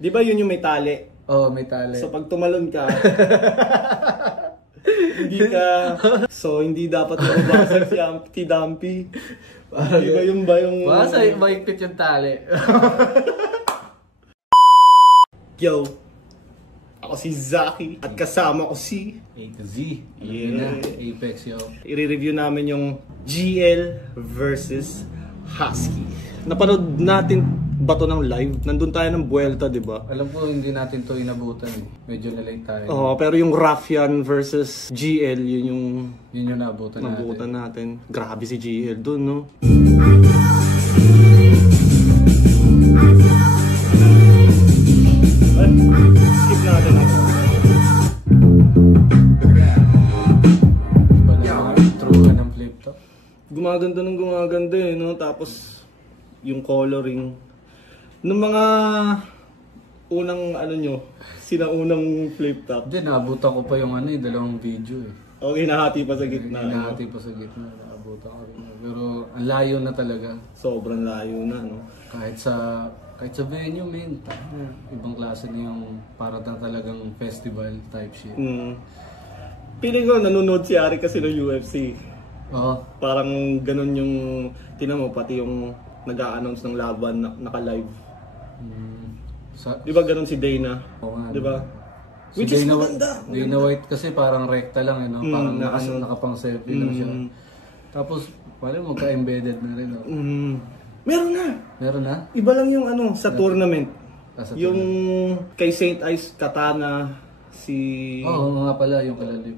Di ba yun yung may tali? Oo, may tali. So pag tumalon ka, hindi dapat mababasag si Humpty Dumpty. Di ba yung Basta maigpit yung tali. Yo, ako si Zaki at kasama ko si A to Z. Yeah. Apex, yo. I-review namin yung GL versus Husky. Napanood natin ba to ng live? Nandun tayo ng Buelta, di ba? Alam ko hindi natin to inabutan eh. Medyo na-late tayo. Oo, pero yung Ruffian versus GL, yun yung naabutan natin. Grabe si GL dun, no? Skip natin ako. Iba na mga true ng flip top. Gumaganda eh, no? Tapos yung coloring nung mga unang sinaunang flip top. Hindi, naabutan ko pa yung dalawang video eh. Okay, nahati pa sa gitna. Nahati pa sa gitna, naabutan ko rin. Pero ang layo na talaga. Sobrang layo na, no? Kahit sa venue, men. Ibang klase na yung para talagang festival type shit. Piling ko nanonood si Ari kasi ng UFC. Oo. Parang ganun yung, tinan mo, pati yung nag-a-announce ng laban naka-live. Di ba ganun si Dana? Oo nga. Di ba? Si Which is maganda. Dana White kasi parang rekta lang, no? Parang nakapang selfie lang siya. Tapos, parang magka-embedded na rin. No? Meron na! Meron na? Iba lang yung sa tournament. Sa yung kay St. Ice Katana, Oo nga pala, yung kalalip.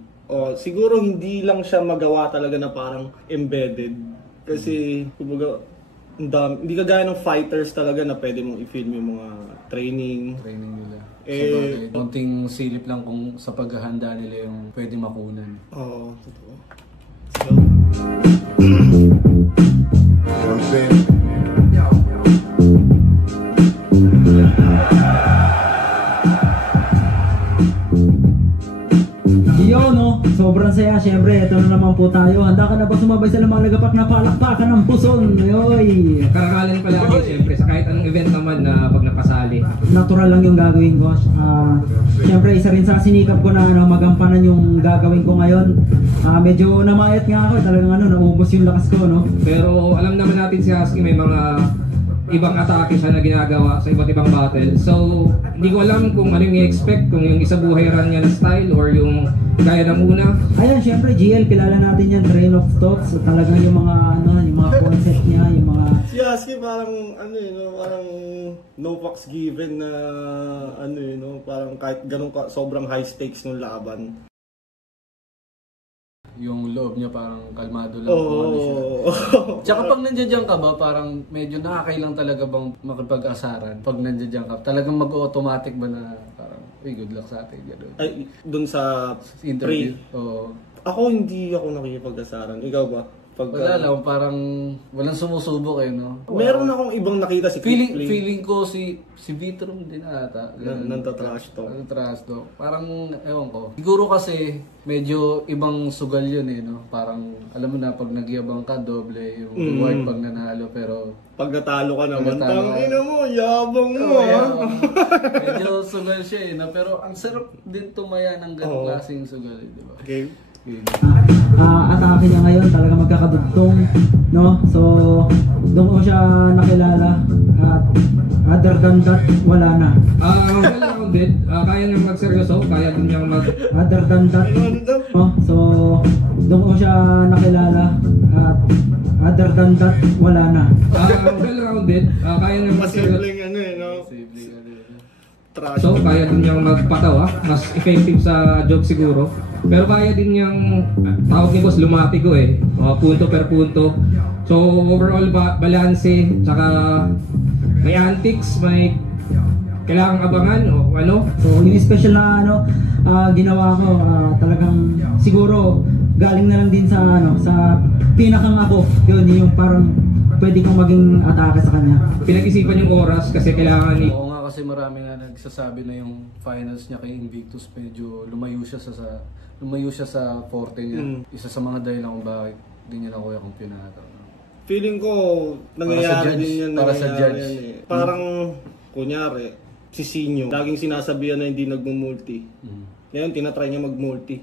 Siguro hindi lang siya magawa talaga na parang embedded. Kasi, kumbaga, hindi kagaya ng fighters talaga na pwede mong i-film yung mga training nila. Sabagay, konting silip lang kung sa paghahanda nila yung pwede makunan. Oo, totoo. Sobrang saya, syempre, ito na naman po tayo. Handa ka na ba sumabay sa lumalagapak na palakpakan ng puson? Yoy! Karakalan palagi, syempre, sa kahit anong event naman na pag napasali. Natural lang yung gagawin ko. Syempre, isa rin sa sinikap ko na magampanan yung gagawin ko ngayon. Medyo namayat nga ako, talagang naubos yung lakas ko, no? Pero alam naman natin si Husky may mga ibang atake siya na ginagawa sa iba't ibang battle. So, hindi ko alam kung ano yung i-expect, kung yung isa buhay run niya na style or yung gaya ng una. Ayan, syempre GL, kilala natin yan, Train of Thoughts. Talagang yung mga yung mga concept niya, yung mga... Si Husky parang parang no fucks given na parang kahit ganun sobrang high stakes ng laban. Yung loob niya parang kalmado lang kung siya. Tsaka pag nandiyan ka ba, parang medyo nakakailang talaga bang makipag-asaran pag nandiyan ka? Talagang mag-automatic ba na parang, uy, good luck sa atin, gano'n? Ay, dun sa interview? Ako hindi ako nakikipag-asaran. Ikaw ba? Wala lang, parang walang sumusubok no? Meron akong ibang nakita si feeling ko si Vitrum din ata. Nantatrash to. Nantatrash to. Parang, ewan ko. Siguro kasi, medyo ibang sugal yun no? Parang, alam mo na, pag nagyabang ka, doble yung reward pag nanalo. Pero, pag natalo ka naman, tangina mo, yabang mo medyo sugal siya no? Pero, ang sarap din tumaya ng ganong klaseng sugal, di ba? Okay. Atake niya ngayon talaga magkakadugtong, no? So doon ko siya nakilala at other than that wala na. Well-rounded, kaya niyang magseryoso, kaya din niyang other than that, no? So doon ko siya nakilala at other than that wala na. Well-rounded, kaya niyang magseryoso. So kaya din niyang magpatawa, mas effective sa job siguro. Pero kaya din niyang, tawag ni boss, lumatigo punto per punto. So overall balanse, tsaka may antics, may kailangang abangan o ano. So yung special na ginawa ko, talagang siguro galing na lang din sa sa pinakang ako. Yun yung parang pwede kong maging atake sa kanya. Pinag-isipan yung oras kasi kailangan ni... Oo nga, kasi marami nga nagsasabi na yung finals niya kay Invictus medyo lumayo siya sa forte niya. Isa sa mga dahilan kung bakit hindi niya nakuha yung campeonato. Feeling ko nangyayari din yan. Para sa judge. Parang kunyari si Sinyo, laging sinasabihan na hindi nagmumulti. Ngayon, tinatry niya mag-multi.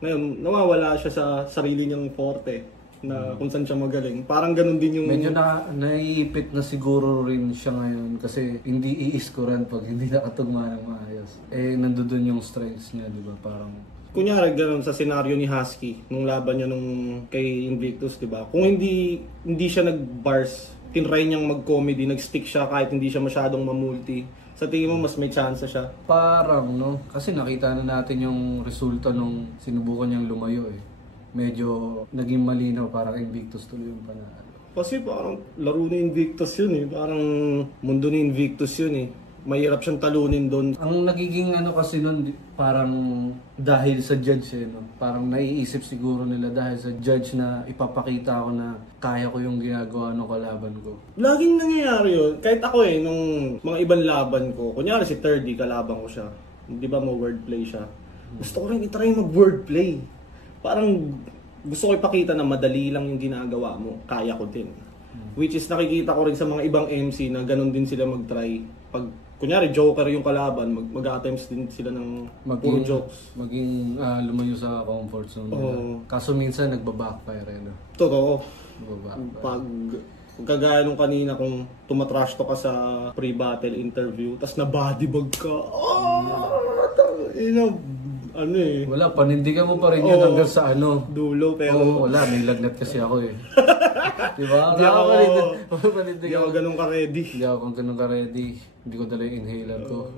Ngayon, nawawala siya sa sarili niyang forte na kung saan siya magaling. Parang ganun din yung... Medyo naiipit na siguro rin siya ngayon kasi hindi iiskuran pag hindi nakatugma ng maayos. Eh, nandoon yung strengths niya, di ba? Parang... Kunyari, ganun sa senaryo ni Husky, nung laban niya nung kay Invictus, di ba? Kung hindi siya nag-bars, tinry niyang mag-comedy, nag-stick siya kahit hindi siya masyadong mamulti. Sa tingin mo, mas may chance siya? Parang, no? Kasi nakita na natin yung resulta nung sinubukan niyang lumayo eh. Medyo naging malinaw, parang Invictus tuloy yung panalo. Kasi parang laro ni Invictus yun eh. Parang mundo ni Invictus yun eh. Mahirap siyang talunin doon. Ang nagiging ano kasi nun, parang dahil sa judge eh, no? Parang naiisip siguro nila dahil sa judge na ipapakita ko na kaya ko yung ginagawa ng kalaban ko. Laging nangyayari yun. Kahit ako eh, nung mga ibang laban ko, kunyari si Thirdy, kalaban ko siya. Di ba mo wordplay siya? Gusto ko rin itry mag-wordplay. Parang gusto ko ipakita na madali lang yung ginagawa mo, kaya ko din. Which is nakikita ko rin sa mga ibang MC na ganun din sila mag-try. Pag kunyari joker yung kalaban, mag-attempts din sila ng puro jokes. Maging lumayo sa comfort zone nila. Kaso minsan nagbabackfire eh, no? Totoo. Nagbabackfire. Pag kagaya nung kanina kung tumatrash to ka sa pre-battle interview, tas na bodybag ka, ano eh. Wala, panindigan mo pa rin yun hanggang sa ano. Dulo, pero... wala, may lagnat kasi ako eh. Diba? Hindi ako Panindigan. ganun ka-ready. Hindi ako ganun ka-ready. Hindi ko dala yung inhaler ko.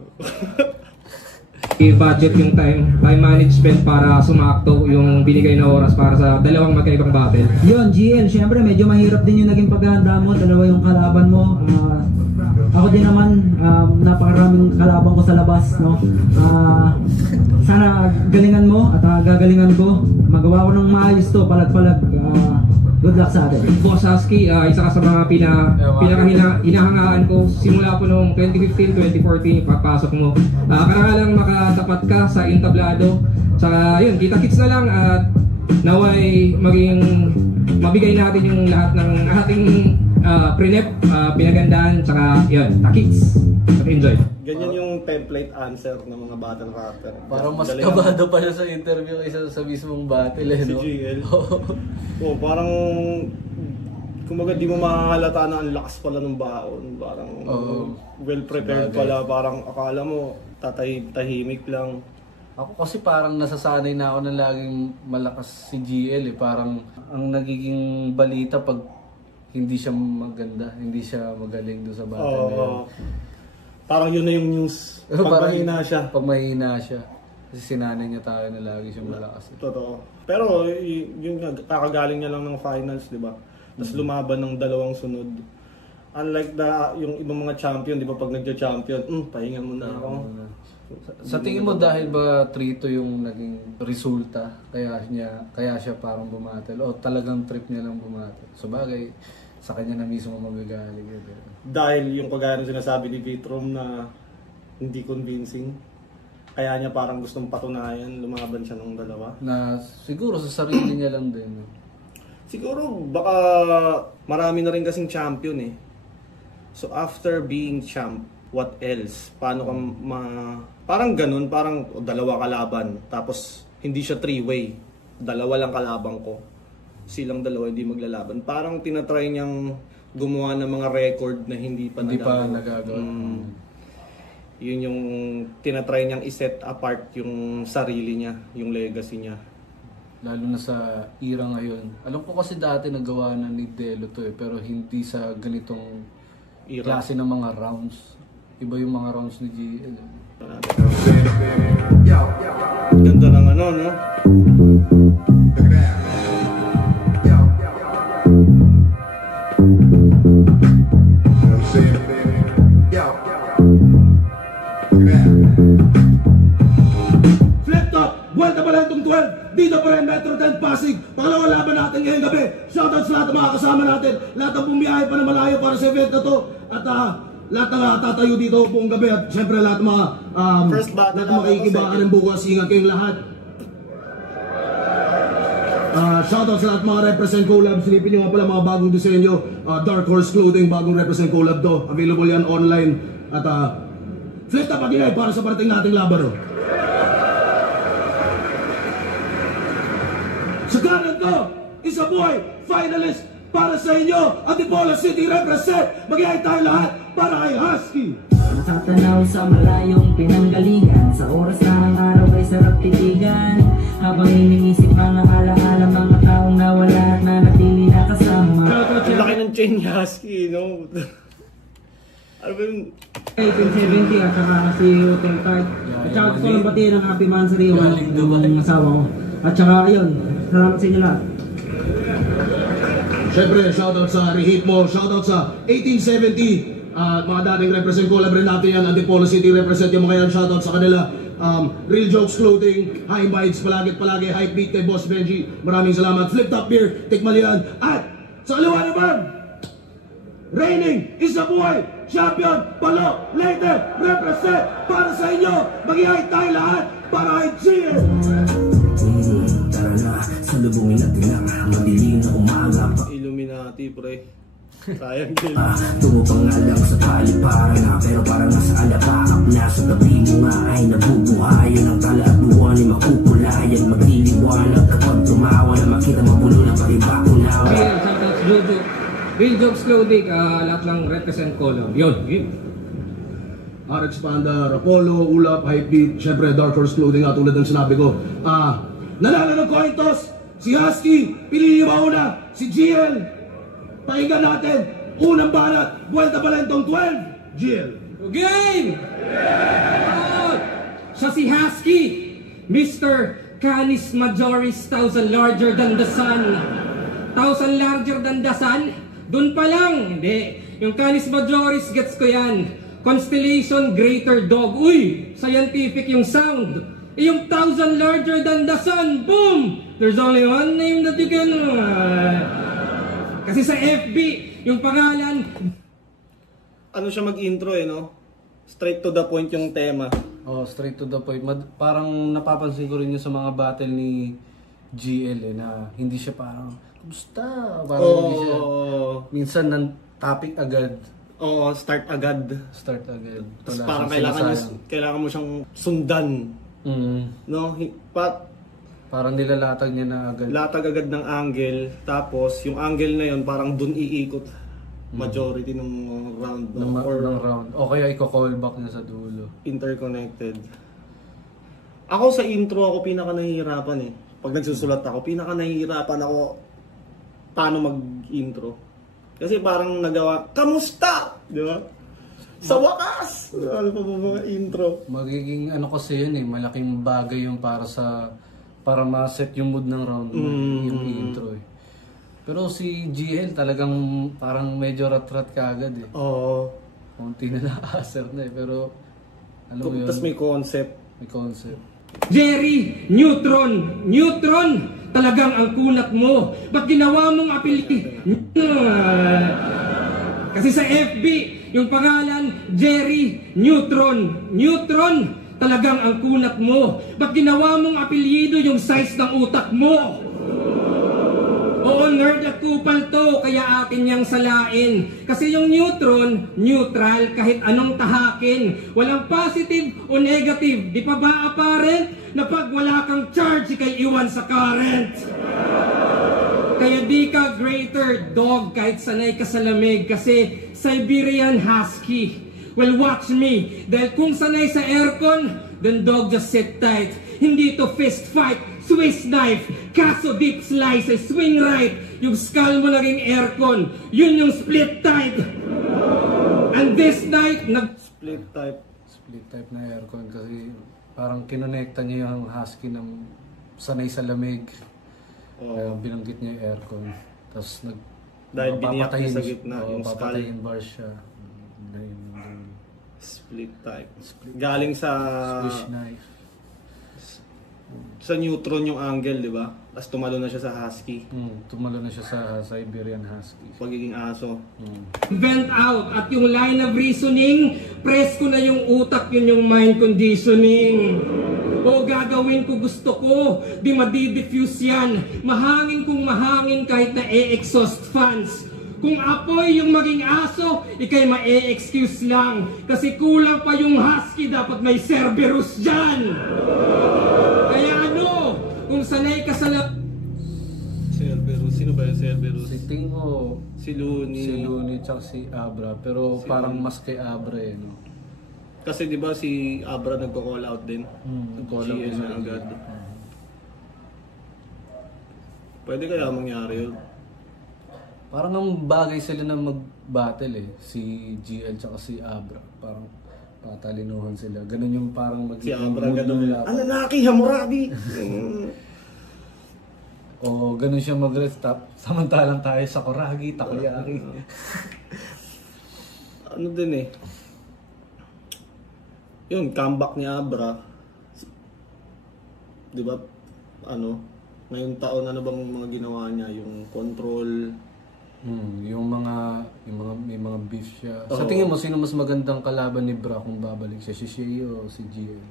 I-budget yung time management para sumakto yung binigay na oras para sa dalawang magkaibang battle. Yun, GL, syempre medyo mahirap din yung naging paghahanda mo, dalawa yung kalaban mo. Ako din naman, napakaraming kalaban ko sa labas, no? Sana galingan mo at gagalingan ko. Magawa ko ng maayos to, palag-palag. Good luck sa atin. Boss Husky, isa ka sa mga pinaka-hinahangaan ko simula po noong 2015, 2014, papasok mo. Karangalang makatapat ka sa entablado. Saka yun, kita-kits na lang at naway mabigay natin yung lahat ng ating pre-nep, pinagandaan, saka yun, takits. Enjoy. Ganyan yung template answer ng mga battle rapper. Parang mas kabado pa siya sa interview kaysa sa mismong battle eh, si no? GL. Parang kumbaga di mo makahalata na ang lakas pala ng baon. Parang well prepared pala. Parang akala mo tahimik lang. Ako kasi parang nasasanay na ako na laging malakas si GL eh. Parang ang nagiging balita pag hindi siya maganda, hindi siya magaling doon sa battle. Parang yun na yung news. Pag mahina siya. Pag mahina siya. Kasi sinanay niya tayo na lagi siyang malakas. Totoo. Pero yung kakagaling niya lang ng finals, di ba? Tapos lumaban ng dalawang sunod. Unlike yung ibang mga champion, di ba? Pag nagja-champion, pahinga muna ako. Sa tingin mo dahil ba 3-2 yung naging resulta, kaya siya parang bumatel o talagang trip niya lang bumatel? So bagay, sa kanya na mismo magagaling yun. Dahil yung kagaya ng sinasabi ni Vitrom na hindi convincing, kaya niya parang gustong patunayan, lumaban siya ng dalawa. Na siguro sa sarili niya lang din. Siguro baka marami na rin kasing champion eh. So after being champ, what else? Paano ka parang ganun, parang dalawa kalaban, tapos hindi siya three-way. Dalawa lang kalaban ko. Silang dalawa hindi maglalaban. Parang tinatry niyang gumawa ng mga record na hindi pa nagagawa. Yun yung tinatry niyang i-set apart yung sarili niya, yung legacy niya. Lalo na sa era ngayon. Alam ko kasi dati nagawa na ni Delo to eh, pero hindi sa ganitong klase ng mga rounds. Iba yung mga rounds ni GL. Ganda ng ano, no? Flip top! Buwelta pala itong 12! Dito pa rin Metro 10 Pasig. Pangalawang laban natin ngayong gabi. Shoutout sa lahat ng mga kasama natin. Lahat ng bumiyahe pa na malayo para sa event na to. At lahat ng tatayo dito buong gabi. At syempre lahat ng mga lahat ng makikibaan ng bukas. Ingat kayong lahat. Shoutout sa lahat mga Represent Collab. Silipin nyo nga pala mga bagong disenyo. Dark Horse Clothing, bagong Represent Collab to. Available yan online. At Flip top mag-ingay para sa parating nating laban. Sa kanan ko, isa buhay, finalist para sa inyo, Antipolo City represent. Mag-ingay tayo lahat para kay Husky. Nakatanaw sa malayong pinanggalingan, sa oras ng araw ay sarap titigan. Habang iniisip mga alaala, mga taong nawala at nanatili na kasama. Ang laki ng chain ni Husky, no? Ano ba yung... 1870 at saka si Hotel Tart. At saka gusto ko lang batiin ng happy anniversary yung asawa ko. At saka ayun, salamat sa inyo lahat. Siyempre, shoutout sa Rehit mo, shoutout sa 1870. Mga dating represent ko, labre natin yan, Antipolo City represent yung mga yan, shoutout sa kanila. Real Jokes Clothing, High Bites, palagi, Hype Beat kay Boss Benji, maraming salamat. Flip Top Beer, tikman yan. At sa kaliwa naman, reigning, isa buhay, champion, Palo, Leyte, represent para sa inyo. Mag-ihay tayo lahat para kay Cheers! Tara na, salubungin natin ang madilim na umaga. Illuminati, pre. Sayang din. Tungo pa nga lang sa paliparan na, pero parang nasa alapaap na. Sa tabi mo nga ay nabubuhayan ang tala at buwan ay makukulayan. Magliliwanag kapag tumawa na makita mabulo ng pag-ibako na. Okay, shoutouts Jojo. Real Jokes Clothing, lahat ng represent color. Yun. RX Panda, Rapolo, Ulap, Hypebeat, syempre Dark Horse Clothing nga tulad ng sinabi ko. Nanalo ng coin toss, si Husky, pili yung mauna, si GL. Pakinggan natin, unang banat, Vuelta Balentong 12, GL. Game! Siya si Husky, Mr. Canis Majoris, 1,000 larger than the sun. 1,000 larger than the sun? Doon pa lang. Hindi. Yung Canis Majoris, gets ko yan. Constellation Greater Dog. Uy, scientific yung sound. Yung 1,000 larger than the sun. Boom! There's only one name that you can... Kasi sa FB, yung pangalan... Ano siya mag-intro no? Straight to the point yung tema. Oh, straight to the point. Parang napapansin ko rin yun sa mga battle ni GL na hindi siya parang, kumusta? Parang hindi siya. Minsan ng topic agad. Oo, start agad. Tapos parang kailangan mo siyang sundan. No? Parang nilalatag niya na agad. Latag agad ng angle. Tapos yung angle na yun parang dun iikot. Majority ng round. Ng round. O kaya i-callback niya sa dulo. Interconnected. Ako sa intro ako pinaka nahihirapan eh. Pag nagsusulat ako, pinaka nahihirapan ako paano mag-intro. Kasi parang nagawa, kamusta? Di ba? Sa wakas! Ano pa ba mga intro? Magiging ano kasi yun eh, malaking bagay yung para ma-set yung mood ng round yung intro eh. Pero si GL talagang parang medyo rat-rat ka agad eh. Oo. Konti na na-aser na eh, pero alam mo yun. Tapos may concept. Jerry, Neutron, talagang ang kunat mo. Ba't ginawa mong apelyido? Kasi sa FB, yung pangalan, Jerry, Neutron, talagang ang kunat mo. Ba't ginawa mong apelyido yung size ng utak mo? Oo, nerd at kupal to, kaya atin niyang salain. Kasi yung neutron, neutral kahit anong tahakin. Walang positive o negative. Di pa ba apparent na pag wala kang charge, ikay iwan sa current? Kaya di ka greater dog kahit sanay ka sa lamig. Kasi Siberian Husky. Well, watch me. Dahil kung sanay sa aircon, then dog, just sit tight. Hindi to fist fight, Swiss knife, kaso deep slice ay swing right. Yung skull mo naging aircon, yun yung split type. And this night, Split type na aircon kasi parang kinonekta niya yung Husky ng sanay sa lamig. Kaya binanggit niya yung aircon. Tapos dahil biniyak niya sa gitna yung skull. Papatayin bar siya. Split type. Galing sa... Swiss knife. Sa neutron yung angle, di ba? Tapos tumalo na siya sa Husky. Tumalo na siya sa Siberian Husky. Pagiging aso. vent out. At yung line of reasoning, press ko na yung utak, yun yung mind conditioning. O gagawin ko gusto ko, di madi-diffuse yan. Mahangin kung mahangin kahit na e-exhaust fans. Kung apoy yung maging aso, ikay ma-excuse lang. Kasi kulang pa yung husky, dapat may Cerberus dyan. Kaya ano, kung sanay ka sa Cerberus. Sino ba yung Cerberus? Si Tingo, Si Looney. si Looney, tsaka si Abra. Pero parang mas kay Abra eh, no? Kasi di ba si Abra nagko-call out din? Nag-call out GL din na agad. Pwede kaya mangyari yun? Parang ang bagay sila na mag-battle eh. Si GL tsaka si Abra. Parang patalinuhan sila. Ganun yung parang Si magiging Abra mood ganun. nila. Ananaki, Hammurabi! O ganun siya mag-restop. Samantalang tayo sa Kuragi, Takoyaki. Ano din eh. Yun, comeback ni Abra. Di ba? Ano? Ngayong taon, ano bang mga ginawa niya? Yung control. May mga beef siya. Oo. Sa tingin mo, sino mas magandang kalaban ni Bra kung babalik siya? Si Shea o si GL?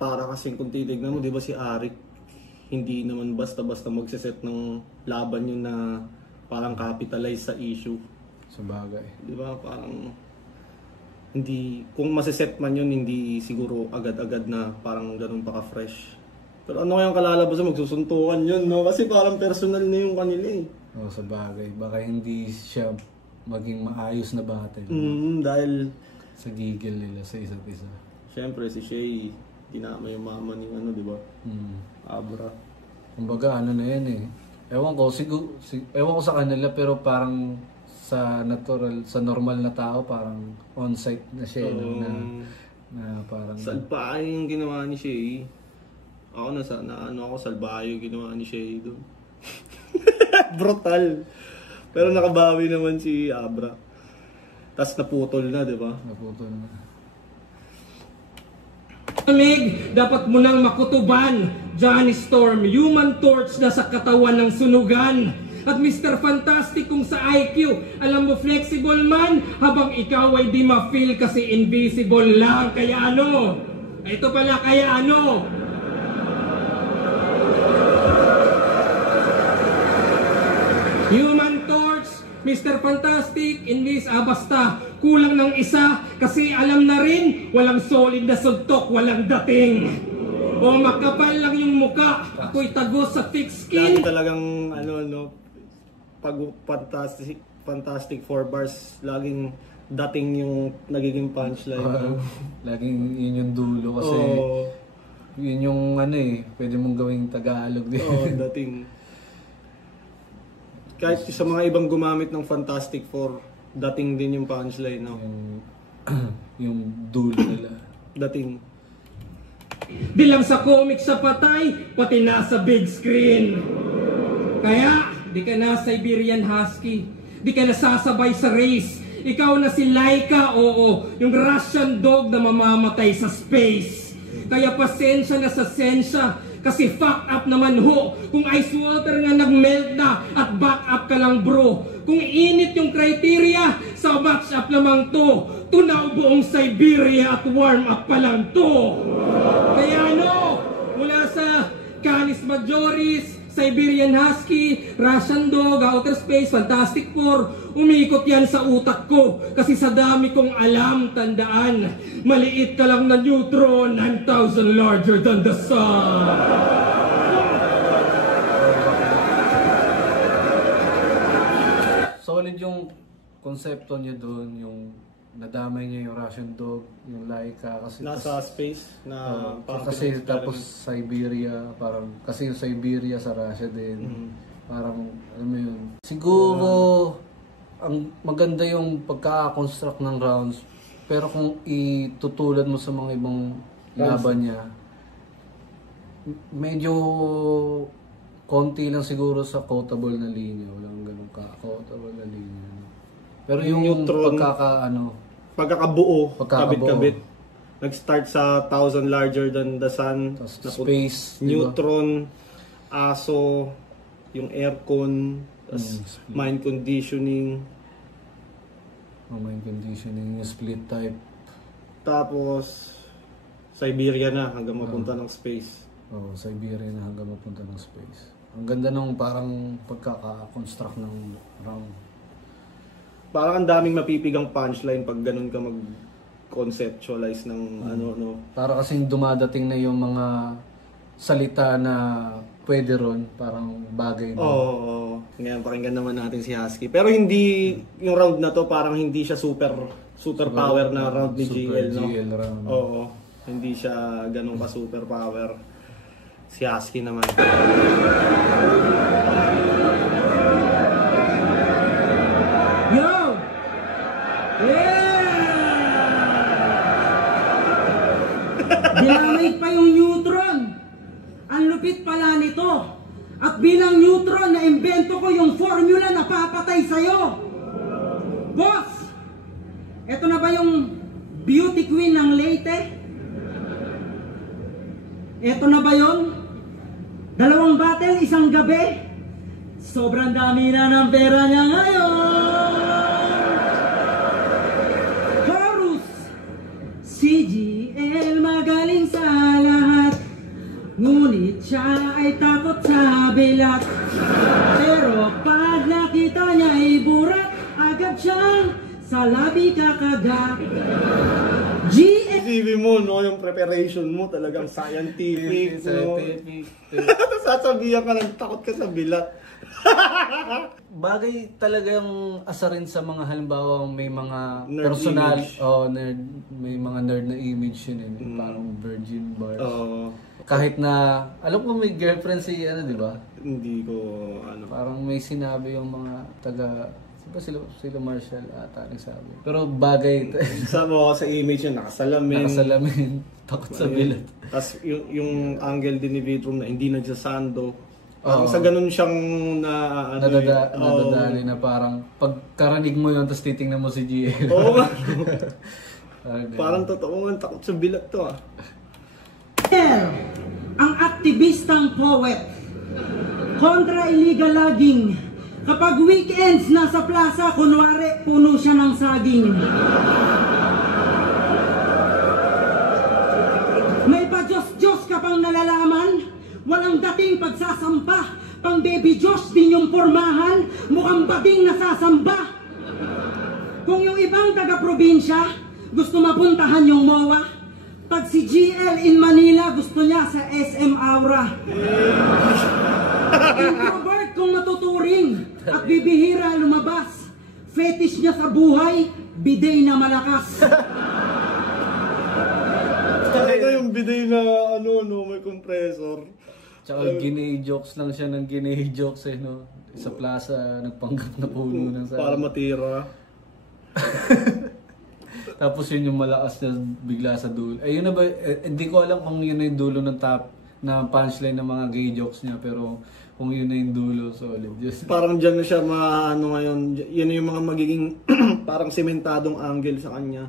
Para kasi kung titignan mo, di ba si Arik, hindi naman basta-basta magsiset ng laban yun na parang capitalize sa issue. Sa bagay. Di ba? Parang hindi, kung masiset man yun, hindi siguro agad-agad na parang ganun pa ka-fresh. Pero ano kayang kalalabas na magsusuntukan yun, no? Kasi parang personal na yung kanila eh. O sa bagay. Baka hindi siya maging maayos na battle. Dahil, Sa gigil nila sa isa't isa. syempre si Shea, dinama yung mama ni ano, di ba? Abra. Kumbaga ano na yan eh. Ewan ko, ewan ko sa kanila pero parang sa natural, sa normal na tao parang on-site na siya no? na parang Salbayo yung ginawa ni Shea. Ako ako salbayo yung ginawa ni Shea doon. Brutal. Pero nakabawi naman si Abra. Tapos naputol na, di ba? naputol na. lamig, dapat mo nang makutuban. Johnny Storm, Human Torch na sa katawan ng sunugan. At Mr. Fantastic kung sa IQ, alam mo flexible man, habang ikaw ay di ma-feel kasi invisible lang. Kaya ano? Ito pala, kaya ano? Human Torch, Mr. Fantastic, basta kulang ng isa kasi alam na rin, walang solid na suntok, walang dating. O makapal lang yung muka, ako'y tagos sa thick Lagi skin. talagang pag Fantastic 4 bars, laging dating yung nagiging punchline. Laging yun yung dulo kasi yun yung pwede mong gawing Tagalog din. Oo, dating. Kahit sa mga ibang gumamit ng Fantastic 4, dating din yung punchline, no? yung dulo nila. Dating. Di lang sa comic sa patay, pati nasa big screen. Kaya, di ka na Siberian Husky. Di ka nasasabay sa race. Ikaw na si Laika, oo, yung Russian dog na mamamatay sa space. Kaya pasensya na sa sensya, kasi fuck up naman ho. Kung ice water nga nag-melt na at back up ka lang bro. Kung init yung criteria, sa match up lamang to. Tunaw buong Siberia at warm up pa lang to. Kaya ano, mula sa Canis Majoris, Siberian Husky, Russian Dog, Outer Space, Fantastic Four, umikot yan sa utak ko. Kasi sa dami kong alam, tandaan, maliit ka lang na neutron, 9,000 larger than the sun. Solid yung konsepto niya doon, yung nadamay niya yung Russian Dog, yung Laika kasi Nasa space na kasi tapos Siberia, parang kasi yung Siberia sa Russia din. Parang alam mo yun. Siguro ang maganda yung pagka-construct ng rounds, pero kung itutulad mo sa mga ibang laban niya, medyo konti lang siguro sa quotable na linya, walang ganun ka-quotable na linya. Pero yung neutron, pagkakabuo, kabit-kabit. Nag-start sa 1,000 larger than the sun. space, neutron, aso, yung aircon, mind conditioning. Mind conditioning, yung split type. Tapos, Siberia na hanggang mapunta ng space. Siberia na hanggang mapunta ng space. Ang ganda nung parang pagkaka-construct ng round. Parang ang daming mapipigang punchline pag ganun ka mag-conceptualize ng ano, no? Para kasing dumadating na yung mga salita na pwede ron, parang bagay na. Oo. Ngayon, pakinggan naman natin si Husky. Pero hindi, yung round na to, parang hindi siya super power na round ni Super GL, no? GL round. Oo. Hindi siya ganun ka super power. Si Husky naman. Yo! Yeah! Dinamay pa yung neutron. Ang lupit pala nito. At bilang neutron, na-invento ko yung formula na papatay sa'yo. Boss! Eto na ba yung beauty queen ng Leyte? Eto na ba yun? 2 battle, 1 gabi? Sobrang dami na ng pera niya ngayon. Horus, CGL magaling sa lahat, ngunit siya ay takot sa bilat. Pero pag nakita niya ay burat, agad siyang sa labi kakagat. TV mo, no? Yung preparation mo talagang scientific, no? Sasabihan ka ng takot ka sa bilat. Bagay talaga yung asarin sa mga halimbawa may mga Nerd personal image. nerd, may mga nerd na image yun parang virgin bars. Oo. Kahit na alam ko may girlfriend si ano, di ba? Hindi ko, ano. Parang may sinabi yung mga taga sila Marshall ata nagsabi. Pero bagay Sabi mo sa image yun, nakasalamin, takot sa bilat. Tapos yung angle din ni Vitrum na hindi nagsasando. Parang sa ganun siyang Nadadali na parang pagkaranig mo yun tapos titingnan mo si GL. Oo nga. Parang totoo nga, takot sa bilat to ah. Ang aktivistang poet kontra illegal logging. Kapag weekends nasa plaza, kunwari puno siya ng saging. May pa-Diyos-Diyos ka pang nalalaman, walang dating pagsasampa. Pang baby Diyos din yung pormahan, mukhang bading nasasamba. Kung yung ibang taga-probinsya gusto mapuntahan yung MOA, pag si GL in Manila gusto niya sa SM Aura. Introvert kung matuturing at bibihira lumabas. Fetish niya sa buhay, bidet na malakas. Talaga yung bidet na may compressor. Tsaka ginay jokes lang siya ng ginay jokes no. Sa plaza nagpanggap na puno ng Para matira. Tapos yun yung malakas na bigla sa dulo. Yun na ba, hindi ko alam kung yun na yung dulo ng top na punchline ng mga gay jokes niya, pero kung yun na yung dulo, solid. Just... Parang dyan na siya ngayon, yun yung mga magiging parang sementadong angle sa kanya.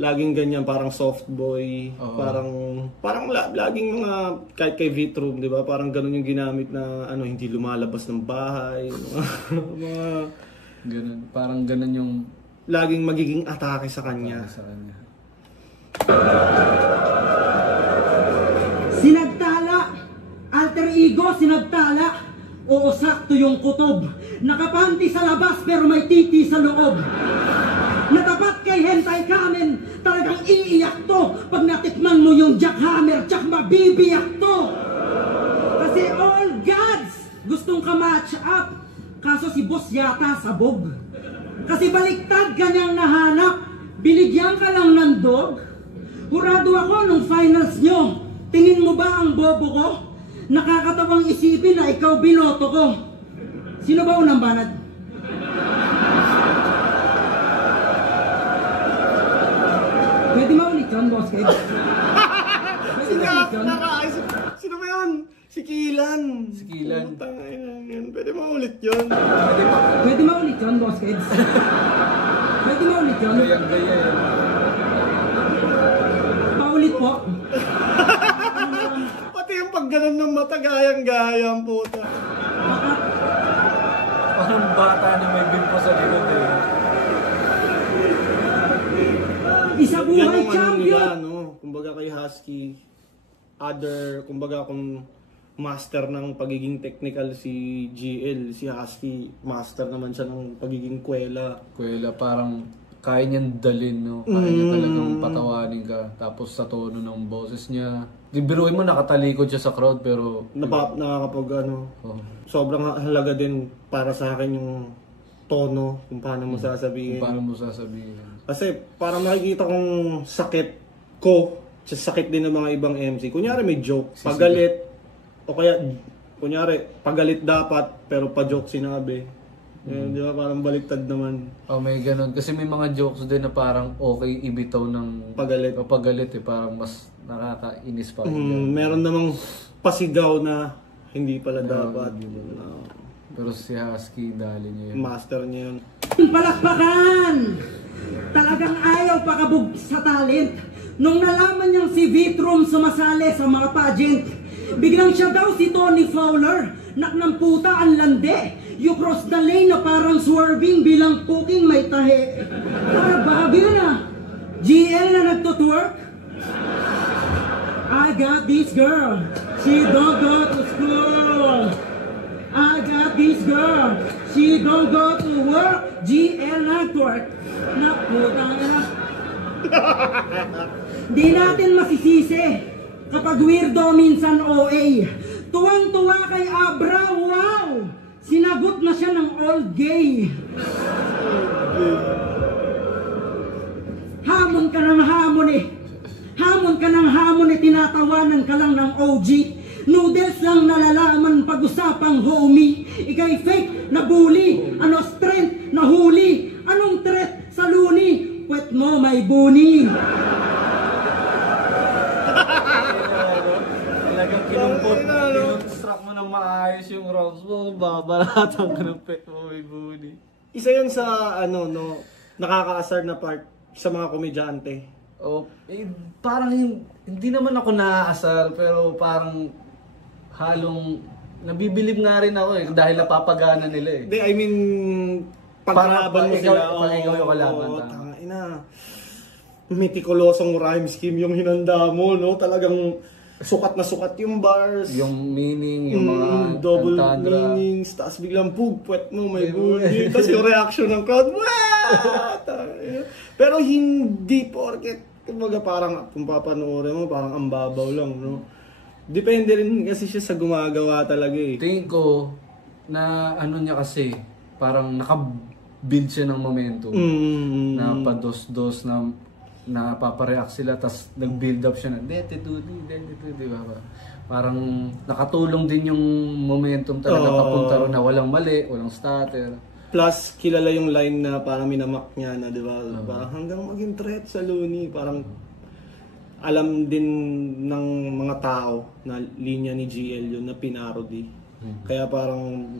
Laging ganyan, parang soft boy, parang laging mga, kahit kay Vitrum, di ba? Parang ganun yung ginamit na hindi lumalabas ng bahay. mga ganun, parang ganun yung laging magiging atake sa kanya. Sinagtala, alter ego, sinagtala. Oo, sakto yung kutob. Nakapanti sa labas pero may titi sa loob. Natapat kay Hentai Kamen, talagang iiyak to. Pag natikman mo yung jackhammer, tsak mabibiyak to. Kasi all gods gustong ka-match up. Kaso si boss yata sabog. Kasi baliktad kanyang nahanap, binigyan ka lang ng dog. Hurado ako nung finals nyo. Tingin mo ba ang bobo ko? Nakakatawang isipin na ikaw binoto ko. Sino ba unang banat? Pwede maulit yun, boss Ked? Pwede maulit yun? Sino ba yun? Si Kilan. Si Kilan. Pwede maulit yun. Pwede maulit yun, boss Ked? Pwede maulit yun? gaya yan. Paulit po. Pati yung pagganon ng mata, gayang-gayang puta. Parang bata na may bimpo sa likod Isa buhay Yan yung champion! Kumbaga kay Husky, kumbaga kung master ng pagiging technical si GL, si Husky, master naman siya ng pagiging kwela. Kuwela, parang kaya niyang dalin, no? Kaya niya talagang patawanin ka. Tapos sa tono ng boses niya. Di biruin mo, nakatalikod siya sa crowd, pero... Nakakapag sobrang halaga din para sa akin yung tono, kung paano mo sasabihin. Kung paano mo sasabihin. Kasi parang nakikita kong sakit ko, sakit din ng mga ibang MC. Kunyari may joke, pagalit, o kaya, kunyari, pagalit dapat, pero pa-joke sinabi. Di ba? Parang baliktad naman. Oh, may ganun. Kasi may mga jokes din na parang okay ibitaw ng Pagalit. O pagalit eh. Parang mas nakakainis pa. Meron namang pasigaw na hindi pala dapat. Pero si Husky, dali niya yun. Master niya yun. Palakpakan! Talagang ayaw pakabog sa talent. Nung nalaman niyang si Vitrum sumasali sa mga pageant, biglang siya daw si Tony Fowler. Naknang puta ang lande. You cross the lane na parang swerving bilang cooking may tahe. Para bago yun ah. GL na nagtutwork. I got this girl. She don't go to school. I got this girl. She don't go to work. GL nagtwork. Naputang na. Di natin masisisi kapag weirdo minsan OA. Tuwang-tuwa kay Abra, wow! Sinagot na siya ng all gay. Hamon ka ng hamon eh. Hamon ka ng hamon eh, tinatawanan ka lang ng OG. Noodles lang nalalaman pag-usapang homie. Ika'y fake na bully. Ano strength na huli? Anong threat sa luni? Pwet mo may buni. Talagang kinumpot mo ng maayos yung rounds mo, babalatan ka ng pet mo, may buni. Isa yun sa nakakaasar na part sa mga komedyante. Parang hindi naman ako naaasar, pero parang halong nabibilib nga rin ako eh, dahil napapagana nila eh. Hindi, I mean, pagkalaban mo sila. Pag ikaw yung kalaban. Tangina. Meticulosong rhyme scheme yung hinanda mo, no? Talagang sukat na sukat yung bars. Yung meaning, yung mga double tandra. meanings, tapos biglang pugpwet mo, may buni. Tapos yung reaction ng crowd, pero hindi porket, kumbaga parang kung papanoorin mo, parang ang babaw lang, no? Depende rin kasi siya sa gumagawa talaga eh. Tingin ko na ano niya kasi, parang nakabuild siya ng momentum. Na pados-dos na napapareact sila, tas nag-build up siya na di ba? Parang nakatulong din yung momentum talaga papunta ron na walang mali, walang stutter. Plus, kilala yung line na parang minamak niya na, di ba? Parang hanggang maging threat sa Looney, parang alam din ng mga tao na linya ni GL yun na pinarody. Kaya parang...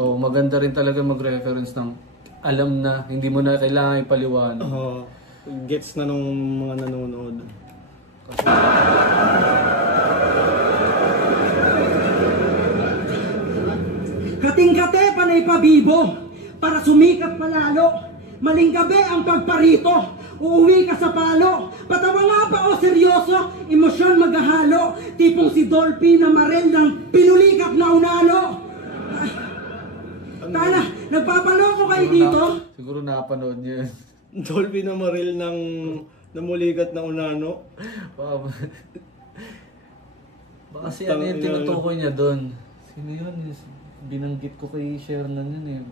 maganda rin talaga mag-reference ng alam na, hindi mo na kailangan ipaliwanag. Gets na nung mga nanonood. Kating-kate panay pabibo para sumikat palalo. Maling gabi ang pagparito. Uuwi ka sa palo. Patawa nga ba o seryoso? Emosyon maghahalo. Tipong si Dolphy na marel ng pinulikat na unalo. Tala, nagpapaloko kayo dito? Siguro nakapanood niya. Dolphy na maril ng namulikat na unano. Baka si ano yung tinutukoy niya doon. Sino yun? Binanggit ko kay Shernan yun eh.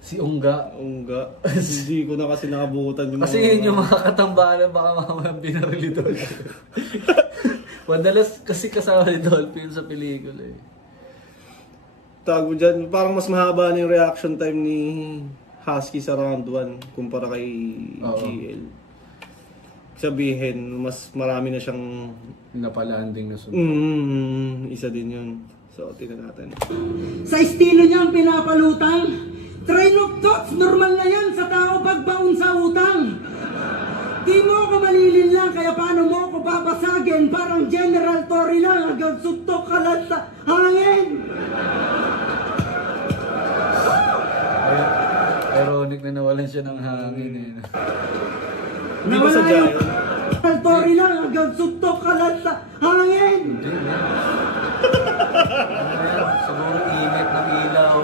Si Ungga. Hindi ko na kasi nakabutan yung kasi yun yung mga katambalan, baka mamaya binarili doon. Madalas kasi kasama ni Dolphy sa pelikula eh. Tago dyan, parang mas mahaba na yung reaction time ni Husky sa round 1 kumpara kay GL. Sabihin, mas marami na siyang napalanding na sunod. Isa din yun. So, tingnan natin. Sa estilo niyang pinapalutang, train of thoughts, normal na yan sa tao pagbaon sa utang. Di mo ako malilin lang, kaya paano mo ako babasagin? Parang General Torre lang, hanggang suntok ka lang sa hangin. Ironic na nawalan siya ng hangin eh. Hindi ba sadya yun? territory lang hanggang suntok ka lang sa hangin. Hindi, man. Siguro init ng ilaw.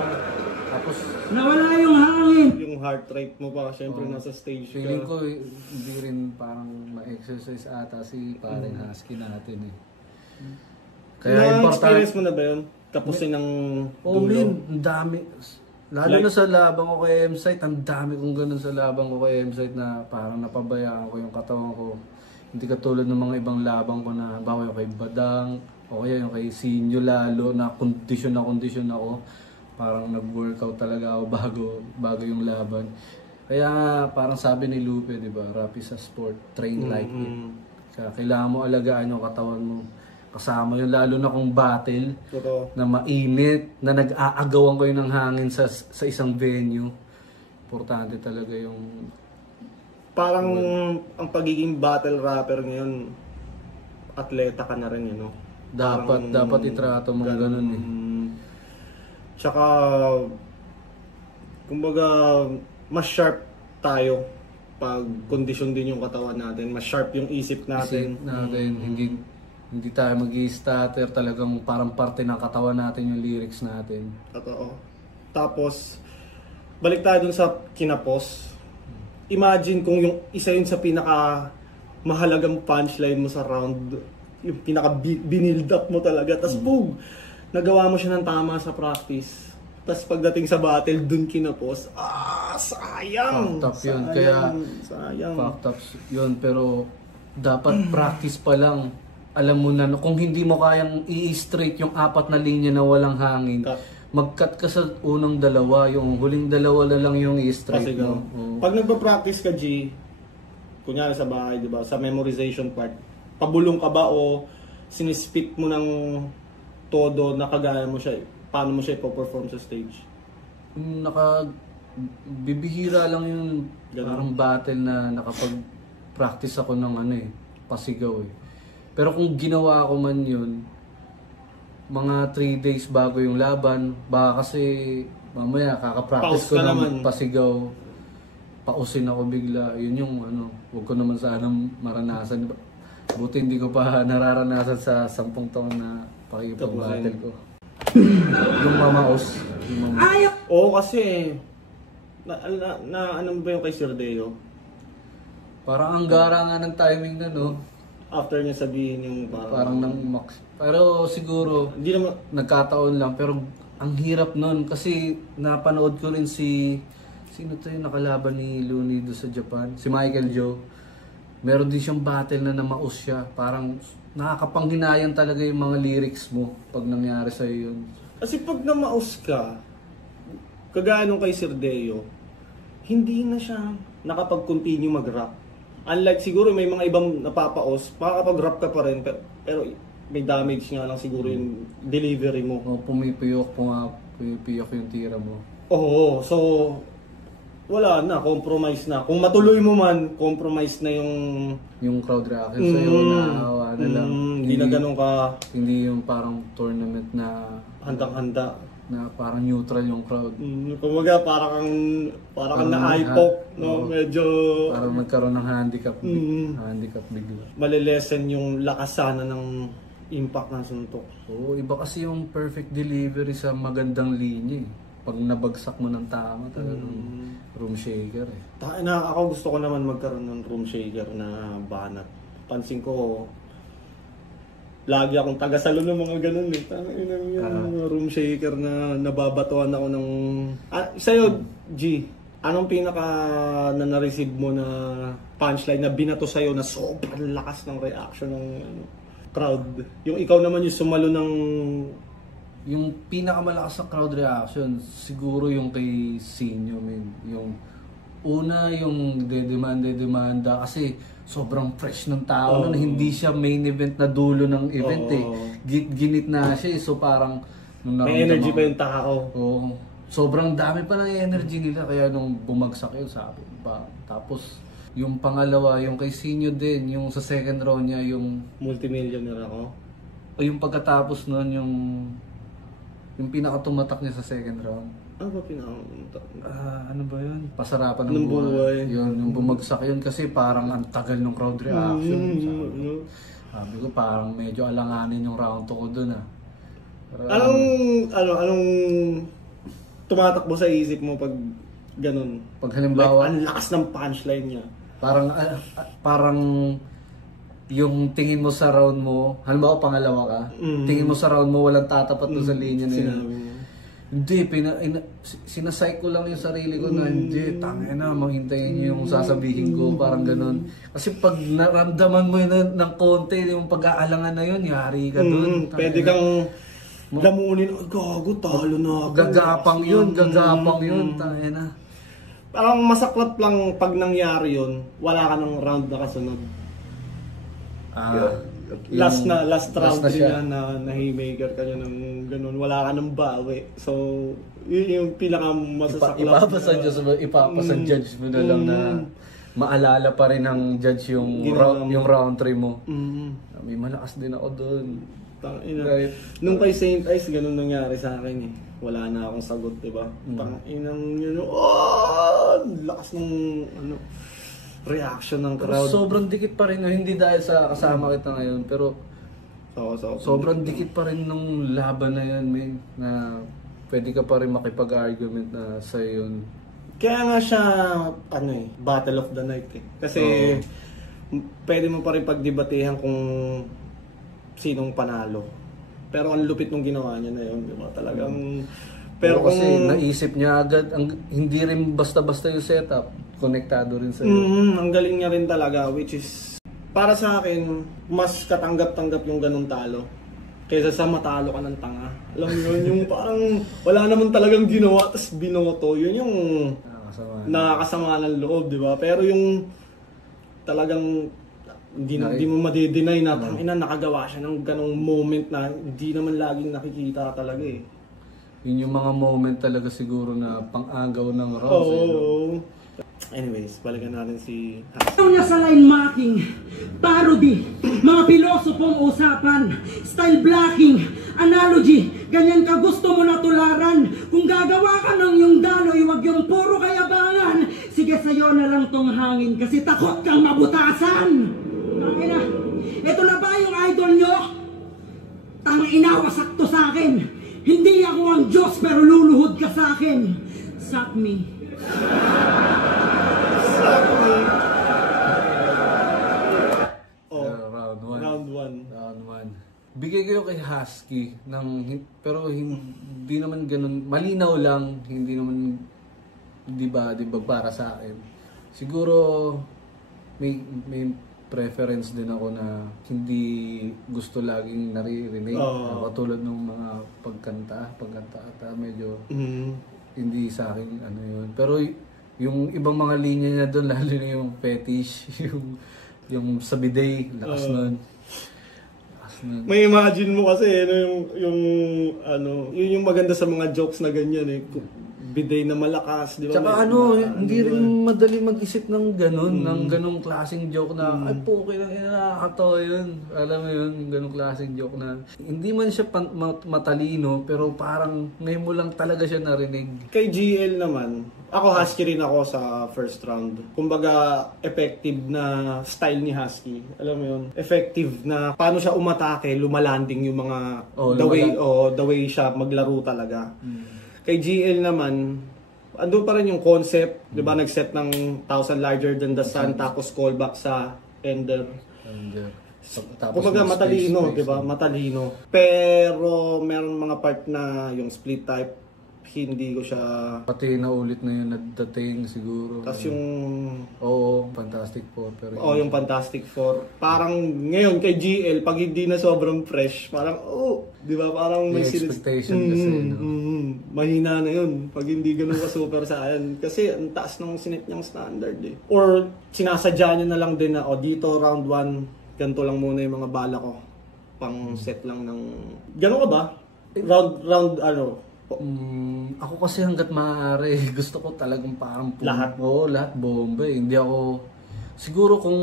Tapos, Nawala yung hangin. Yung heart rate mo pa, syempre nasa stage ka. feeling ko hindi rin parang ma-exercise ata si parang husky natin eh. Kaya Na-experience important. mo na ba yun? Tapusin ng Oh, dulo? man, ang dami. Lalo Like- na sa labang ko kay M-Site, ang dami kong ganun sa labang ko kay M-Site na parang napabayaan ko yung katawan ko. Hindi katulad ng mga ibang labang ko na bawa yung kay Badang o kaya yung kay Sinyo lalo na kondisyon ako. Parang nag-workout talaga ako bago yung laban. Kaya parang sabi ni Lupe, di ba, rap is a sport, train like it. Kaya kailangan mo alagaan yung katawan mo. Kasama yun, lalo na kung battle Totoo. na mainit, na nag-aagawan kayo ng hangin sa isang venue. Importante talaga yung... Parang ang pagiging battle rapper ngayon, atleta ka na rin, yun, no? Dapat itrato mo ganun eh. Tsaka, kumbaga, mas sharp tayo pag kondisyon din yung katawan natin. Mas sharp yung isip natin. Isip natin, hindi tayo mag-i-stutter, talagang parang parte ng katawan natin yung lyrics natin. Totoo. Tapos, balik tayo dun sa kinapos. Imagine kung yung isa yun sa pinaka mahalagang punchline mo sa round, yung pinaka binild up mo talaga. Tapos boom! Nagawa mo siya ng tama sa practice. Tapos pagdating sa battle, dun kinapos. Sayang! Fucked up yun. Kaya, sayang. Fucked up yun, pero dapat practice pa lang. Alam mo na, kung hindi mo kayang i-straight yung 4 na linya na walang hangin, mag-cut ka sa unang dalawa, yung huling dalawa na lang yung i-straight Kasi mo. pag nagpa-practice ka, G, kunyari sa bahay, di ba, sa memorization part, pabulong ka ba o sinispit mo ng todo na kagaya mo siya, paano mo siya ipo-perform sa stage? Bibihira lang yung Ganun. parang battle na nakapag-practice ako ng pasigaw eh. Pero kung ginawa ko man yun, mga 3 days bago yung laban, baka kasi mamaya kakapractice Pause ko ka ng naman. pasigaw, pausin ako bigla. Yun yung huwag ko naman sanang maranasan. Buti hindi ko pa nararanasan sa 10 taon na pakikipag-battle ko. Yung mamaos. Ayaw! Oo, kasi ano ba yung kay Sir Deo? Parang ang gara nga ng timing na, no? After niya sabihin yung Parang nang max. Pero siguro, hindi naman, nagkataon lang. Pero ang hirap nun kasi napanood ko rin sino to yung nakalaban ni Looney do sa Japan? Si Michael Joe. Meron din siyang battle na namaos siya. Parang nakakapanghinayang talaga yung mga lyrics mo pag nangyari sa'yo yun. kasi pag namaos ka, kagaya nung kay Sir Deo, hindi na siya nakapag-continue mag-rap. Unlike siguro may mga ibang napapaos, makakapag-rap ka pa rin, pero may damage nga lang siguro yung delivery mo. O pumipiyok yung tira mo. Oo, so wala na, compromise na. Kung matuloy mo man, compromise na Yung crowd reaction sa'yo, naawa na lang. Hindi na ganun ka Hindi yung parang tournament na handang-handa. na parang neutral yung crowd. Kumbaga parang kang na-hypok, no? Medyo Parang nagkaroon ng handicap bigla. malilesen yung lakas sana ng impact ng suntok. Oo, iba kasi yung perfect delivery sa magandang linya eh. Pag nabagsak mo ng tama, talagang room shaker eh. Ako gusto ko naman magkaroon ng room shaker na banat. Pansin ko, lagi akong taga-salo ng mga ganun eh. Yung room shaker na nababatuan ako ng... Sa'yo, G, anong pinaka na na-receive mo na punchline na binato sa'yo na sobrang lakas ng reaction ng crowd? Yung ikaw naman yung sumalo ng... Yung pinakamalakas na crowd reaction, siguro yung kay Sinyo, man. Yung una, yung demanda kasi sobrang fresh ng tao na hindi siya main event na dulo ng event eh. Ginit na siya eh. So parang... May energy pa yung tao. Oo. Sobrang dami pa ng energy nila kaya nung bumagsak yun sabi pa. Tapos yung pangalawa, yung kay Sinyo din, yung sa second round niya, yung... Multimillionaire ako. O yung pagkatapos nun, yung pinakatumatak niya sa second round. Ano ba pinaka... Ano ba yun? Pasarapan ng Ng buhay. Yun, yung bumagsak yun kasi parang ang tagal ng crowd reaction. Sabi ko parang medyo alanganin yung round 2 ko dun ah. Pero, Anong tumatakbo sa isip mo pag ganun? pag halimbawa, Like, ang lakas ng punchline niya. parang yung tingin mo sa round mo, halimbawa pangalawa ka, tingin mo sa round mo walang tatapat doon sa linya na yun. Sinabi niya. Hindi, sinasay ko lang yung sarili ko na hindi, tangina, manghintayin niyo yung sasabihin ko, parang ganun. Kasi pag naramdaman mo yun ng konti, yung pag-aalangan na yun, yari ka dun. Pwede kang lamunin, ay gago, talo na ako. Gagapang yun, tangina. Parang masaklap lang pag nangyari yun, wala ka ng round na kasunod. Last round na din siya. yan na haymaker ka niya ng ganun, wala ka ng bawi. So, yun yung pinaka masasaklap. Ipapasa judge mo na lang na maalala pa rin ng judge yung round 3 mo. May malakas din ako doon. Right. Nung kay St. Ice, ganun nangyari sa akin eh. Wala na akong sagot, diba? Tanginang yun, lakas ng reaction ng crowd. Sobrang dikit pa rin, hindi dahil sa kasama kita ngayon, pero sobrang dikit pa rin nung laban na yun, man, na pwede ka pa rin makipag-argument na sa yun. Kaya nga siya, battle of the night eh. Kasi pwede mo pa rin pagdebatehan kung sinong panalo. Pero ang lupit nung ginawa niya na yun, diba? Talagang... Pero kasi naisip niya agad, hindi rin basta-basta yung setup, konektado rin sa'yo. Ang galing niya rin talaga, which is, para sa akin, mas katanggap-tanggap yung ganung talo kaysa sa matalo ka ng tanga. Alam mo yun, yung parang wala naman talagang ginawa, tapos binoto, yun yung nakakasama ng loob, di ba? Pero yung talagang hindi mo madi-deny na nakagawa siya ng ganong moment na hindi naman laging nakikita talaga eh. Yun yung mga moment talaga siguro na pang-agaw ng rounds. Anyways, balikan natin si na sa line marking, parody, mga pilosopong usapan, style blocking, analogy, ganyan ka gusto mo na tularan. Kung gagawa ka ng yung daloy, wag yung puro kayabangan. Sige, sa'yo na lang tong hangin kasi takot kang mabutasan. Tangina, ito na ba yung idol nyo? Tangina, wasakto sa akin. Hindi ako ang Diyos pero luluhod ka sa akin. Suck me. Round 1. Bigay ko kay Husky pero hindi naman ganun, malinaw lang, hindi naman di ba para sa akin. Siguro may preference din ako na hindi gusto laging naririnig. Katulad ng mga pagkanta at medyo hindi sa akin yun. Pero yung ibang mga linya niya doon, lalo na yung fetish, yung sa bidet, lakas nun. May imagine mo kasi yung maganda sa mga jokes na ganyan eh. Bidet na malakas, di ba? Tsaka hindi rin madali mag-isip ng ganun, ng ganung klaseng joke na, ay puki lang, nakakatawa yun. Alam mo yun, yung ganung klaseng joke na, hindi man siya matalino, pero parang ngayon mo lang talaga siya narinig. Kay GL naman, ako Husky rin ako sa first round. Kumbaga, effective na style ni Husky. Alam mo yun? Effective na paano siya umatake, lumalanding yung mga the way siya maglaro talaga. Kay GL naman, andun pa rin yung concept, 'di ba? Nag-set ng 1,000 larger than the sun tapos callback sa Ender. Kumbaga matalino, 'di ba? Matalino. Pero meron mga part na yung split type hindi ko siya... Pati naulit na yun nadating siguro. Tapos yung... Fantastic Four. Pero yung Fantastic Four. Parang ngayon kay GL, pag hindi na sobrang fresh, parang di ba? Parang may expectation kasi. Mahina na yun pag hindi ganun ka super sa ayan. Kasi ang taas ng sinet niyang standard eh. Or sinasadya niya na lang din na, dito round 1, ganito lang muna yung mga bala ko. Pang set lang ng... Ganun ka ba? Round ako kasi hanggat maaari, gusto ko talagang parang lahat bomba eh. Hindi ako siguro kung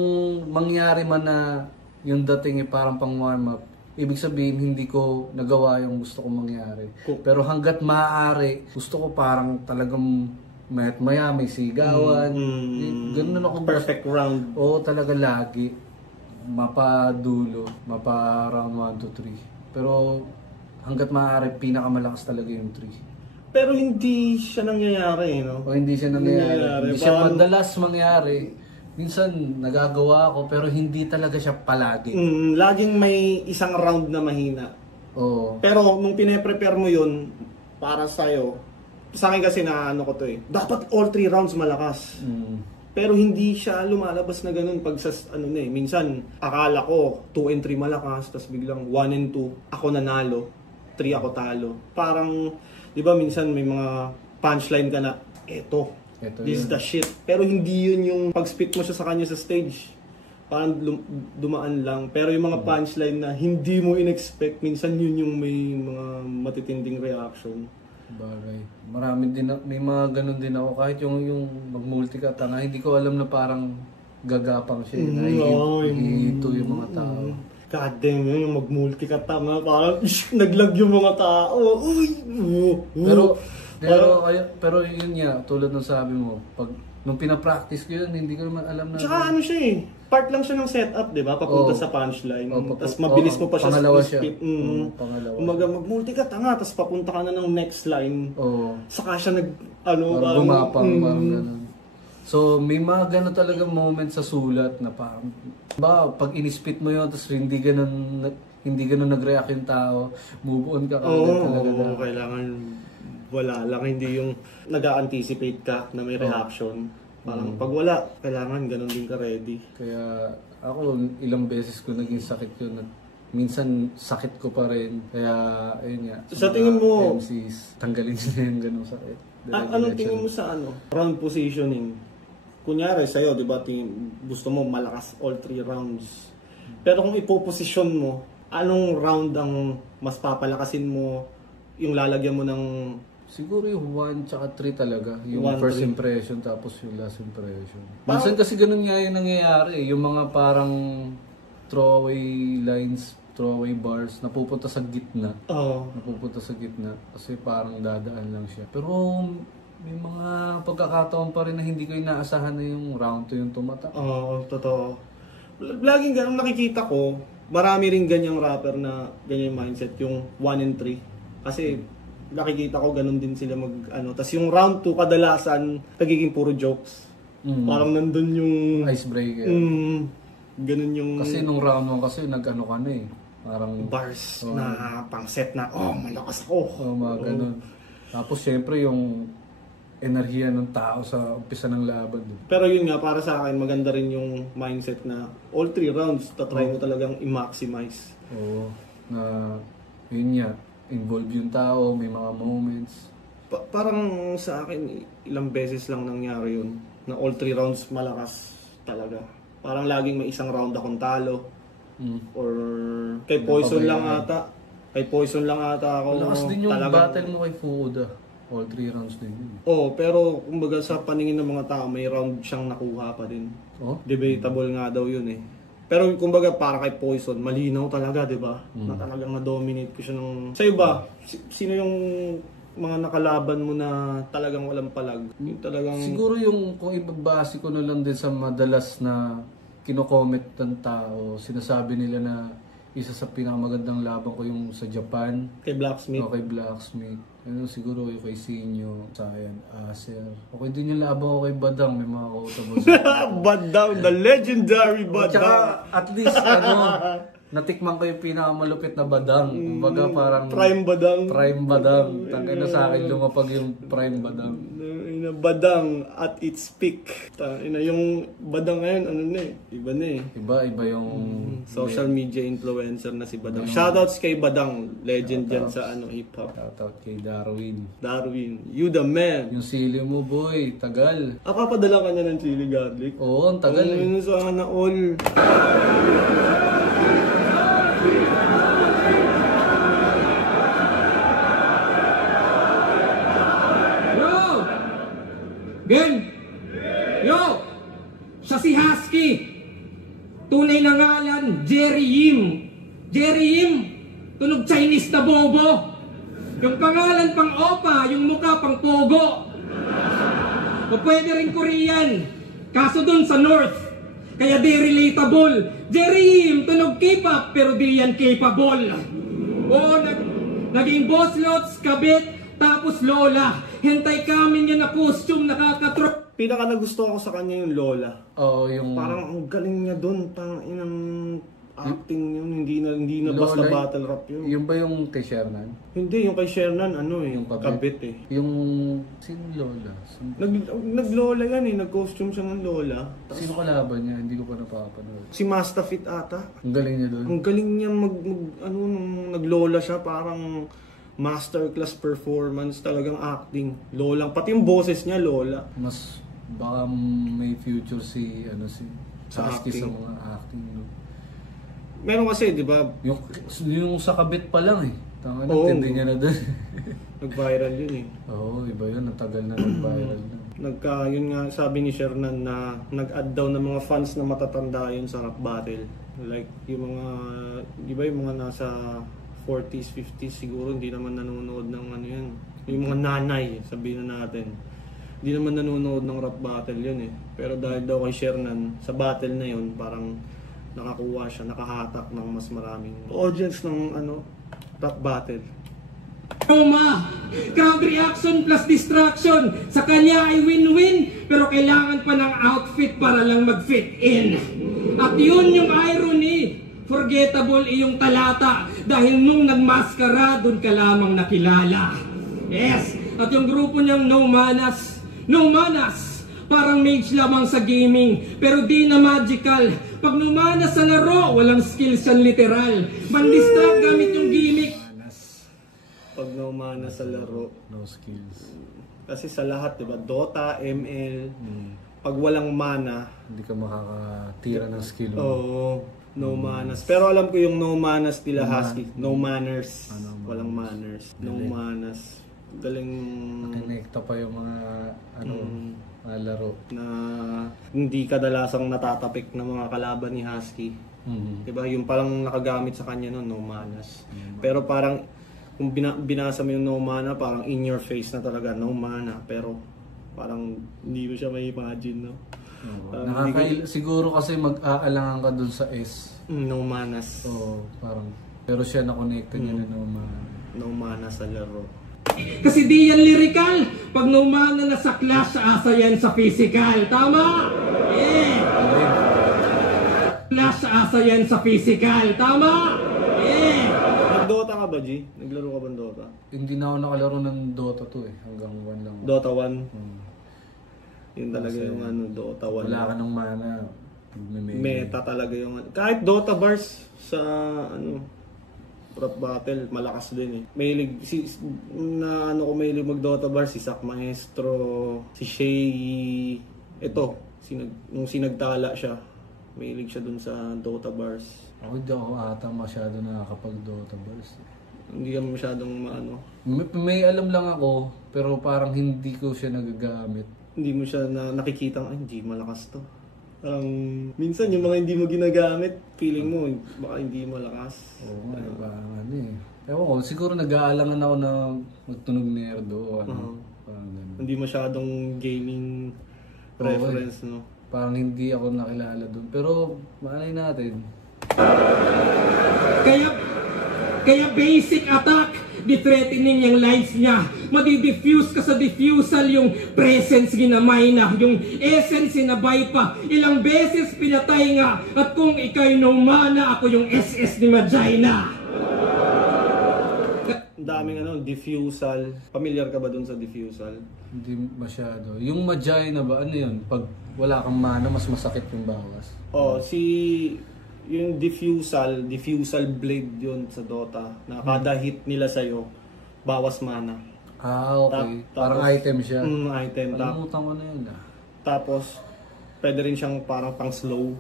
mangyari man na yung dating parang pang warm up, ibig sabihin hindi ko nagawa yung gusto kong mangyari. Pero hanggat maaari, gusto ko parang talagang maya't maya may sigawan. Ganun ako. Perfect round. Oo, talaga lagi. Mapadulo, mapa round 1 to 3. Pero hanggat maaari, pinakamalakas talaga yung 3. Pero hindi siya nangyayari, no? O hindi siya nangyayari. Hindi siya madalas mangyari. Minsan nagagawa ako pero hindi talaga siya palagi. Laging may isang round na mahina. Oo. Pero nung pine-prepare mo yun para sa'yo, sa akin kasi na ano ko to eh, dapat all 3 rounds malakas. Pero hindi siya lumalabas na ganun pag sa ano na eh. Minsan akala ko 2 and 3 malakas, tapos biglang 1 and 2 ako nanalo, 3 ako talo. Parang, di ba minsan may mga punchline ka na, eto, this is the shit. Pero hindi yun yung pag-spit mo siya sa kanya sa stage. Parang dumaan lang. Pero yung mga punchline na hindi mo in-expect, minsan yun yung may mga matitinding reaction. Bagay. Marami din, may mga ganun din ako. Kahit yung mag-multi ka, tanga, hindi ko alam na parang gagapang siya. Nahihito yung mga tao. God damn yun, yung mag-multi ka, tanga. Parang naglag yung mga tao. Pero yun nga, tulad ng sabi mo, pag nung pinapractice ko yun, hindi ko naman alam na... Tsaka ano siya eh, part lang siya ng setup, di ba? Papunta sa punchline. Tapos mabilis mo pa siya pangalawa sa speed. Pangalawa. Umaga mag-multi ka, tanga, tapos papunta ka na ng next line. Saka siya gumapang, parang ganun. So, may mga gano'n talaga moment sa sulat na parang... pag in-spit mo yun, tapos hindi ganun nag-react yung tao, move on ka talaga. Oo, kailangan... Wala lang, hindi yung nag-a-anticipate ka na may reaction. Parang pag wala, kailangan ganun din ka ready. Kaya ako, ilang beses ko naging sakit yun. At minsan sakit ko pa rin. Kaya, ayun nga. Sa tingin mo, MCs, tanggalin nila yung ganung sakit. Anong tingin mo sa round positioning? Kunyari sa'yo, di ba, gusto mo malakas all 3 rounds. Pero kung ipoposisyon mo, anong round ang mas papalakasin mo, yung lalagyan mo ng... Siguro yung 1 tsaka 3 talaga. Yung 1, first 3. impression tapos yung last impression. Minsan kasi ganun nga yung nangyayari. Yung mga parang throwaway lines, throwaway bars, napupunta sa gitna. Napupunta sa gitna. Kasi parang dadaan lang siya. Pero may mga pagkakataon pa rin na hindi ko inaasahan na yung round 2 yung tumatak. Totoo. Laging ganun nakikita ko, marami rin ganyang rapper na ganyan mindset, yung 1 and 3. Kasi nakikita ko ganun din sila tas yung round 2 kadalasan nagiging puro jokes. Parang nandun yung icebreaker. Ganun yung kasi nung round 1 kasi nag-ano ka na eh. Parang bars na pang set na malakas ako. Mga ganun. Tapos syempre yung enerhiya ng tao sa umpisa ng laban. Pero yun nga, para sa akin maganda rin yung mindset na all 3 rounds tatry mo talagang i-maximize. Na yun nga, involve yung tao, may mga moments. Parang sa akin, ilang beses lang nangyari yun. Na all 3 rounds malakas talaga. Parang laging may isang round akong talo. Or kay Poison lang ata. Kay Poison lang ata ako. Malakas din yung battle mo kay Fuda. All 3 rounds din yun. Pero kumbaga sa paningin ng mga tao, may round siyang nakuha pa din. Debatable nga daw yun eh. Pero kumbaga para kay Poison, malinaw talaga, di ba? Na talagang na-dominate ko siya ng... Sa'yo ba? Sino yung mga nakalaban mo na talagang walang palag? Yung talagang... Siguro yung kung ibabase ko na lang din sa madalas na kino-comment ng tao, sinasabi nila na isa sa pinakamagandang laban ko yung sa Japan. Kay Blacksmith? Kay Blacksmith. Ano, siguro yung kay Sinyo, Sayan, Acer. Okay din yung laban ko kay Badang, may mga quotables. Badang, the legendary Badang! Tsaka at least, natikman ko yung pinakamalupit na Badang. Kumbaga parang... Prime Badang. Prime Badang. Tangkay na sa akin lumapag yung Prime Badang. Badang at its peak. Yung Badang ngayon, iba na eh. Iba yung... social media influencer na si Badang. Shoutouts kay Badang, legend dyan sa hip-hop. Shoutout kay Darwin. You the man. Yung sili mo boy, tagal. Papadala ka niya ng chili garlic? Oo, ang tagal eh. Yun sana all. Gang! Yo! Siya si Husky. Tunay na ngalan, Jerry Yim. Jerry Im, tunog Chinese na bobo. Yung pangalan pang Opa, yung mukha pang Pogo. O pwede rin Korean, kaso dun sa North, kaya di relatable. Jerry Im, tunog K-pop, pero di yan capable. O naging boss lots, kabit, tapos lola. Hentay kami niya na costume, nakakatrok. Pinaka nagustuhan ko sa kanya yung Lola. Oo, yung... Parang ang galing niya doon, pang inang acting yun, hindi na basta Lola, battle rap yun. Yung ba yung kay Shernan? Hindi, yung kay Shernan, yung kabit. kabit eh. Yung... Sino Lola? Nag-Lola yan eh, nag-costume siya ng Lola. Sino kalaban niya? Hindi ko pa napapanood. Si Mastafit ata. Ang galing niya doon. Ang galing niya nung nag-Lola siya, parang masterclass performance, talagang acting. Lola, pati yung boses niya, Lola. Mas baka may future si Sa Husky sa acting. mga acting. No? Meron kasi, di ba, Yung sa kabit pa lang eh. Tanga na, Oo. tindi niya na doon. nag-viral yun eh. Oo, iba yun. Ang tagal na nag-viral na. Yun nga, sabi ni Shernan na nag-add daw ng mga fans na matatanda yun sa rap battle. Like, yung mga, di ba yung mga nasa 40s, 50s siguro, hindi naman nanonood ng ano yun. Yung mga nanay, sabihin na natin. Hindi naman nanonood ng rap battle yun eh. Pero dahil daw kay Shernan, sa battle na yun, parang nakakuha siya, nakahatak ng mas maraming audience ng rap battle. Roma, crowd reaction plus distraction. Sa kanya ay win-win, pero kailangan pa ng outfit para lang mag-fit in. At yun yung irony. Forgettable iyong talata dahil nung nagmaskara, dun ka lamang nakilala. Yes, at yung grupo niyang No Manas, parang mage lamang sa gaming, pero di na magical. Pag numanas sa laro, walang skills yan literal. Mandistract gamit yung gimmick. Pag naumana sa laro, No skills. kasi sa lahat, diba, Dota, ML, pag walang mana, Hindi ka makakatira ng skill mo. oo, no manas. Pero alam ko yung no manas nila Husky, no manners. No manners. Walang manners. No Galing. manas. Galing Kinekta pa yung mga mga laro. na hindi kadalasang natatapik ng mga kalaban ni Husky. Diba? Yung parang nakagamit sa kanya no manas. Pero parang kung binasa mo yung no mana, parang in your face na talaga, no mana. Pero parang hindi mo siya may imagine, no? Siguro kasi mag-aalangan ka dun sa S. No manas. So, parang, pero siya na-connecta niya na naman. No mana sa laro. Kasi di yan lyrical. Pag numana na sa clash, asa yan sa physical. Tama? Eh. Clash, asa yan sa physical. Tama? Eh. Nag-Dota ka ba, G? Naglaro ka ba ng Dota? Hindi na ako nakalaro ng Dota 2 eh. Hanggang 1 lang. Dota 1? Yun talaga yung Dota 1. Wala ka ng mana. Meta talaga yung kahit Dota bars sa rap battle, malakas din eh. Mahilig, mahilig mag-Dota bars, si Sak Maestro, si Shay, nung sinagtala siya, mahilig siya dun sa Dota bars. Ako hindi ako ata masyado nakakapag-Dota bars. Hindi ka masyadong May alam lang ako, pero parang hindi ko siya nagagamit. hindi mo siya nakikita, ay hindi malakas to. Parang minsan yung mga hindi mo ginagamit, feeling mo baka hindi malakas. Oo nga, parang Ewan ko, siguro nag-aalangan ako na magtunog nerdo o parang ganun. Hindi masyadong gaming reference, no? Parang hindi ako nakilala doon. Pero, malay natin. Kaya basic attack, di-threatening yung lives niya. Madi-diffuse ka sa diffusal, yung presence ginamay na, yung essence sinabay pa. Ilang beses pinatay nga, at kung ikaw'y no mana, ako yung SS ni Magina. Ang daming diffusal. Familiar ka ba dun sa diffusal? Hindi masyado. Yung Magina ba, ano yun? Pag wala kang mana, mas masakit yung bawas. Yung diffusal blade yun sa Dota, na kada hit nila sa'yo, bawas mana. Okay. Parang item siya. Item. Palimutan ko na yun Tapos, pwede rin siyang parang pang slow,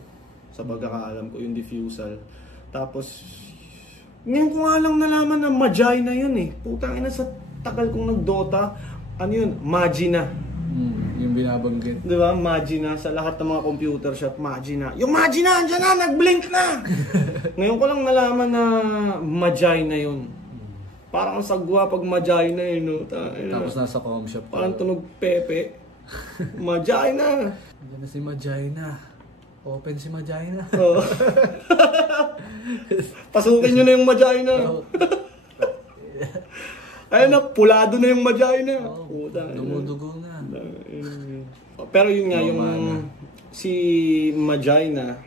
sa pagkakaalam ko, yung diffusal. Tapos, ngayon ko nga lang nalaman na Magina yun eh. Putang ina, sa tagal kong nag-Dota, ano yun? Magina. Yung binabanggit. Di ba? Magina. Sa lahat ng mga computer shop, Magina. Yung Magina, andyan na! Nag-blink na! Ngayon ko lang nalaman na Magina yun. Parang ang sagwa pag Magina yun. No? Tapos nasa com shop. Parang tunog Pepe. Magina! Diyan na si Magina. Open si Magina. Oh. Pasukin nyo na yung Magina. Ayun na, pulado na yung Magina. Dumudugo na. Pero yun nga, yung si Magina,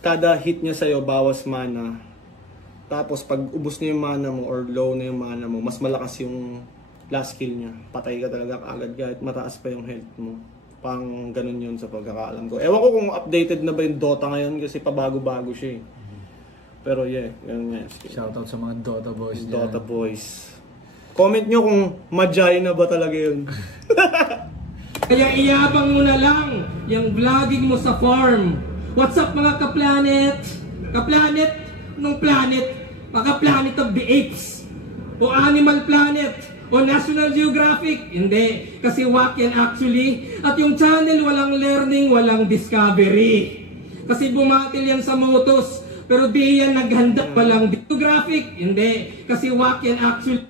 kada hit niya sa'yo, bawas mana. Tapos pag ubos na yung mana mo or low na yung mana mo, mas malakas yung last kill niya. Patay ka talaga agad kahit mataas pa yung health mo. Pang ganun yun sa pagkakaalam ko. Ewan ko kung updated na ba yung Dota ngayon kasi pabago-bago siya eh. Pero yeah, ganun nga. Shoutout sa mga Dota boys dyan. Dota boys. Comment nyo kung Magina ba talaga yun. Kaya iyabang mo na lang yung vlogging mo sa farm. What's up mga ka-planet? Ka-planet? Nung planet? Maka-planet of the apes? O Animal Planet? O National Geographic? Hindi. Kasi wak yan actually. At yung channel walang learning, walang discovery. Kasi bumatil yan sa motos. Pero di yan naghanda walang geographic. Hindi. Kasi wak yan actually.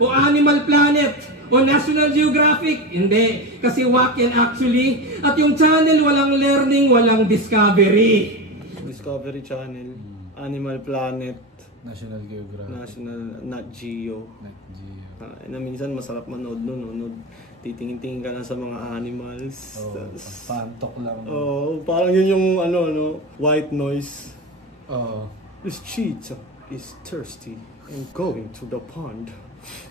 O Animal Planet? O National Geographic? Hindi. Kasi wak yan actually. At yung channel walang learning, walang discovery. Discovery Channel, Animal Planet, National Geographic. Nat Geo. Nat Geo. Na minsan masarap manood nun. Titingin-tingin ka lang sa mga animals. Pantok lang. Parang yun yung white noise. This cheetah is thirsty and going to the pond.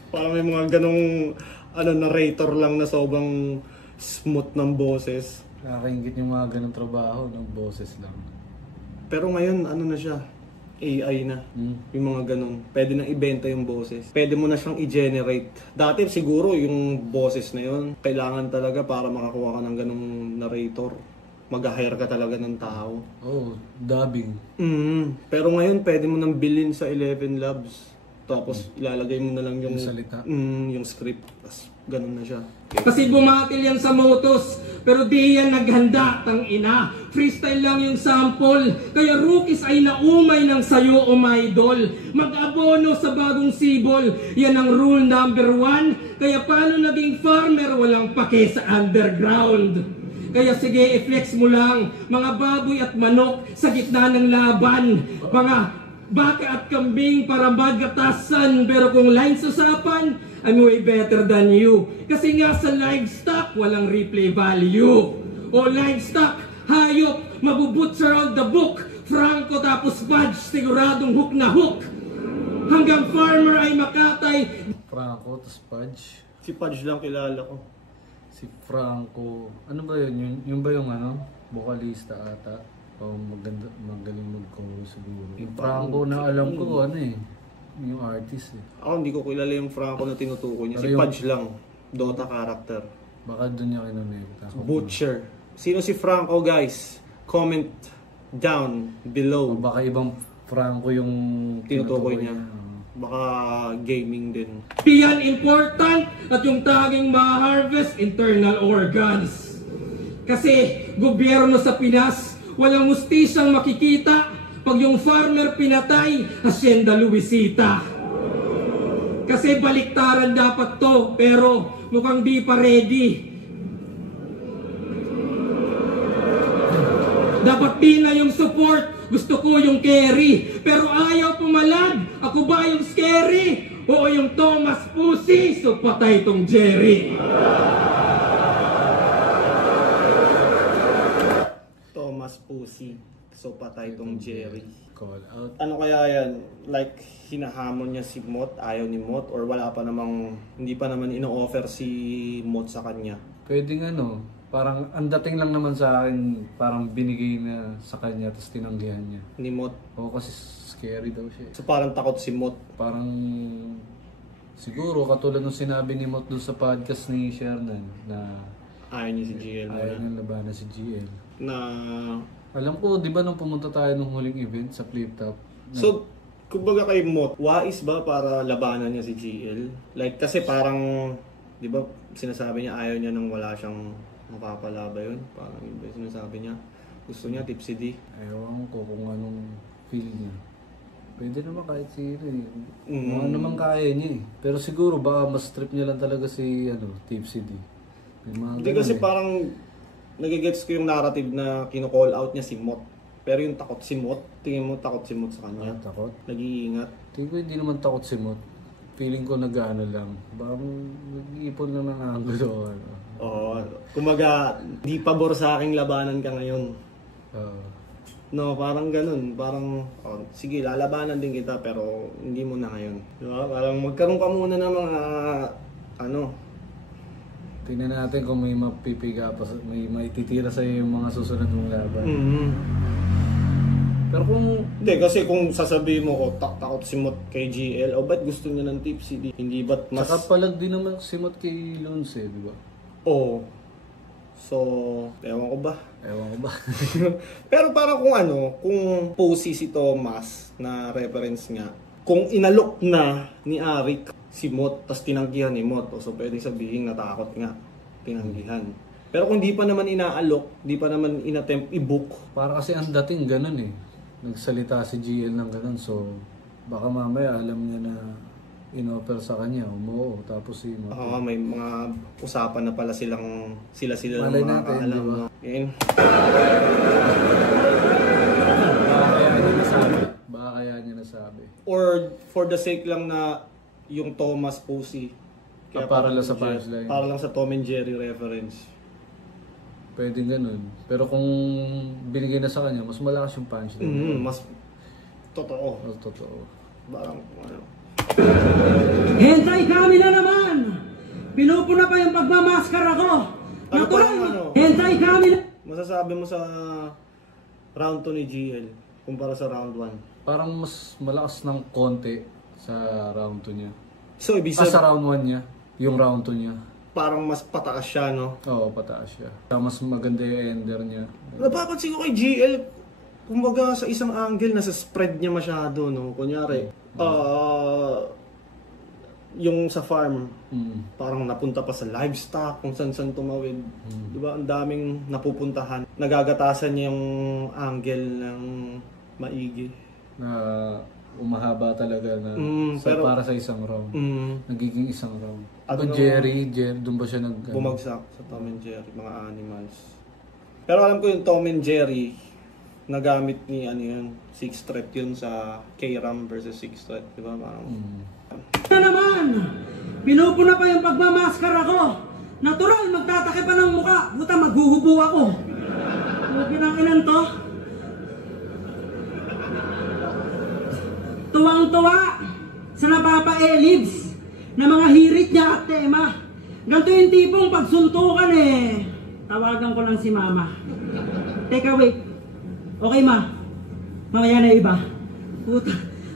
Parang may mga ganong narrator lang na sobrang smooth ng boses. Nakakaingit yung mga ganong trabaho ng boses lang. Pero ngayon, na siya? AI na. Yung mga ganun. Pwede nang ibenta yung boses. Pwede mo na siyang i-generate. Dati siguro yung boses na yun, kailangan talaga para makakuha ka ng ganung narrator. Mag-hire ka talaga ng tao. Dubbing. Pero ngayon, pwede mo nang bilhin sa 11 Labs. Tapos ilalagay mo na lang yung salita. Yung script. Tapos ganun na siya. Kasi bumatil yan sa motos, pero di yan naghanda, tang ina. Freestyle lang yung sample, kaya rookies ay naumay ng sayo o idol. Mag-abono sa bagong sibol, yan ang rule number 1. Kaya paano naging farmer, walang pake sa underground. Kaya sige, i-flex mo lang, mga baboy at manok sa gitna ng laban. Mga baka at kambing para magatasan, pero kung lines usapan, I'm way better than you. Kasi nga sa livestock, walang replay value. O livestock, hayop, mabubutcher all the book. Franco tapos Fudge, siguradong hook na hook. Hanggang farmer ay makatay. Franco tapos Fudge. Si Fudge lang kilala ko. Si Franco, ano ba yun? Yung ba yung vocalista ata? O magaling mag-chorus siguro. Yung Franco na alam ko, yung artist eh. Ako hindi ko kilala yung Franco na tinutukoy niya. Si Fudge lang. Dota character. Baka doon niya kinonekta. Butcher. Sino si Franco, guys? Comment down below. O baka ibang Franco yung tinutukoy niya. Baka gaming din. Yan important at yung taging ma-harvest internal organs. Kasi gobyerno sa Pinas, walang mustisyang makikita pag yung farmer pinatay, Hacienda Luisita. Kasi baliktaran dapat to, pero mukhang di pa ready. Dapat di na yung support, gusto ko yung carry. Pero ayaw pumalad, ako ba yung scary? Oo yung Thomas Pussy, so patay tong Jerry. Thomas Pussy. So patay tong Jerry. Call out. Ano kaya yan? Like, hinahamon niya si Mot? Ayaw ni Mot? Or wala pa namang, hindi pa naman ino-offer si Mot sa kanya? Pwedeng parang ang dating lang naman sa akin, parang binigay na sa kanya tapos tinanggihan niya. Ni Mot? Oo, kasi scary daw siya. So parang takot si Mot? Parang siguro katulad ng sinabi ni Mot doon sa podcast ni Shernan na ayaw niya si GL ayaw niyang labanan si GL. Na alam ko, di ba nung pumunta tayo nung huling event sa Flip Top? So, kumbaga kay Mot, wais ba para labanan niya si GL? Like, kasi parang Di ba sinasabi niya ayaw niya nang wala siyang mapapalaba yun? Parang yun ba yung sinasabi niya? Gusto niya Tipsy D. Ewan ko kung anong feel niya. Pwede naman kahit sino eh. Mm. Ano naman kaya niya eh. Pero siguro baka mas trip niya lang talaga si Tipsy D. Hindi kasi parang nagigets ko yung narrative na kino-call out niya si Mot. Pero yung takot si Mot, tingin mo takot si Mot sa kanya? Takot? Nag-iingat. Tingin ko hindi naman takot si Mot. Feeling ko nag-ano lang. Baka nag-iipon lang ng angulo. Oo. Kumaga, di pabor sa aking labanan ka ngayon. No, parang ganun. Parang, sige, lalabanan din kita pero hindi mo na ngayon. Diba? Parang magkaroon ka muna ng mga, Tingnan natin kung may mapipiga pa, may maititira sa'yo yung mga susunod mong laban. Pero kung... Hindi, kasi kung sasabihin mo, takot si Mot kay GL, ba't gusto niya ng Tipsy D? Hindi ba't mas... Saka palag din naman si Mot kay Lons di ba? Oo. So, ewan ko ba? Ewan ko ba? Pero parang kung posy si Thomas na reference nga, kung inalok na ni Arik si Mot, tas tinanggihan ni Mot, so pwede sabihin natakot nga, tinanggihan. Pero kung di pa naman inaalok, di pa naman inattempt i-book. Para kasi ang dating ganun eh. Nagsalita si GL ng ganun, so baka mamaya alam niya na in-offer sa kanya, umuo, tapos si Mot. May mga usapan na pala sila Malay mga natin, kaalam. diba? Baka kaya niya nasabi. Or for the sake lang na yung Thomas Posey. Para lang sa punchline. Para lang sa Tom and Jerry reference. Pwede ganun. Pero kung binigay na sa kanya, mas malakas yung punchline. Mas totoo. Mas totoo. Parang Hentay kami na naman! Pinupuna pa yung pagmamaskara ko! Hentay kami na... Masasabi mo sa round 2 ni GL kumpara sa round 1? Parang mas malakas ng konti sa round 2 niya. So, ibig sabihin, sa round 1 niya, yung round 2 niya. parang mas pataas siya, no? Oo, pataas siya. Mas maganda yung ender niya. Napapansin ko kay GL, kumbaga sa isang angle, nasa spread niya masyado, no? Kunyari, yung sa farm, parang napunta pa sa livestock, kung saan-saan tumawid. Diba? Ang daming napupuntahan. Nagagatasan niya yung angle ng maigi. Na umahaba talaga na pero, para sa isang round. Nagiging isang round. At Jerry, doon ba siya bumagsak sa Tom and Jerry, mga animals. Pero alam ko yung Tom and Jerry, nagamit ni Six Threat yun sa K-Ram versus Six Threat, di ba? Na naman! Pinupuna pa yung pagmamaskara ko! Natural, magtatake pa ng muka! Buta, maghuhubo ako! Huwag ng inan to! Tuwang-tuwa sa napapa-elids na mga hirit niya at tema. Ganito yung tipong pagsuntukan tawagan ko lang si mama. Teka, wait. Okay, ma. Mamaya na iba. Puta.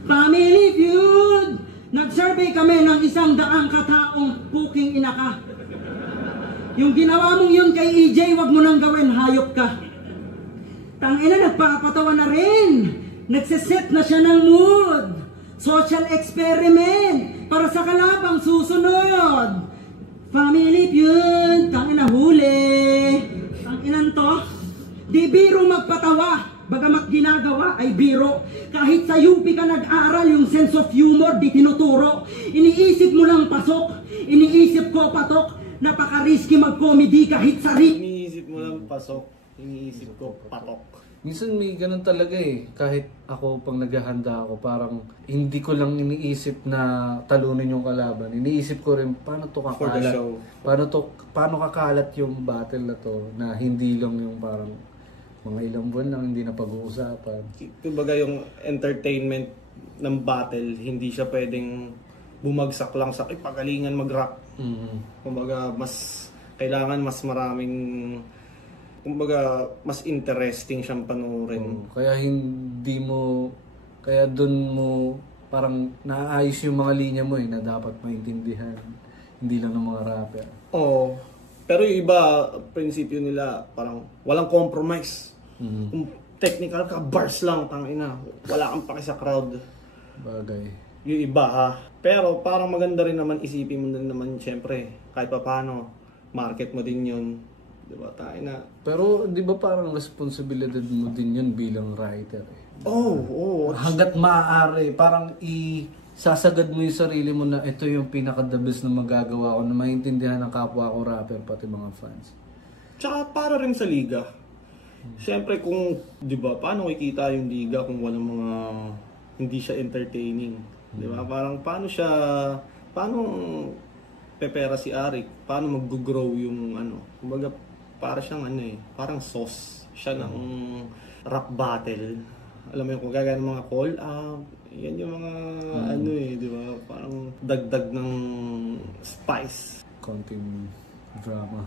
Family Feud! Nag-survey kami ng 100 kataong puking ina ka. Yung ginawa mong yun kay EJ, wag mo nang gawin, hayop ka. Tangina, nagpapatawa na rin. Nagsiset na siya ng mood. Social experiment para sa kalabang susunod. Family Feud, tangina huli. Tanginan to. Di biro magpatawa. Bagamat ginagawa ay biro. Kahit sa UP ka nag-aral, yung sense of humor di tinuturo. Iniisip mo lang pasok. Iniisip ko patok. Napaka-risky mag-comedy kahit sarili. Iniisip mo lang pasok. Iniisip ko patok. Minsan may ganun talaga Kahit ako pag naghahanda ako, parang hindi ko lang iniisip na talunin yung kalaban. Iniisip ko rin paano to kakalat. For the show. Paano kakalat yung battle na to na hindi lang yung parang mga ilang buwan lang hindi na pag-uusapan. Kumbaga yung entertainment ng battle, hindi siya pwedeng bumagsak lang sa pagalingan mag-rock. Kumbaga kailangan mas maraming, kumbaga mas interesting siyang panoorin. Kaya kaya dun mo parang naayos yung mga linya mo na dapat maintindihan. Hindi lang ng mga rapper. Oo. Pero yung iba, prinsipyo nila, parang walang compromise. Kung technical ka, bars lang, tangina. Wala kang paki sa crowd. Bagay. yung iba ha. Pero parang maganda rin naman isipin mo din naman syempre kahit pa paano market mo din yun. Diba tayo na. Pero di ba parang responsibilidad mo din yun bilang writer eh? Oo. Hanggat maaari, parang sasagad mo yung sarili mo na ito yung pinaka-the best na magagawa ko na maintindihan ng kapwa ko rapper pati mga fans. Tsaka para rin sa liga. Siyempre kung, di ba, paano kikita yung liga kung walang mga, hindi siya entertaining. Di ba? Parang paano pepera si Arik, paano mag-grow yung kumbaga para siyang parang sauce siya ng rap battle. Alam mo yung kung gagawin ng mga call up, yan yung mga di ba? Parang dagdag ng spice. Konting drama.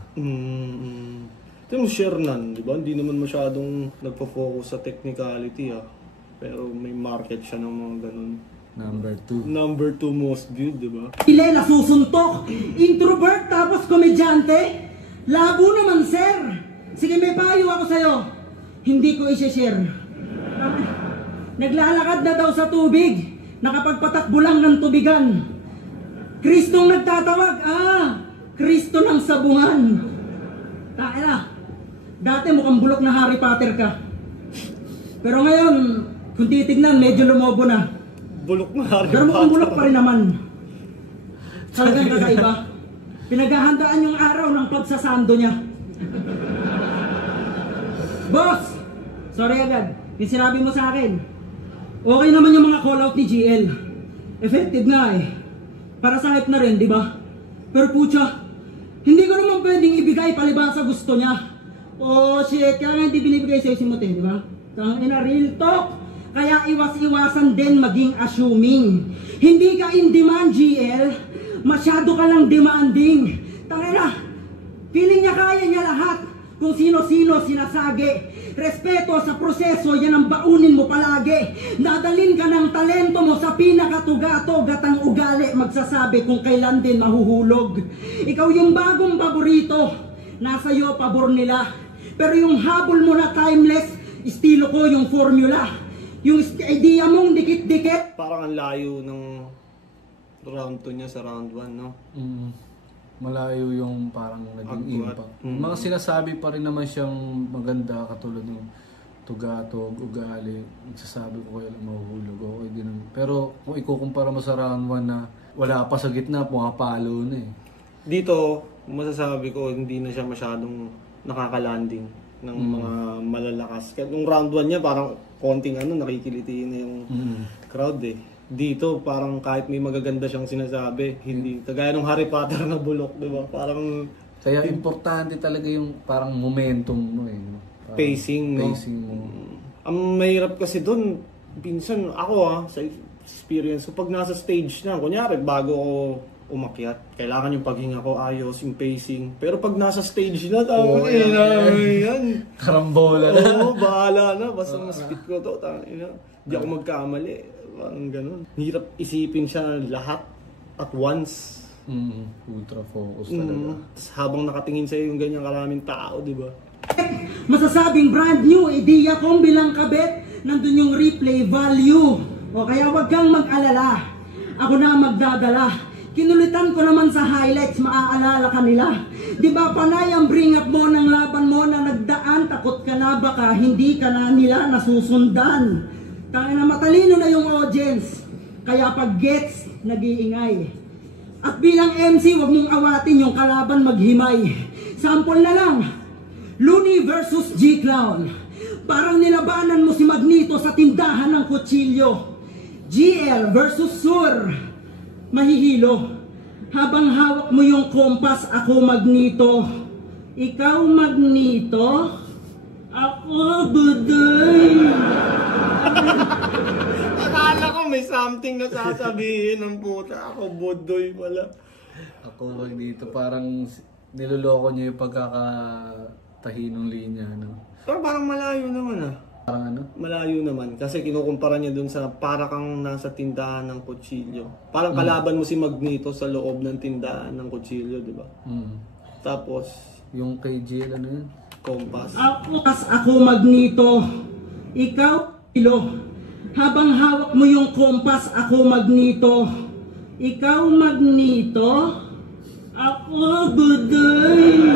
Ito yung Shernan, di ba? Hindi naman masyadong nagpo-focus sa technicality pero may market siya ng mga ganun. Number 2 most viewed, di ba? Ilela susuntok, introvert tapos komedyante. Labo naman, sir. Sige, may payo ako sa'yo. Hindi ko i-share. Naglalakad na daw sa tubig. Nakapagpatakbo lang ng tubigan. Kristong nagtatawag. Kristo ng sabungan. Tae dati mukhang bulok na Harry Potter ka. Pero ngayon, kung titignan, medyo lumobo na. Bulok na Harry Potter. Pero mukhang bulok pa rin naman. Talagang kakaiba. Pinaghahandaan yung araw ng pagsasando niya. Boss! Sorry agad. Yung sinabi mo sa akin. Okay naman yung mga call out ni GL. Effective nga Para sa hype na rin, di ba? Pero putya, hindi ko naman pwedeng ibigay palibasa gusto niya. Shit, kaya nga hindi binibigay sa Simote, di ba? Tangina, real talk. Kaya iwas-iwasan din maging assuming. Hindi ka in demand, GL. Masyado ka lang demanding. Tangina, feeling niya kaya niya lahat. Kung sino-sino sinasagi. Respeto sa proseso, yan ang baunin mo palagi. Dadalin ka ng talento mo sa pinakatugatog at ang ugali magsasabi kung kailan din mahuhulog. Ikaw yung bagong paborito. Nasa iyo pabor nila. Pero yung habol mo na timeless, estilo ko yung formula. Yung idea mong dikit-dikit. Parang ang layo ng round 2 niya sa round 1, no? Malayo yung parang naging impact. Mga sinasabi pa rin naman siyang maganda katulad ng tugatog, ugali. Sasabi ko kaya lang mahuhulog. Okay din. Pero kung ikukumpara mo sa round 1 na wala pa sa gitna, pumapalo na Dito, masasabi ko hindi na siya masyadong nakakalanding ng mga malalakas. Kaya nung round 1 niya parang konting nakikiliti na yung crowd Dito, parang kahit may magaganda siyang sinasabi, hindi. Kagaya nung Harry Potter na bulok, di ba? Parang... Kaya importante talaga yung parang momentum mo Pacing, no? Pacing mo. Ang mahirap kasi doon, pinsan ako sa experience ko, pag nasa stage na, kunyari, bago ako umakyat, kailangan yung paghinga ko ayos, yung pacing. Pero pag nasa stage na, yan. Karambola na. Oo, bahala na. Basta mas-fit ko to. Hindi ako magkamali. Parang ganun. Hirap isipin siya lahat at once. Ultra focus talaga. Habang nakatingin sa'yo yung ganyang karaming tao, di ba? Masasabing brand new, idea kong bilang kabit, nandun yung replay value. Kaya wag kang mag-alala. Ako na magdadala. Kinulitan ko naman sa highlights, maaalala ka nila. Di ba panay ang bring up mo ng laban mo na nagdaan, takot ka na baka hindi ka na nila nasusundan. Kaya na matalino na yung audience. Kaya pag gets, nag-iingay. At bilang MC, wag mong awatin yung kalaban maghimay. Sample na lang. Looney versus G-Clown. Parang nilabanan mo si Magneto sa tindahan ng kutsilyo. GL versus Sur. Mahihilo. Habang hawak mo yung kompas, ako Magneto. Ikaw Magneto. Ako Budoy. Akala ko may something na sasabihin ng puta. Ako Budoy pala. Ako dito parang niloloko niya yung pagkakatahi ng linya. Pero parang malayo naman Parang Malayo naman. Kasi kinukumpara niya dun sa para kang nasa tindahan ng kutsilyo. Parang kalaban mo si Magneto sa loob ng tindahan ng kutsilyo, di ba? Tapos, yung kay GL yun? kompas. Ako Magneto. Ikaw, Ilo. Habang hawak mo yung kompas, ako magneto. Ikaw magneto? Ako budoy.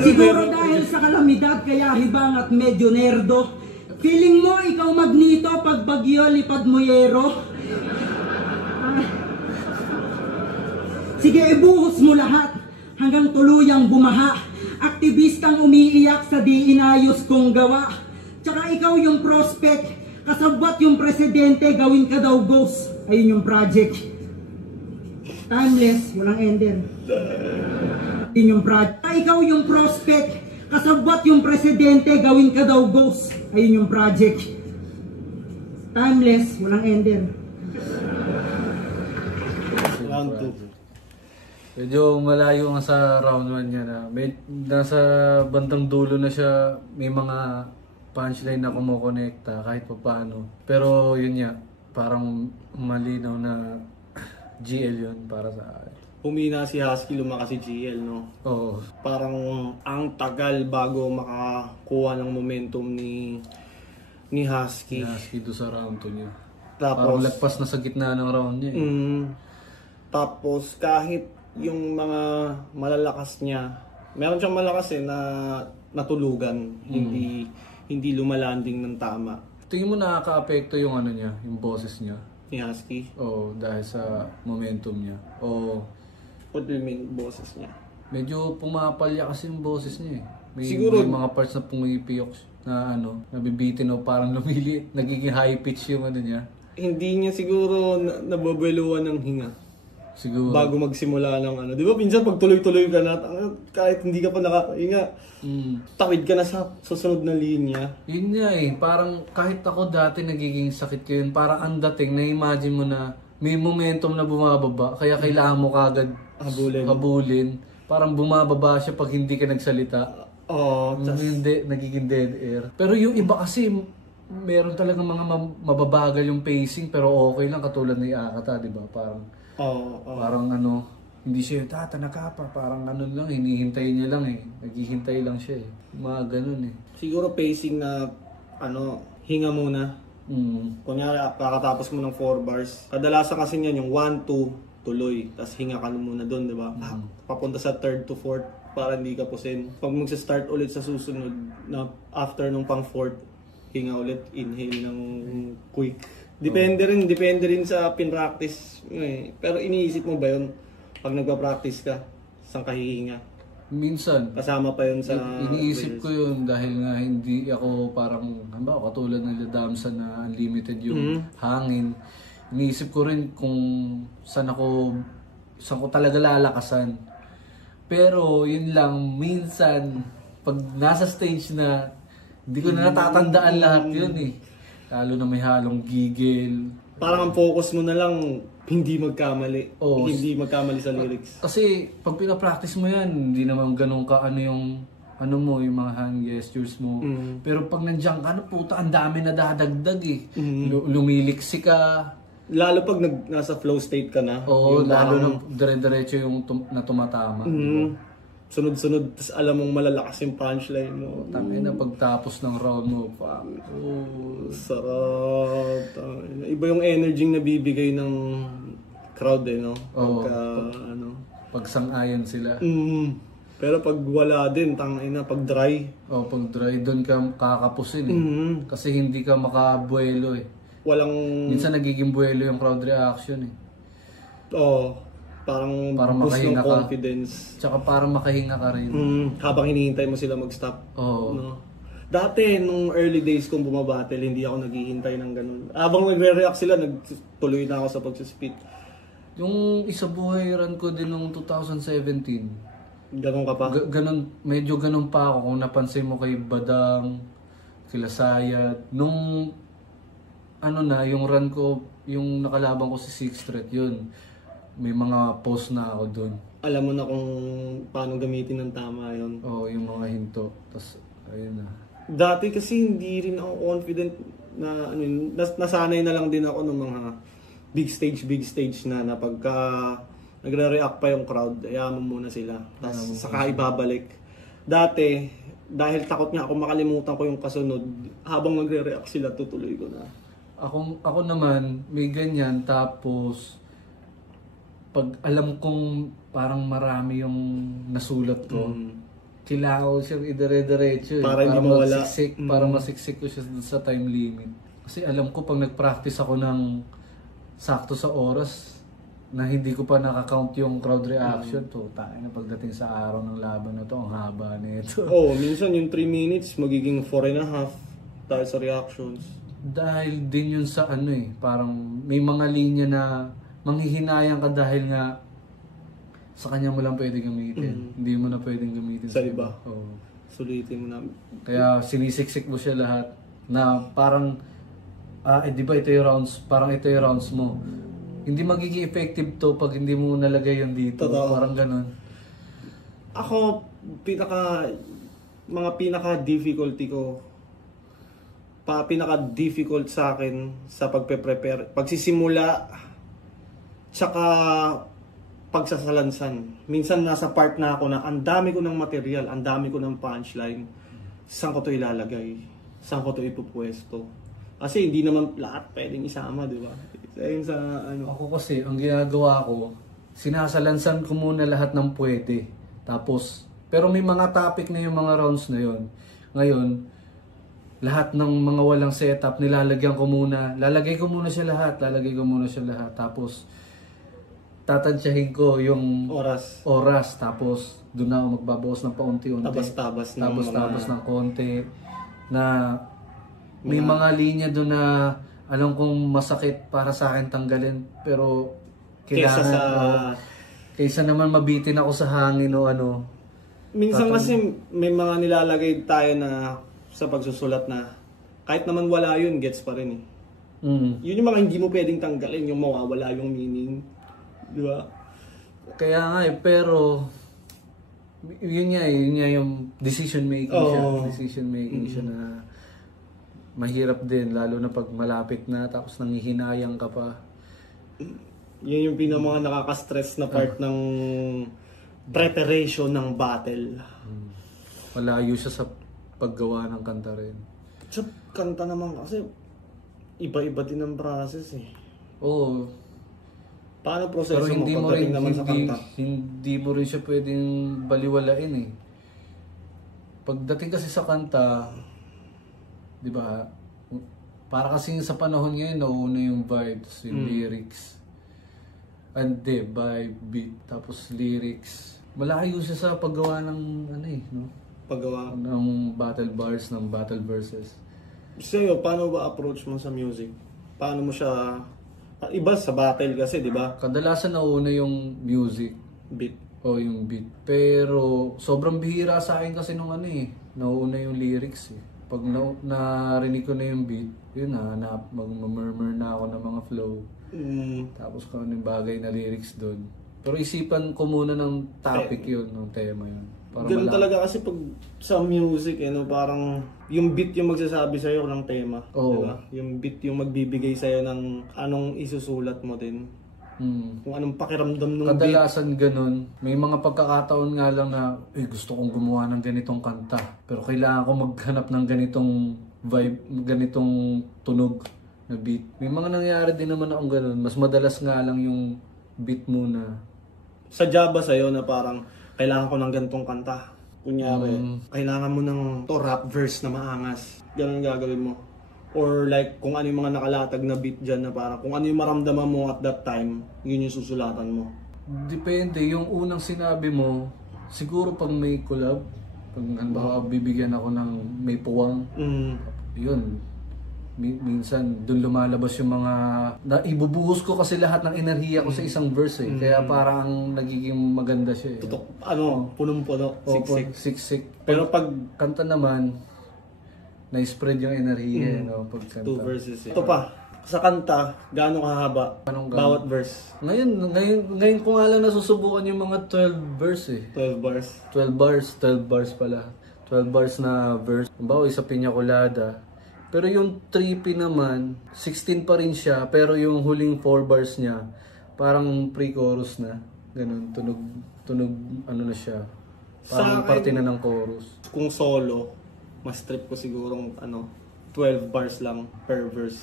Siguro dahil sa kalamidad kaya hibang at medyo nerdo. Feeling mo ikaw magneto pag bagyo lipad mo yero. Sige, ibuhos mo lahat hanggang tuluyang bumaha. Aktivistang umiiyak sa di inayos kong gawa. Tsaka ikaw yung prospect, kasabwat yung presidente, gawin ka daw ghost. Ayun yung project. Timeless, walang ender. Yun yung project. Ikaw yung prospect, kasabwat yung presidente, gawin ka daw ghost. Ayun yung project. Timeless, walang ender. Round 2. Medyo malayo nga sa round 1 niya na. Nasa bandang dulo na siya, may mga punchline na kumukonekta kahit pa paano. Pero yun nga, parang malinaw na GL yun para sa akin. Humina si Husky, lumakas si GL, no? Oo. Parang ang tagal bago makakuha ng momentum ni Husky. Husky doon sa round 2 niya. Tapos, parang lagpas na sa gitna ng round niya. Tapos kahit yung mga malalakas niya, meron siyang malakas na natulugan, hindi lumalanding ng tama. Tingin mo nakaka-apekto yung ano niya, yung boses niya? Ni Husky? Oo, dahil sa momentum niya. Oo. What do you mean, boses niya? Medyo pumapalya kasi yung boses niya eh. Siguro, may mga parts na pumipiyok na nabibitin o parang nagiging high pitch yung ano niya. Hindi niya siguro nababaluan ng hinga. Siguro. Bago magsimula ng Di ba minsan pag tuloy-tuloy ka na, kahit hindi ka pa nakakahinga, tawid ka na sa susunod na linya. Yun nga eh, parang kahit ako dati nagiging sakit ko yun, parang ang dating, na-imagine mo na may momentum na bumababa, kaya kailangan mo kagad habulin. Parang bumababa siya pag hindi ka nagsalita. Hindi, nagiging dead air. Pero yung iba kasi, meron talagang mga mababagal yung pacing, pero okay lang, katulad ni Akata, di ba? Parang hindi siya tanaka pa, parang lang, hinihintay niya lang eh. Naghihintay lang siya eh. Mga ganun eh. Siguro pacing na, hinga muna. Kunyari, kakatapos mo ng 4 bars. Kadalasan kasi niyan yung 1, 2, tuloy. Tapos hinga ka muna doon, di ba? Papunta sa 3rd to 4th para hindi ka pusin. Pag magsa-start ulit sa susunod, na after nung pang 4th, hinga ulit, inhale ng quick. Depende rin sa pin-practice. Pero iniisip mo ba yun? Pag nagpa-practice ka, saan ka hihinga? Minsan. Kasama pa yun sa... Iniisip ko yun dahil nga hindi ako parang, katulad ng Damsa na unlimited yung hangin. Iniisip ko rin kung saan ko talaga lalakasan. Pero yun lang, minsan, pag nasa stage na, hindi ko na natatandaan lahat yun eh. Lalo na may halong gigil. Parang ang focus mo na lang, hindi magkamali. Oo. Hindi magkamali sa lyrics. Kasi pag pinapractice mo yan, hindi naman ganun ka yung mga hand gestures mo. Pero pag nandiyan ka, puta, ang dami na dadagdag eh. Lumiliksi ka. Lalo pag nasa flow state ka na. Oo, lalo na dire-diretso yung na tumatama. Sunod-sunod, tapos alam mong malalakas yung punchline mo. Tangin na pagtapos ng round mo, sarap. Iba yung energy na bibigay ng crowd no? Pag sang-ayon sila. Pero pag wala din, pag dry. Pag dry, doon ka kakapusin eh. Kasi hindi ka makabuelo eh. Minsan nagiging buelo yung crowd reaction eh. Parang boost ng confidence. Tsaka parang makahinga ka rin. Habang hinihintay mo sila mag-stop. No? Dati, nung early days kong bumabattle, hindi ako naghihintay ng ganun. Habang nagre-react sila, nagtuloy na ako sa pagsuspit. Yung isa buhay run ko din nung 2017. Ganun ka pa? Medyo ganun pa ako. Kung napansin mo kay Badang, kila Sayat. Nung yung run ko, yung nakalaban ko si Sixth Street, yun. May mga post na ako doon. Alam mo na kung paano gamitin ng tama yun. Yung mga hinto. Tapos, ayun na. Dati kasi hindi rin ako confident na, nasanay na lang din ako ng mga big stage na pagka nagre-react pa yung crowd, ayaman muna sila. Tapos saka ibabalik. dati, dahil takot nga ako makalimutan ko yung kasunod, habang nagre-react sila, tutuloy ko na. Ako naman, may ganyan, tapos pag alam kong parang marami yung nasulat ko, kailangan ko siyang idire-diretso Para hindi mawala. para masiksik ko siya sa time limit. Kasi alam ko pag nag-practice ako ng sakto sa oras, na hindi ko pa nakakount yung crowd reaction, to tayo na pagdating sa araw ng laban na to, ang haba nito. Minsan yung 3 minutes, magiging 4.5 dahil sa reactions. Dahil din yun sa parang may mga linya na manghihinayang ka dahil nga sa kanya mo lang pwede gamitin. Hindi mo na pwedeng gamitin Sa iba. Oo. Sulitin mo na. Kaya sinisiksik mo siya lahat na parang di ba ito yung rounds, parang ito yung rounds mo. Hindi magiging effective to pag hindi mo nalagay yun dito. Totoo. Parang ganun. Ako, mga pinaka-difficulty ko, pinaka-difficult sa akin sa pagpe-prepare, pagsisimula, tsaka pagsasalansan. Minsan nasa part na ako na ang dami ko ng material, ang dami ko ng punchline. Saan ko to ilalagay? Saan ko to ipupwesto? Kasi hindi naman lahat pwedeng isama, di ba? Ayun sa Ako kasi, ang ginagawa ko, sinasalansan ko muna lahat ng pwede. Tapos, pero may mga topic na yung mga rounds na yun. Ngayon, lahat ng mga walang setup, nilalagyan ko muna. Lalagay ko muna siya lahat. Tapos, tatansyahin ko yung oras. Tapos, doon na ako magbabawas ng paunti-unti. Tabas-tabas ng konti. Na may mga linya doon na alam kong masakit para sa akin tanggalin. Pero, kailangan kaysa naman mabitin ako sa hangin o ano. Minsan kasi may mga nilalagay tayo na sa pagsusulat na kahit naman wala yun, gets pa rin eh. Yun yung mga hindi mo pwedeng tanggalin, yung mawawala yung meaning. Di ba? Kaya nga pero yun nga yung decision making siya na mahirap din, lalo na pag malapit na tapos nanghihinayang ka pa. Yun yung mga nakaka-stress na part ng preparation ng battle. Malayo siya sa paggawa ng kanta rin. Sa kanta naman kasi iba-iba din ang process eh. Oo. Paano proseso pero hindi mo pagdating naman sa kanta? Hindi mo rin siya pwedeng baliwalain eh. Pagdating kasi sa kanta, di ba, para kasi sa panahon ngayon, nauuna yung vibes, yung lyrics. And vibe, beat, tapos lyrics. Malayo siya sa paggawa ng Paggawa ng battle bars, ng battle verses. Sa'yo, paano ba approach mo sa music? Paano mo siya... Iba sa battle kasi, di ba? Kadalasan nauna yung music. Beat. O yung beat. Pero sobrang bihira sa akin kasi nung nauna yung lyrics eh. Pag narinig ko na yung beat, yun mag-murmur na ako ng mga flow. Tapos kung ano yung bagay na lyrics doon. Pero isipan ko muna ng topic yun, ng tema yun. Ganun talaga kasi pag sa music, parang yung beat yung magsasabi sa'yo ng tema. Diba? Yung beat yung magbibigay sa'yo ng anong isusulat mo din. Kung anong pakiramdam ng beat. Kadalasan ganun. May mga pagkakataon nga lang na gusto kong gumawa ng ganitong kanta. Pero kailangan ko maghanap ng ganitong vibe, ganitong tunog na beat. May mga nangyari din naman akong ganun. Mas madalas nga lang yung beat muna. Sa Java sa'yo na parang kailangan ko ng ganitong kanta. Kunyari, kailangan mo ng rap verse na maangas. Ganun gagawin mo. Or like, kung ano yung mga nakalatag na beat dyan na parang kung ano yung maramdaman mo at that time, yun yung susulatan mo. Depende. Yung unang sinabi mo, siguro pag may collab, pag halimbawa bibigyan ako ng may puwang, yun. Minsan doon lumalabas yung mga ibubuhos ko kasi lahat ng enerhiya ko sa isang verse eh. Kaya parang nagiging maganda siya eh. Tutok, punong-puno, siksik. Pero pag kanta naman, na-spread yung enerhiya pag kanta. 2 verses eh. Ito pa, sa kanta, gaano kahaba? Bawat verse? Ngayon ko nga lang nasusubukan yung mga 12 verse eh. 12 bars? 12 bars pala. 12 bars na verse. Halimbawa, isa Piña Colada. Pero yung 3P naman, 16 pa rin siya, pero yung huling 4 bars niya, parang pre-chorus na. Ganun, tunog, na siya. Parang Sa parte akin, na ng chorus. kung solo, mas trip ko sigurong 12 bars lang per verse.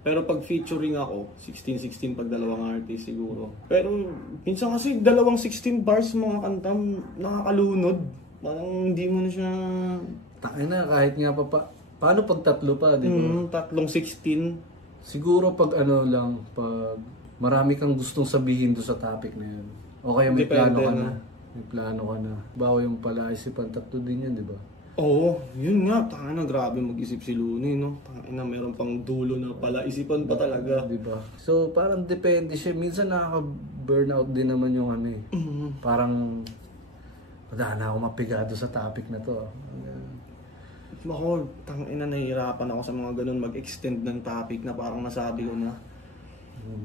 Pero pag featuring ako, 16-16 pag dalawang artist siguro. Pero minsan kasi dalawang 16 bars mga kanta nakakalunod. Parang hindi mo na siya... Na kahit nga paano pag tatlo pa, di ba? Tatlong 16. Siguro pag pag marami kang gustong sabihin do sa topic na yun. O kaya may Depende, plano ka no? na. May plano ka na. Bawa yung palaisipan, tatlo din yan, di ba? Oo, yun nga. Tangina, grabe mag-isip si Looney, no? Tangina, meron pang dulo na pala. Isipan pa talaga. Di ba? So parang depende siya. Minsan nakaka-burnout din naman yung parang wala na ako mapigado sa topic na to. Ako, tangina, nahihirapan ako sa mga ganun mag-extend ng topic na parang nasabi ko na.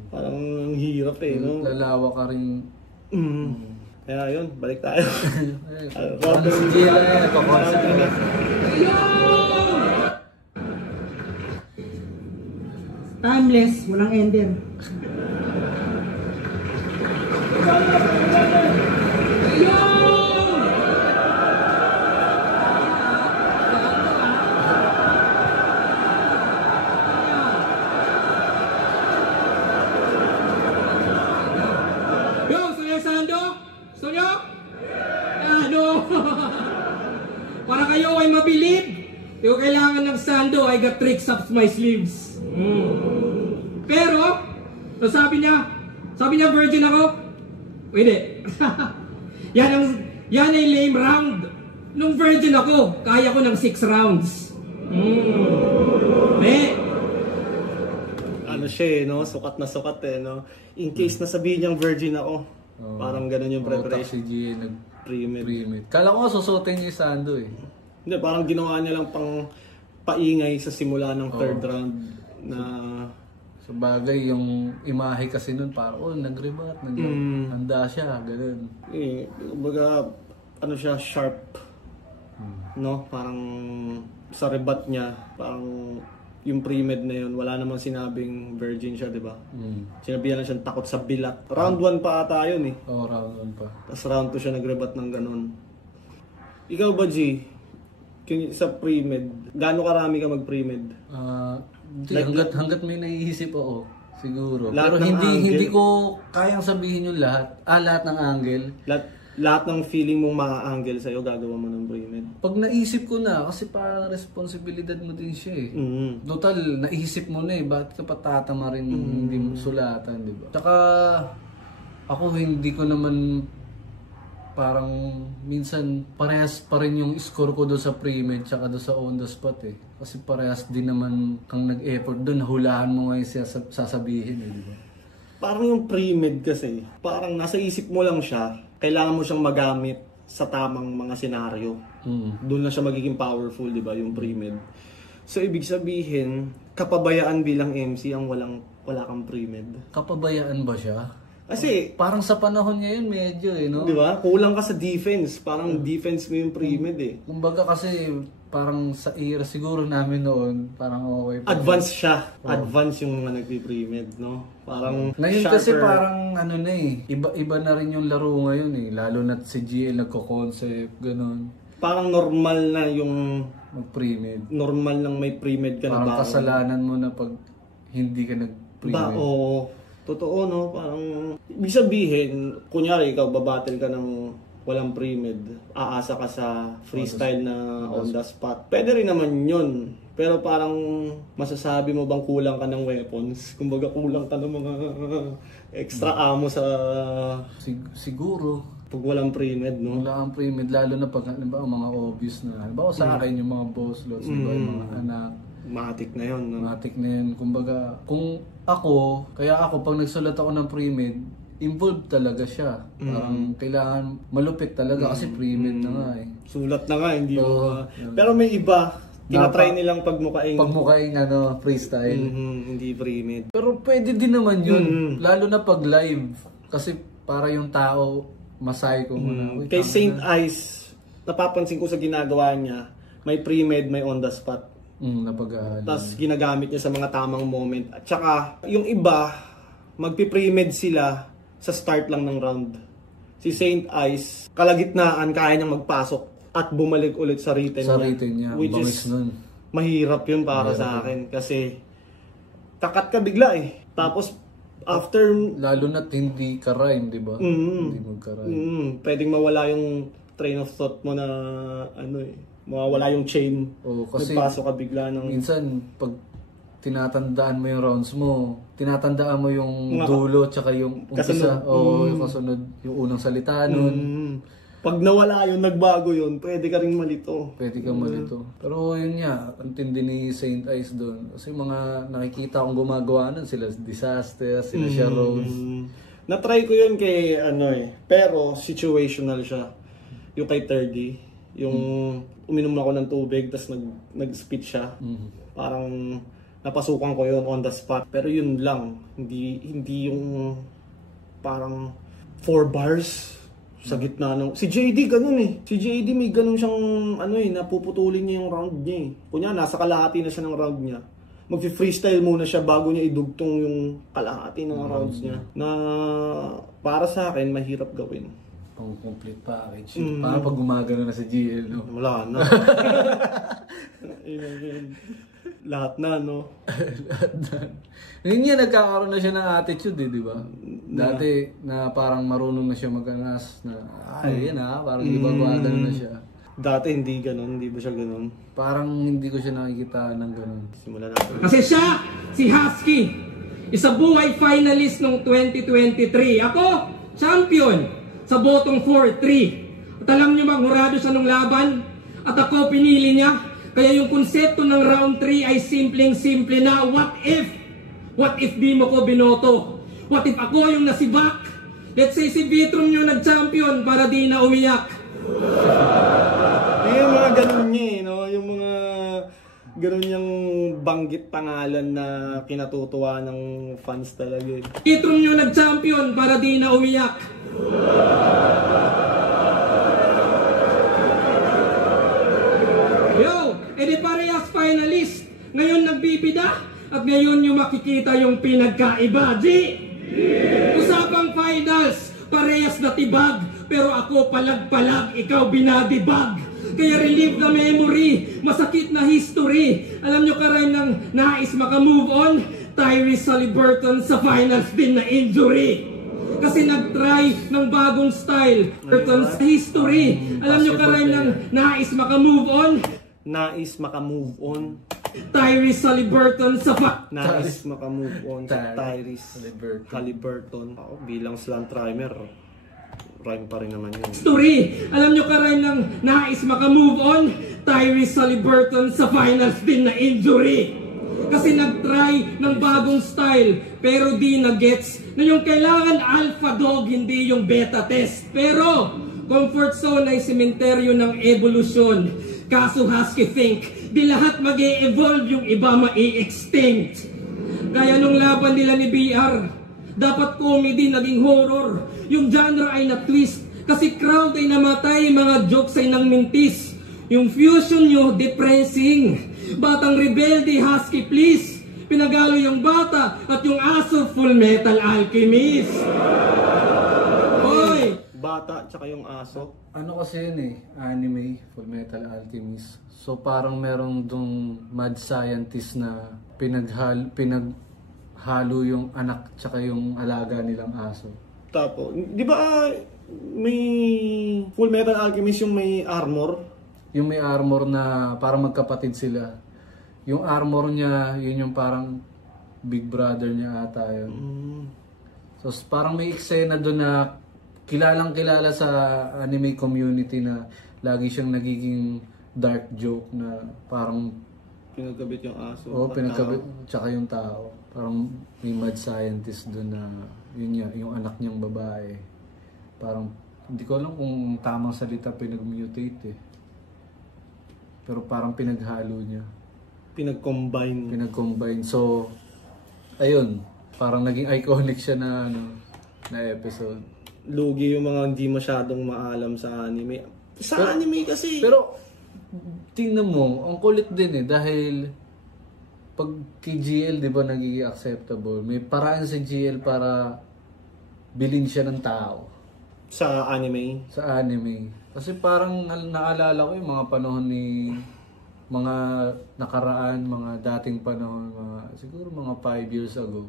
Parang ang hirap no? Lalawa ka rin. Kaya yun, balik tayo. Sige lang, pa-concept na. Timeless, walang ender. Yo, Sonia Sando? Sonia? Ano? Para kayo ay mabilib. Hindi ko kailangan ng sando. I got tricks up my sleeves. Pero, sabi niya virgin ako? Pwede. yan ay lame round. Nung virgin ako, kaya ko ng 6 rounds. Ano siya no? Sukat na sukat no? In case nasabihin niyang virgin ako. Parang ganun yung preparation. Si G Pre-med. Kala ko susutin niya yung Sando eh. Hindi, parang ginawa niya lang pang paingay sa simula ng third round na... So bagay yung imahe kasi nun parang nag-rebat, handa siya, ganun. Kumbaga, ano siya, sharp. No? Parang sa rebat niya, parang yung pre-med na yun, wala namang sinabing virgin siya, di ba? Sinabihan lang siyang takot sa bilat. Round 1 pa ata yun eh. Oo, round 1 pa. Tapos round 2 siya nag-rebat ng ganun. Ikaw ba, G? Sa pre-med, gaano karami ka mag-pre-med? Hanggat may naiisip ako, siguro. Lahat Pero ng angle? hindi ko kayang sabihin yung lahat. Lahat ng angle. Lahat ng feeling mong ma-angle sa'yo, gagawa mo ng pre-med. Pag naisip ko na, kasi parang responsibilidad mo din siya eh. Total, naisip mo na eh. Bakit ka patatama rin hindi mo sulatan, di ba? Tsaka, ako hindi ko naman parang minsan parehas pa rin yung score ko doon sa pre-med tsaka doon sa on the spot eh. Kasi parehas din naman kang nag-effort doon, hulaan mo ngayon siya sasabihin eh, di ba? Parang yung pre-med kasi, parang nasa isip mo lang siya, kailangan mo siyang magamit sa tamang mga senaryo. Doon na siya magiging powerful, di ba, yung pre-med. So, ibig sabihin, kapabayaan bilang MC ang wala kang pre-med. Kapabayaan ba siya? Kasi, parang sa panahon ngayon medyo eh, no? di ba, kulang ka sa defense. Parang defense mo yung pre-med eh. Kumbaga kasi parang sa era siguro namin noon, parang okay pa. Advance siya. Advance yung mga nagpi-pre-med, no? Parang ngayon sharper. kasi parang ano na eh, iba na rin yung laro ngayon eh. Lalo na si GL nagko-concept, ganun. Parang normal na yung Mag-pre-med. normal nang may pre-med ka na Parang ba? kasalanan mo na pag hindi ka nag-pre-med. Oo. Totoo, no? Parang, ibig sabihin, kunyari ikaw, babattle ka ng walang pre-med, aasa ka sa freestyle na on the spot. Pwede rin naman yun. Pero parang masasabi mo bang kulang ka ng weapons? Kumbaga kulang ka ng mga extra ammo sa... Siguro. Pag walang pre-med, no? Wala kang pre-med, lalo na pag halimbawa, mga obvious na. Halimbawa sa akin yung mga boss lots, diba, yung mga anak. Matik na yun, no? Matik na yun. Kumbaga, kung ako, kaya ako pag nagsulat ako ng pre-med, involved talaga siya. Parang kailangan malupit talaga kasi pre-med na nga eh. Sulat na nga, hindi mo Oo. Pero may iba, tinatry nilang pagmukaing Pagmukaing freestyle. hindi pre-med. Pero pwede din naman yun. Lalo na pag live. Kasi para yung tao, masay ko muna. Uy, Kay tama Saint na. Ice, napapansin ko sa ginagawa niya, may pre-med, may on the spot. Napag-aaral. Tapos ginagamit niya sa mga tamang moment. At saka, yung iba, magpi-pre-med sila sa start lang ng round. Si Saint Ice, kalagitnaan, kaya niyang magpasok at bumalik ulit sa written Sa written niya, which bangis is nun. mahirap yun para sa akin kasi kakat ka bigla eh. Tapos after Lalo na't hindi ka rhyme, di ba? Hindi magka-rhyme. pwedeng mawala yung train of thought mo na mawawala yung chain. Oo, kasi nagpasok ka bigla ng minsan, pag tinatandaan mo yung rounds mo, tinatandaan mo yung dulo, tsaka yung umpisa, yung kasunod, yung unang salita nun. Pag nawala yun, nagbago yun, pwede ka rin malito. Pwede kang malito. Pero yun nga, ang tindi ni Saint Ice doon. Kasi mga nakikita kong gumagawa nun, sila Disaster, sila Sharon. Na-try ko yun kay pero situational siya. Yung kay 30, yung uminom ako ng tubig, tapos nag-spit siya. Parang napasukan ko yun on the spot. Pero yun lang, hindi yung parang 4 bars sa gitna ng... Si JD ganun eh. Si JD may ganun siyang napuputulin niya yung round niya eh. Kunya, nasa kalahati na siya ng round niya. Mag-freestyle muna siya bago niya idugtong yung kalahati ng rounds niya. Na para sa akin, mahirap gawin. Pang complete package. Parang pag gumagano na sa GL, no? Wala na. Lahat na, no? Lahat na. Ngayon nga, nagkakaroon na siya ng attitude eh, di ba? Dati na parang marunong na siya mag-anas na, yan parang ibagwagan na siya. Dati hindi ganun, hindi ba siya ganun? Parang hindi ko siya nakikita ng ganun. Simulan natin. Kasi siya, si Husky, isa buhay finalist noong 2023. Ako, champion sa botong 4-3. At alam niyo hurado siya nung laban? At ako pinili niya. Kaya yung konsepto ng round 3 ay simpleng-simple na, what if? What if di mo ko binoto? What if ako yung nasibak? Let's say si Vitrum yung nag-champion para di na umiyak. Yung mga ganun niya eh, no? Yung mga ganun niyang banggit pangalan na kinatutuwa ng fans talaga eh. Vitrum yung nag-champion para di na umiyak. Yo, edi parehas finalist. Ngayon nagbibida at ngayon yung makikita yung pinagkaiba. G! Usapang finals, parehas na tibag, pero ako palag-palag, ikaw binadibag. Kaya relive the memory, masakit na history. Alam nyo karay ng nais makamove on? Tyrese Haliburton sa finals din na injury. Kasi nag-try ng bagong style. Burton sa history. Alam nyo karay ng nais makamove on? Nais makamove on. Tyrese Haliburton sa Nais makamove on sa Tyrese Haliburton. Haliburton. Ako bilang slant rhymer, rhyme pa rin naman yun. history. Alam nyo karay ng nais makamove on? Tyrese Haliburton sa finals din na injury. Kasi nag-try ng bagong style, pero di na-gets na yung kailangan alpha dog, hindi yung beta test. Pero, comfort zone ay sementeryo ng evolusyon. Kaso Husky think, di lahat mag-e-evolve, yung iba ma-e-extinct. Kaya nung laban nila ni BR, dapat comedy naging horror. Yung genre ay na-twist, kasi crowd ay namatay, mga jokes ay nang mintis. Yung fusion nyo, depressing. Batang rebelde, Husky please. Pinagalo yung bata at yung aso, Full Metal Alchemist. Hoy! Bata tsaka yung aso. Ano kasi yun eh, anime, Full Metal Alchemist. So parang merong dung mad scientist na pinaghalo yung anak tsaka yung alaga nilang aso. Tapos, di ba may Full Metal Alchemist yung may armor? Yung may armor na parang magkapatid sila. Yung armor niya, yun yung parang big brother niya ata yun. So parang may eksena doon na kilalang-kilala sa anime community na lagi siyang nagiging dark joke na parang Pinagkabit yung aso. oo, pinagkabit tsaka yung tao. Parang may mad scientist doon na yun niya, yung anak niyang babae. Parang hindi ko alam kung tamang salita pinag-mutate eh. Pero parang pinaghalo niya. Pinag-combine. So, ayun. Parang naging iconic siya na episode. Lugi yung mga hindi masyadong maalam sa anime. Sa anime kasi. Pero, tingnan mo, ang kulit din eh. Dahil, pag kay GL, di ba, nagiging acceptable. May paraan sa GL para bilhin siya ng tao. Sa anime. Sa anime. Kasi parang naalala ko yung mga panahon ni mga nakaraan, mga dating panahon, siguro mga 5 years ago.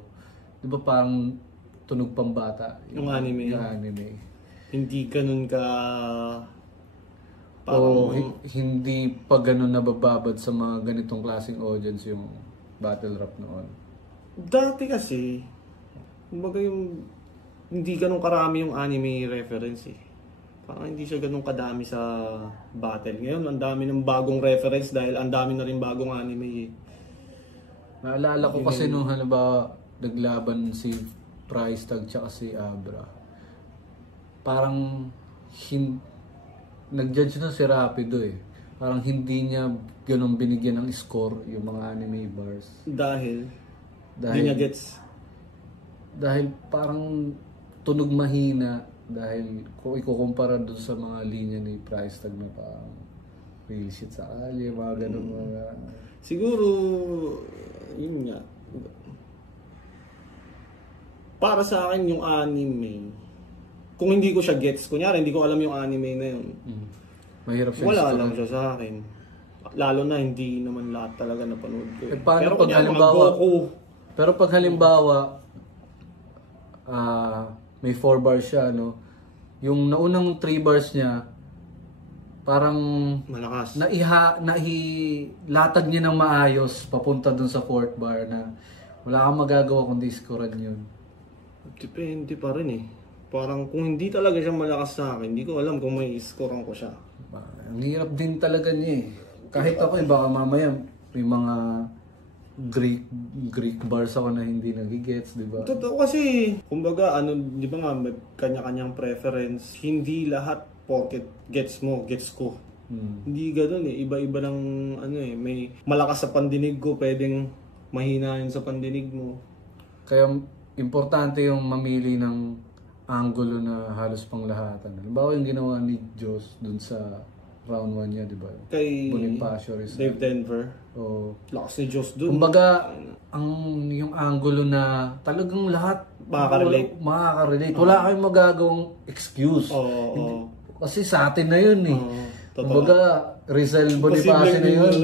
Di ba parang tunog pambata? Yung anime. Yung anime. Hindi ganun ka... O hindi pa ganun nabababad sa mga ganitong klaseng audience yung battle rap noon. Dati kasi, kumbaga yung hindi ganun karami yung anime reference eh. Parang hindi siya ganun kadami sa battle. Ngayon, ang dami ng bagong reference dahil ang dami na rin bagong anime eh. Naalala ko kasi nung halimbawa naglaban si Price Tag tsaka si Abra. Parang nag-judge na si Rapido eh. Parang hindi niya ganun binigyan ng score yung mga anime bars. Dahil hindi niya gets. Dahil parang tunog mahina. Dahil kung ikukumpara doon sa mga linya ni Price Tag na parang real shit sa ali, mga ganun mga... Siguro, yun nga. Para sa akin yung anime, kung hindi ko siya gets, kunyari hindi ko alam yung anime na yun, mahirap siya. Wala lang siya sa akin. Lalo na hindi naman lahat talaga napanood ko. Paano pero pag halimbawa, pero pag halimbawa, may 4 bars siya, no? Yung naunang 3 bars niya, parang malakas. Nailatag niya ng maayos papunta dun sa 4th bar na wala kang magagawa kundi scorean yun. Depende pa rin eh. Parang kung hindi talaga siya malakas sa akin, hindi ko alam kung may scorean ko siya. Ang hirap din talaga niya eh. Kahit ako eh, baka mamaya may mga Greek bars ako na hindi nagigets, di ba? Totoo kasi, kumbaga, di ba nga, may kanya-kanyang preference. Hindi lahat porket gets mo, gets ko. Hindi ganoon eh. Iba-iba ng may malakas sa pandinig ko, pwedeng mahina yun sa pandinig mo. Kaya importante yung mamili ng angulo na halos panglahatan. Halimbawa yung ginawa ni Diyos dun sa round 1 niya, di ba? Kay Bonifacio Dave Denver. O lakas ni Diyos dun. Kumbaga, yung angulo na talagang lahat makaka-relate. Wala kayong magagawang excuse. Kasi sa atin na yun eh. Kumbaga, Rizal Bonifacio na yun.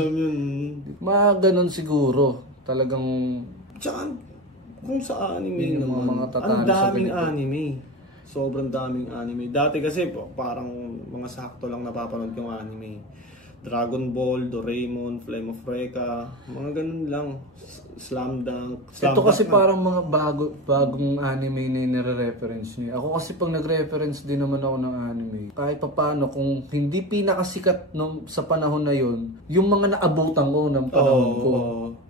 Mga ganun siguro. Talagang... Tsaka, kung sa anime naman, ang daming anime. Sobrang daming anime. Dati kasi parang mga sakto lang napapanood yung anime. Dragon Ball, Doraemon, Flame of Recca, mga ganun lang. Slam Dunk. Ito kasi parang mga bagong anime na nire-reference niya. Ako kasi pag nag-reference din naman ako ng anime, kahit paano kung hindi pinakasikat sa panahon na yon, yung mga naabutan ko ng panahon ko.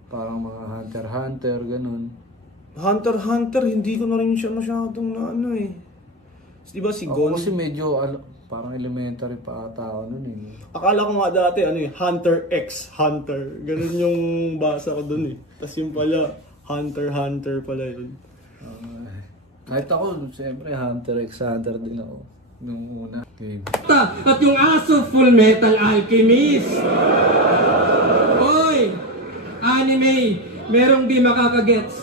Parang mga Hunter x Hunter, ganun. Hunter x Hunter, hindi ko na rin siya masyadong na diba si Gon? Ako kasi medyo parang elementary pa ata ako nun eh. Akala ko nga dati Hunter x Hunter. Ganun yung basa ko dun eh. Tapos yung pala, Hunter x Hunter pala yun. Kahit ako, siyempre Hunter x Hunter din ako. Nung una game. At yung aso Full Metal Alchemist. Hoy! Anime! Merong di makakagets.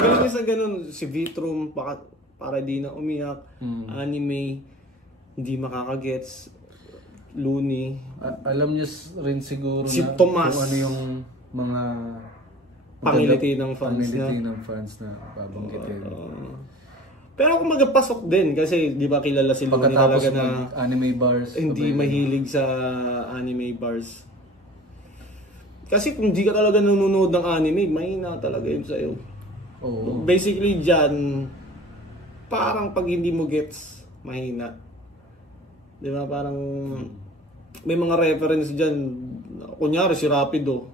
Ganun sa ganun, si Vitrum, para di na umiyak, anime, hindi makakagets, Looney. Alam niyo rin siguro si na Tomas, kung ano yung mga pangiliti ng fans na babanggitin. Pero kung magpasok din, kasi di ba kilala si Looney talaga na anime bars, hindi mahilig sa anime bars. Kasi kung di ka talaga nanonood ng anime, mahina talaga yun sa'yo. Basically dyan, parang pag hindi mo gets, mahina. Di ba? Parang may mga reference dyan. Kunyari si Rapido.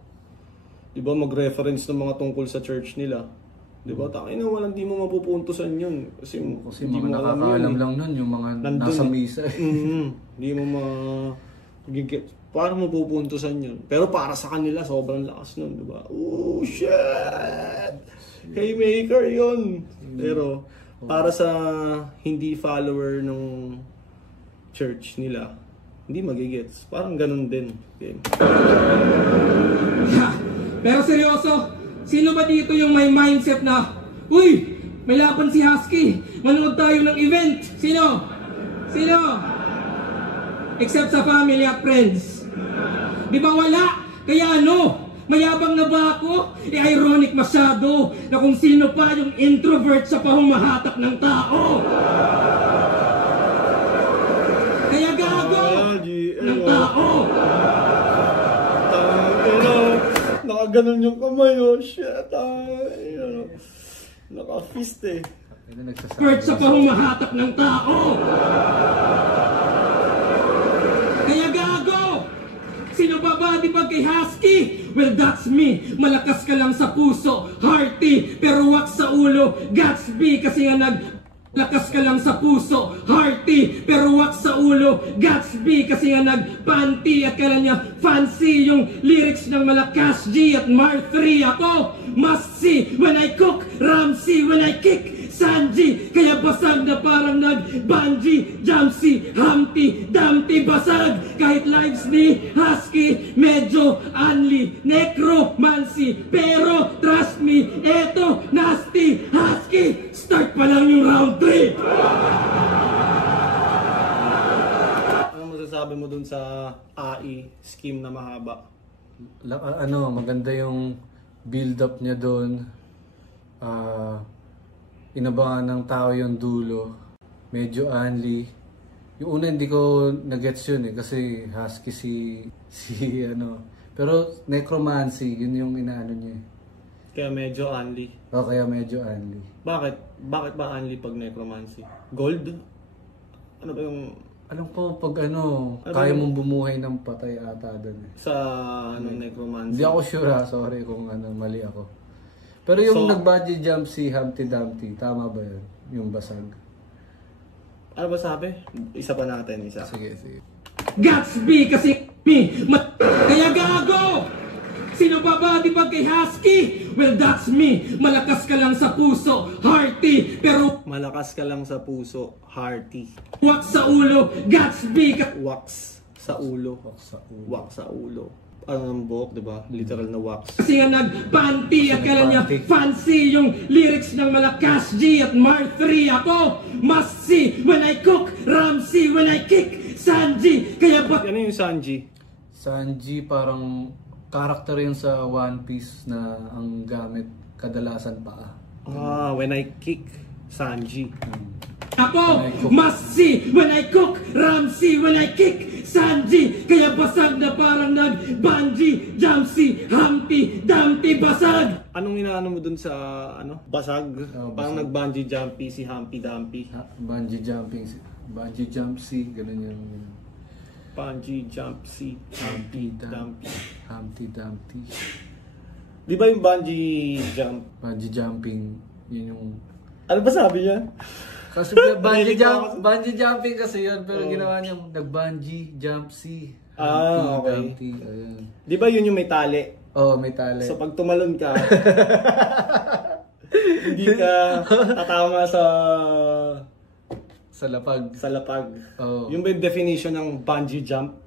Di ba? Mag-reference ng mga tungkol sa church nila. Di ba? Takin na walang di mo mapupuntusan yun. Kasi mga nakakaalam lang nun, yung mga nasa misa. Hindi mo mag-get. Paano mo pupuntusan yun? Pero para sa kanila, sobrang lakas nun. Di ba? Oh, shit! Haymaker yun. Pero para sa hindi follower ng church nila, hindi magigets. Parang ganun din. Okay. Pero seryoso, sino ba dito yung may mindset na, uy, May laban si Husky. Manood tayo ng event. Sino? Sino? Except sa family at friends. Di ba wala? Kaya ano? Mayabang na ba ako? Ironic masyado na kung sino pa yung introvert sa pahumahatak ng tao. Kaya gago ng tao. Nakaganon yung kamay, oh shit. Naka-fist eh. Introvert sa pahumahatak ng tao. Kaya gago! Sino ba ba? Di ba kay Husky? Well, that's me. Malakas ka lang sa puso, hearty, pero wak sa ulo. Gatsby kasi nga lakas ka lang sa puso, hearty, pero wak sa ulo. Gatsby kasi nga nagpanty at kala niya fancy yung lyrics ng Malakas G at Mar 3. Ako, must see when I cook, Ramsey when I kick, Sanji, kaya basag na parang nag-bungee, Jumpsy, Humpty, Dumpty, basag. Kahit lives ni Husky, medyo unli, necromancy, pero trust me, eto, nasty, Husky, start pa lang yung round 3. Ano masasabi mo dun sa AI scheme na mahaba? Maganda yung build-up niya doon. Inabangan ng tao yung dulo. Medyo unli. Yung una hindi ko nagets yun eh kasi Husky si ano. Pero necromancy, yun yung inaano niya eh. Kaya medyo unli. Kaya medyo unli. Bakit? Bakit ba unli pag necromancy? Gold? Ano ba yung... Alam ko pag kaya mong bumuhay ng patay ata doon eh. Sa necromancy? Hindi ako sure sorry kung mali ako. Pero yung nag-bungee jump si Humpty Dumpty, tama ba yun? Yung basag? Ano ba sabi? Isa pa natin, isa. Sige. Gatsby kasi me. Kaya gago! Sino ba ba? Di ba kay Husky? Well, that's me. Malakas ka lang sa puso, hearty, pero Malakas ka lang sa puso, hearty. wak sa ulo. Gatsby Wax sa ulo. Wax sa ulo. Ano ng buhok, di ba? Literal na wax. kasi nga nagpanty at kala niya fancy yung lyrics ng Malakas G at Mar 3. Ako, must see when I cook, Ramsey when I kick, Sanji, kaya ba... Ano yung Sanji? Sanji parang karakter yun sa One Piece na ang gamit kadalasan paa. When I kick, Sanji. Ako, must see when I cook, Ramsey when I kick, Sanji, kaya basag na parang nag-bungee, Jumpsy, Humpty, Dumpty, basag. Anong inaano mo dun sa, basag? Basag. Parang nag-bungee jumpy si Humpty Dumpty. Bungee jump si, ganun yun. Bungee jump si Humpty Dumpty. Humpty Dumpty. Di ba yung bungee jump? Bungee jumping, yun yung... Ano ba sabi niya? Kasi bungee jumping kasi yun, pero ginawa niya nag-bungee jump si. Okay. Dumpty, ayun. Di ba yun yung may tali? May tali. So pag tumalon ka, hindi ka tatama Sa lapag. sa lapag. Yung Yung ba yung definition ng bungee jump?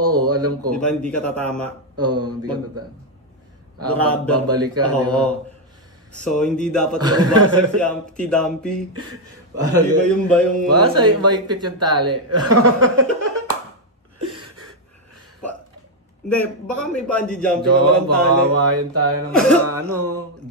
alam ko. Di ba hindi ka tatama? Hindi ka Durada. babalik ka, Oo. di ba? So hindi dapat mababasag si Humpty Dumpty. Di ba yung Basta mahigpit yung tali. Hindi, baka may bungee jumping na walang tali. Bakawain tayo ng mga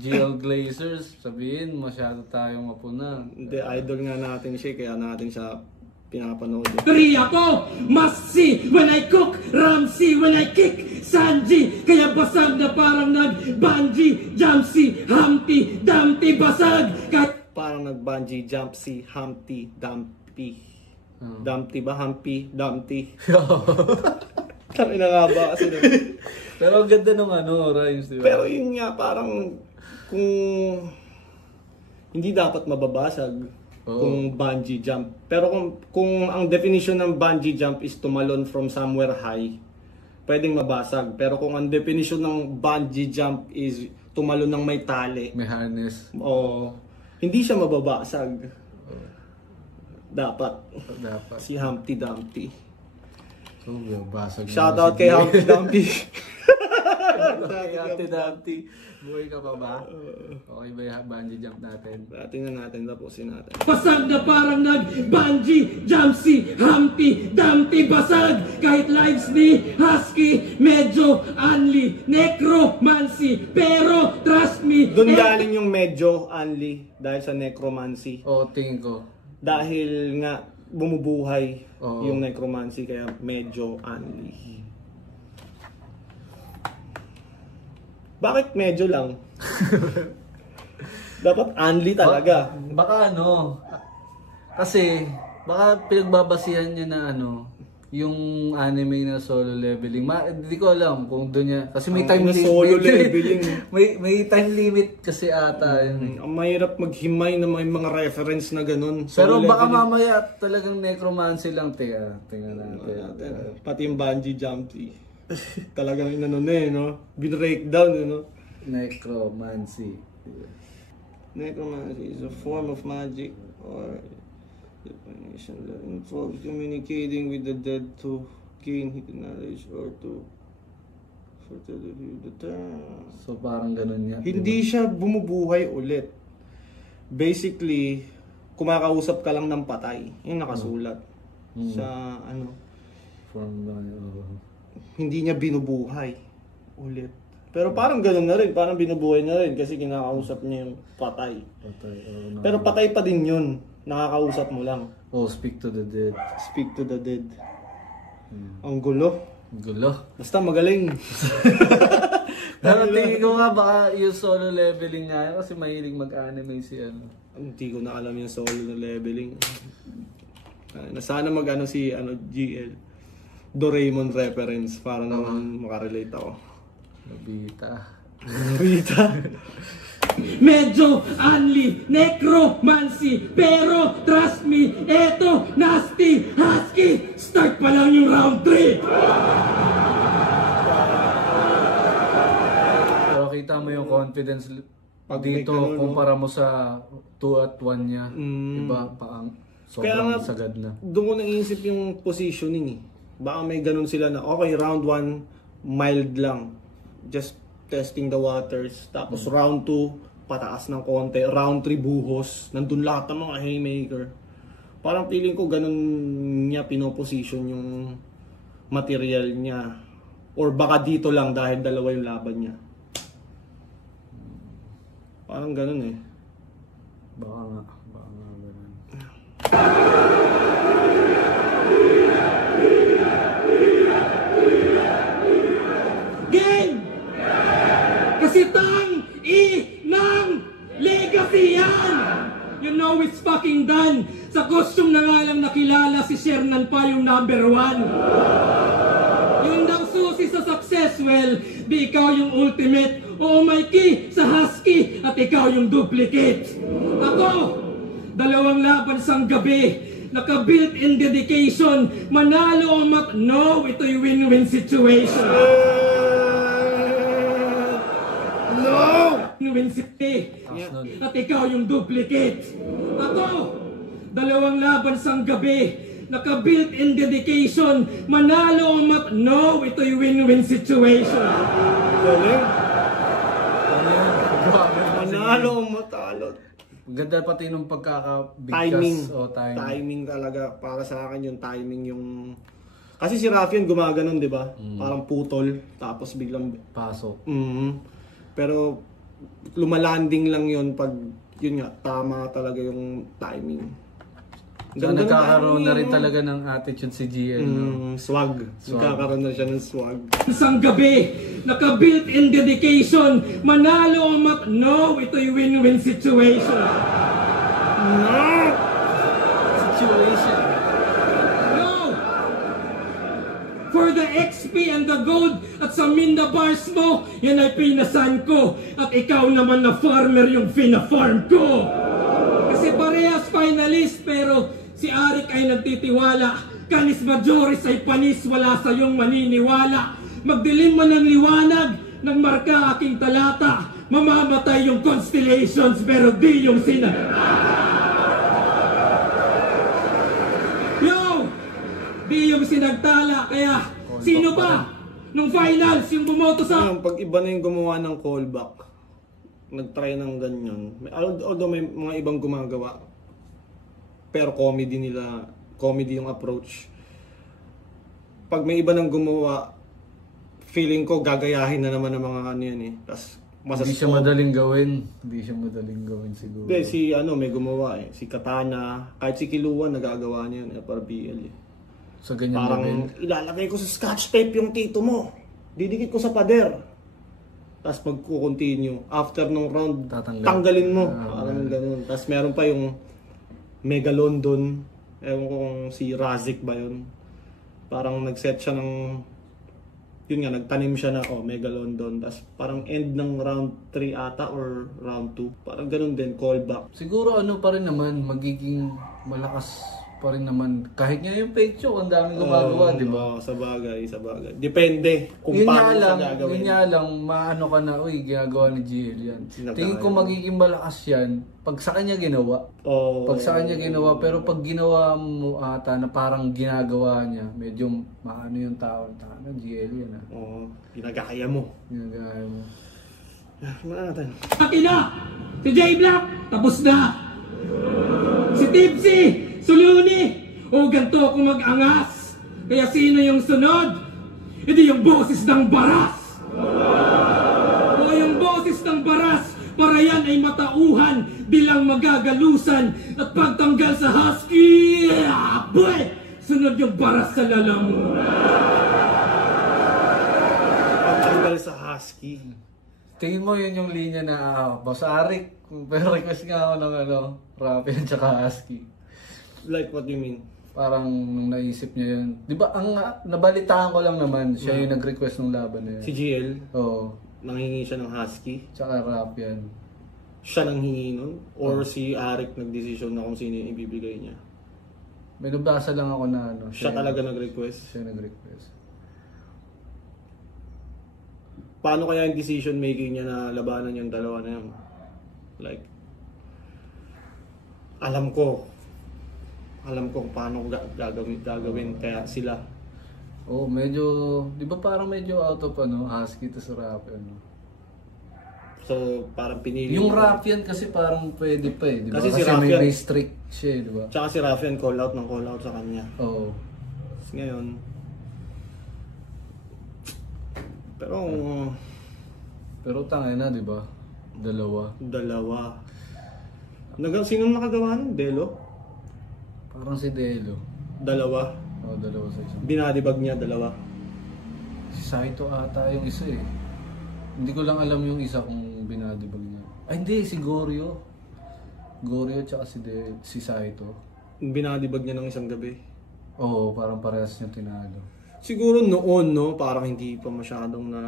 GL Glazers. Sabihin, masyado tayong mapuna. Hindi, idol nga natin siya, kaya natin siya pinapanood. 3 ako, must see when I cook, Ramsey when I kick, Sanji, kaya basag na parang nag-bungee, Jumpsy, Humpty, Dumpty, basag. Parang nag-bungee jump si Humpty Dumpty. Dumpty ba? Humpty Dumpty. Kami na nga ba kasi Pero ang ganda ng rhymes, di ba? Pero yun nga, parang kung hindi dapat mababasag kung bungee jump. Pero kung ang definition ng bungee jump is tumalon from somewhere high, pwedeng mabasag. Pero kung ang definition ng bungee jump is tumalon ng may tali, may harness. Hindi siya mababasag. Dapat. Si Humpty Dumpty. Basag. Shoutout kay Humpty Dumpty. Okay, Ate Dante. Buhay ka pa ba? Okay ba yung bungee jump natin? Tingnan natin, tapusin natin. Basag na parang nag-bungee jump si Humpty Dumpty. Basag kahit lives ni Husky medyo unli necromancy, pero trust me, Doon galing yung medyo unli dahil sa necromancy. Oo, tingin ko. Dahil nga bumubuhay Oo. yung necromancy kaya medyo unli. Bakit medyo lang? Dapat unli talaga. Baka ano, kasi baka pinagbabasihan niya na ano, yung anime na Solo Leveling. Hindi ko alam kung doon niya, kasi may time limit. Solo Leveling. may time limit kasi ata yun. Ang mahirap maghimay na may mga reference na ganun. Pero Solo baka Leveling. mamaya talagang necromancy lang, tingnan natin. Pati yung bungee jump. Talagang inano na eh, no? Binreakdown, no? Necromancy. Necromancy is a form of magic or definition that involves communicating with the dead to gain hidden knowledge or to foretell the term. So parang ganun yan. Hindi siya bumubuhay ulit. Basically, kumakausap ka lang ng patay. Yung nakasulat sa ano. From Hindi niya binubuhay ulit. Pero parang gano'n na rin, parang binubuhay na rin kasi kinakausap niya yung patay. Pero patay pa din yun, nakakausap mo lang. Oh, speak to the dead. Speak to the dead. Ang gulo. Gulo. Basta magaling. Pero tingin ko nga baka yung Solo Leveling nga kasi mahilig mag-anime si ano. Hindi ko na alam yung solo na leveling. Sana mag-ano si GL. Doraemon reference para naman makarelate ako. Nobita. medyo unli necromancy, pero trust me, eto nasty Husky, start pa lang yung round 3. Pero kita mo yung confidence Pag may dito ganun, no? kumpara mo sa 2 at 1 niya. Diba? Sobrang sagad na. Doon ko naisip yung positioning eh. Baka may ganun sila na, okay, round 1, mild lang. Just testing the waters. Tapos round 2, pataas ng konti. Round 3, buhos. Nandun lahat ng mga haymaker. Parang feeling ko ganun niya pinoposition yung material niya. Or baka dito lang dahil dalawa yung laban niya. Parang ganun eh. Baka nga ganun. Game! Kasi tang-i-nang legacy yan! You know it's fucking done. Sa costume na nga lang nakilala si Shernan pa yung number 1. Yun daw susi sa success, well, di ikaw yung ultimate. Oo, Mikey, sa Husky, at ikaw yung duplicate. Ako, 2 laban sang gabi. Naka-built-in dedication, manalo o no, ito'y win-win situation. No! Win-win situation. At ikaw yung duplicate. Ako, 2 laban sang gabi. Naka-built-in dedication, manalo o no, ito'y win-win situation. Galing. Manalo o matalo. Ganda pati nung pagkakabigkas. Timing talaga. Para sa akin yung timing yung... Kasi si Raffian gumaganon, di ba? Parang putol. Tapos biglang... Pasok. Pero lumalanding lang yun pag... Yun nga, tama talaga yung timing. So nagkakaroon na rin talaga ng attitude si GL. No? Swag. Nagkakaroon na siya ng swag. Isang gabi, naka-built-in dedication, manalo o no, ito'y win-win situation. Situation. No! For the XP and the gold at sa Minda bars mo, yan ay pinasan ko. At ikaw naman na farmer yung fina-farm ko. Kasi parehas finalist, pero si Arik ay nagtitiwala. Canis Majoris ay panis, wala sa iyong maniniwala. Magdilim man ng liwanag, nang marka aking talata. Mamamatay yung constellations, pero di yung Yo! Di yung sinagtala, kaya sino ba nung finals, yung bumoto sa... Pag iba na yung gumawa ng callback, nag-try ng ganyan. Although may mga ibang gumagawa, pero comedy yung approach. Pag may iba nang gumawa, feeling ko gagayahin na naman ng mga ano yan eh. Tas, Hindi siya madaling gawin. Hindi siya madaling gawin siguro. Hindi, may gumawa eh. Si Katana, kahit si Kiluan, nagagawa niya yun, FRBL eh. Sa ganyan Parang ilalagay ko sa scotch tape yung tito mo. Didikit ko sa pader. Tapos magko-continue. After nung round, tanggalin mo. Parang ganun. Tapos meron pa yung Mega London. Ewan ko kung si Razik ba yun. Parang nag-set siya ng... Yun nga, nagtanim siya na, Mega London. Tapos parang end ng round 3 ata or round 2. Parang ganun din, callback. Siguro ano pa rin naman, magiging malakas pa rin naman. Kahit nga yung fake show, ang daming gumagawa, di ba? Sa bagay. Depende kung paano siya gagawin. Yun nga lang, maano ka na, ginagawa ni GL yan. Tingin ko magiging malakas yan pag sa kanya ginawa. Pag sa kanya ginawa, pero pag ginawa mo ata na parang ginagawa niya, medyo maano yung tao. GL yan ah. Ginagaya mo. Ginagaya mo. Natin. Akin na! Si J Black, tapos na! Si Tipsy, Suluni, ganito ako mag-angas. Kaya sino yung sunod? Hindi yung boses ng baras. Yung boses ng baras, para yan ay matauhan, di lang magagalusan. At pagtanggal sa husky, boy, sunod yung baras sa lalamunan. Pagtanggal sa husky. Tingin mo yun yung linya na, Boss Arik, pero request nga ako ng Rapi at saka husky. Like what you mean? Parang nung naisip niya yun. Di ba, ang nabalitaan ko lang naman, siya yung nag-request ng laban na yun. Si GL? Oo. Nanghingi siya ng husky? Tsaka rap yan. Siya nang hingi nun? Or si Arik nag-decision na kung sino yung ibibigay niya? May nabasa lang ako na Siya talaga nag-request? Siya nag-request. Paano kaya yung decision making niya na labanan yung dalawa na yun? Like, alam ko kung paano gagawin kaya sila. Medyo, di ba parang medyo out of husky to sa rap So, parang pinili. Yung Rafian kasi parang pwede pa eh, di ba? Kasi si may Rafian, strict siya, di ba? Tsaka si Rafian call out sa kanya. Oo. Tapos ngayon, pero tangay na, di ba? Dalawa. Sino nakagawa nun? Delo? Parang si Delo. Dalawa. Dalawa sa isang. Binadibag niya, dalawa. Si Saito ata yung isa eh. Hindi ko lang alam yung isa kung binadibag niya. Ay hindi, si Goryo. Goryo tsaka si Saito. Binadibag niya ng isang gabi. Oo, parang parehas niya tinalo. Siguro noon, parang hindi pa masyadong na...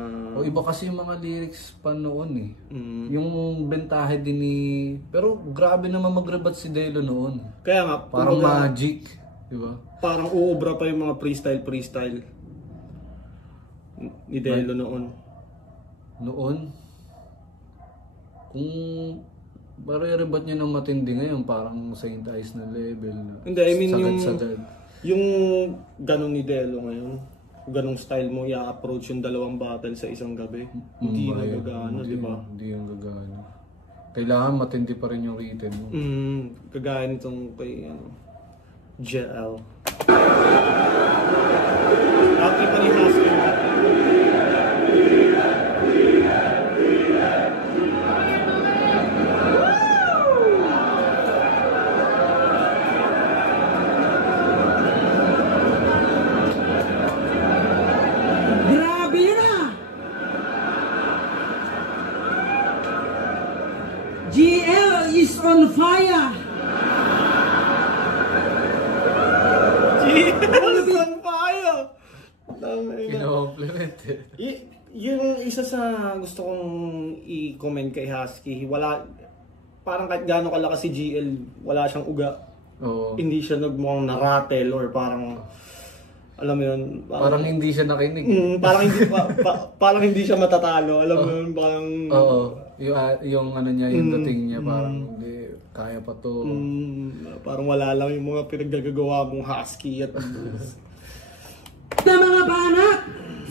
Iba kasi yung mga lyrics pa noon eh. Yung bentahe din ni... Pero grabe naman mag-rebat si Delo noon. Kaya nga, parang magic, di ba? Parang uubra pa yung mga freestyle ni Delo noon. Kung marirebat niya ng matindi ngayon, parang Saint Ice na level na. Hindi, I mean sagad. Yung ganun ni Delo ngayon, ganung style mo i-approach yung dalawang battle sa isang gabi, hindi na gagana, di ba? Hindi yung gagana. Kailangan matindi pa rin yung written mo. Kagaya nitong kay JL. Laki pa ni Husky. GL is on fire! GL is on fire! Kino-compliment eh. Yung isa sa gusto kong i-comment kay Husky, parang kahit gaano kalakas si GL, wala siyang uga. Hindi siya nagmukhang naratel or parang, alam mo yun, parang hindi siya nakinig. Parang hindi siya matatalo, alam mo yun, parang... Yung niya, yung dating niya, parang hindi, kaya pa to. Parang wala lang yung mga pinaggagawa mong Husky at... Na mga banat,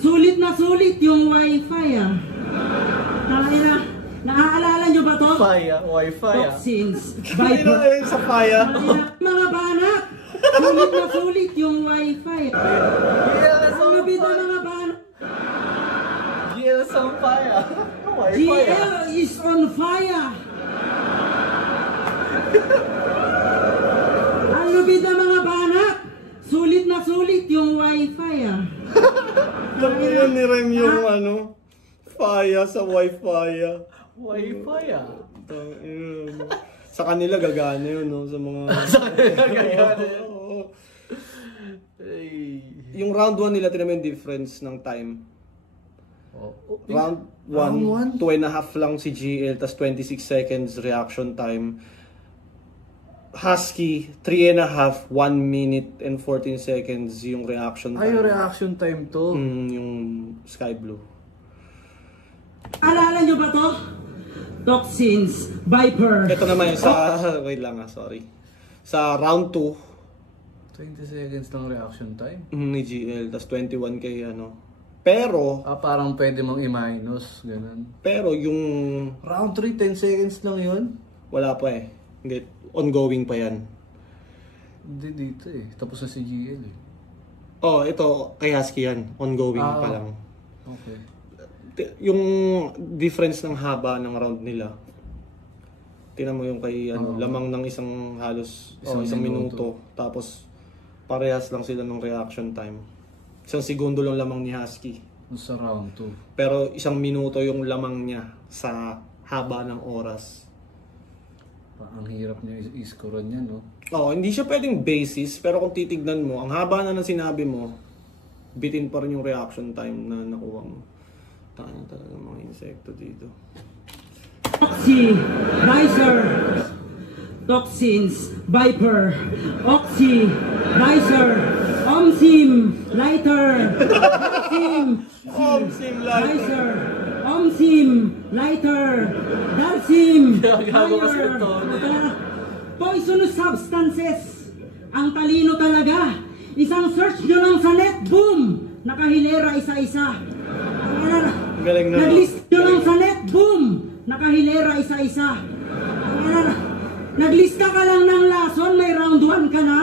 sulit na sulit yung wifi ah. Naaalala nyo ba to? Faya, wifi ah. Toxins, Ano Viper. yun sa Faya? Mga banat, sulit na sulit yung wifi. Ang lupit na mga banat. GL sa Faya. Wifi ah. GL is on fire. Ang lupit na mga banat, sulit na sulit yung wifi ah. Alam mo yun, nirem yung ano, Faya sa wifi ah. Wi-Fi ah. Sa kanila gagana yun, no? Sa mga... Gagana yun. Oo. Ay. Yung round 1 nila, tinama yung difference ng time. Oh. Round Round 1, 2.5 lang si GL, tas 26 seconds reaction time. Husky, 3.5, 1 minute and 14 seconds yung reaction time. Ay, yung reaction time to. Yung Sky Blue. Alala nyo ba to? Toxins, Viper. Ito naman yung sa... Wait lang sorry. Sa round 2, 20 seconds lang reaction time. ni GL, tas 21 kay ano. Pero, Parang pwede mong i-minus, ganun. pero yung... Round 3, 10 seconds lang yun? Wala pa eh. Hindi, ongoing pa yan. Hindi dito eh. Tapos na si GL eh. Oh, ito, kay Husky yan. Ongoing pa lang. Okay. Yung difference ng haba ng round nila. Tingnan mo yung kay ano, lamang ng isang halos isang minuto. Tapos parehas lang sila ng reaction time. Isang segundo lang lamang ni Husky. Sa round 2. Pero isang minuto yung lamang niya sa haba ng oras. Ang hirap niya i-score niya, no? Oo, hindi siya pwedeng basis, pero kung titignan mo, ang haba na ng sinabi mo, bitin pa rin yung reaction time na nakuha mo. Tanga talaga mga insekto dito. Oxy, Visor. Toxins, Viper. Oxy, Visor. Omsim, Lighter. Omsim lighter. Visor. Omsim, Lighter. Darsim, Gago kasi Fire. ito. Poisonous substances. Ang talino talaga. Isang search nyo lang sa net, boom! Nakahilera isa-isa. Galing na. Nag-list nyo lang sa net, boom! Nakahilera isa-isa. Naglista ka lang ng lason, may round 1 ka na.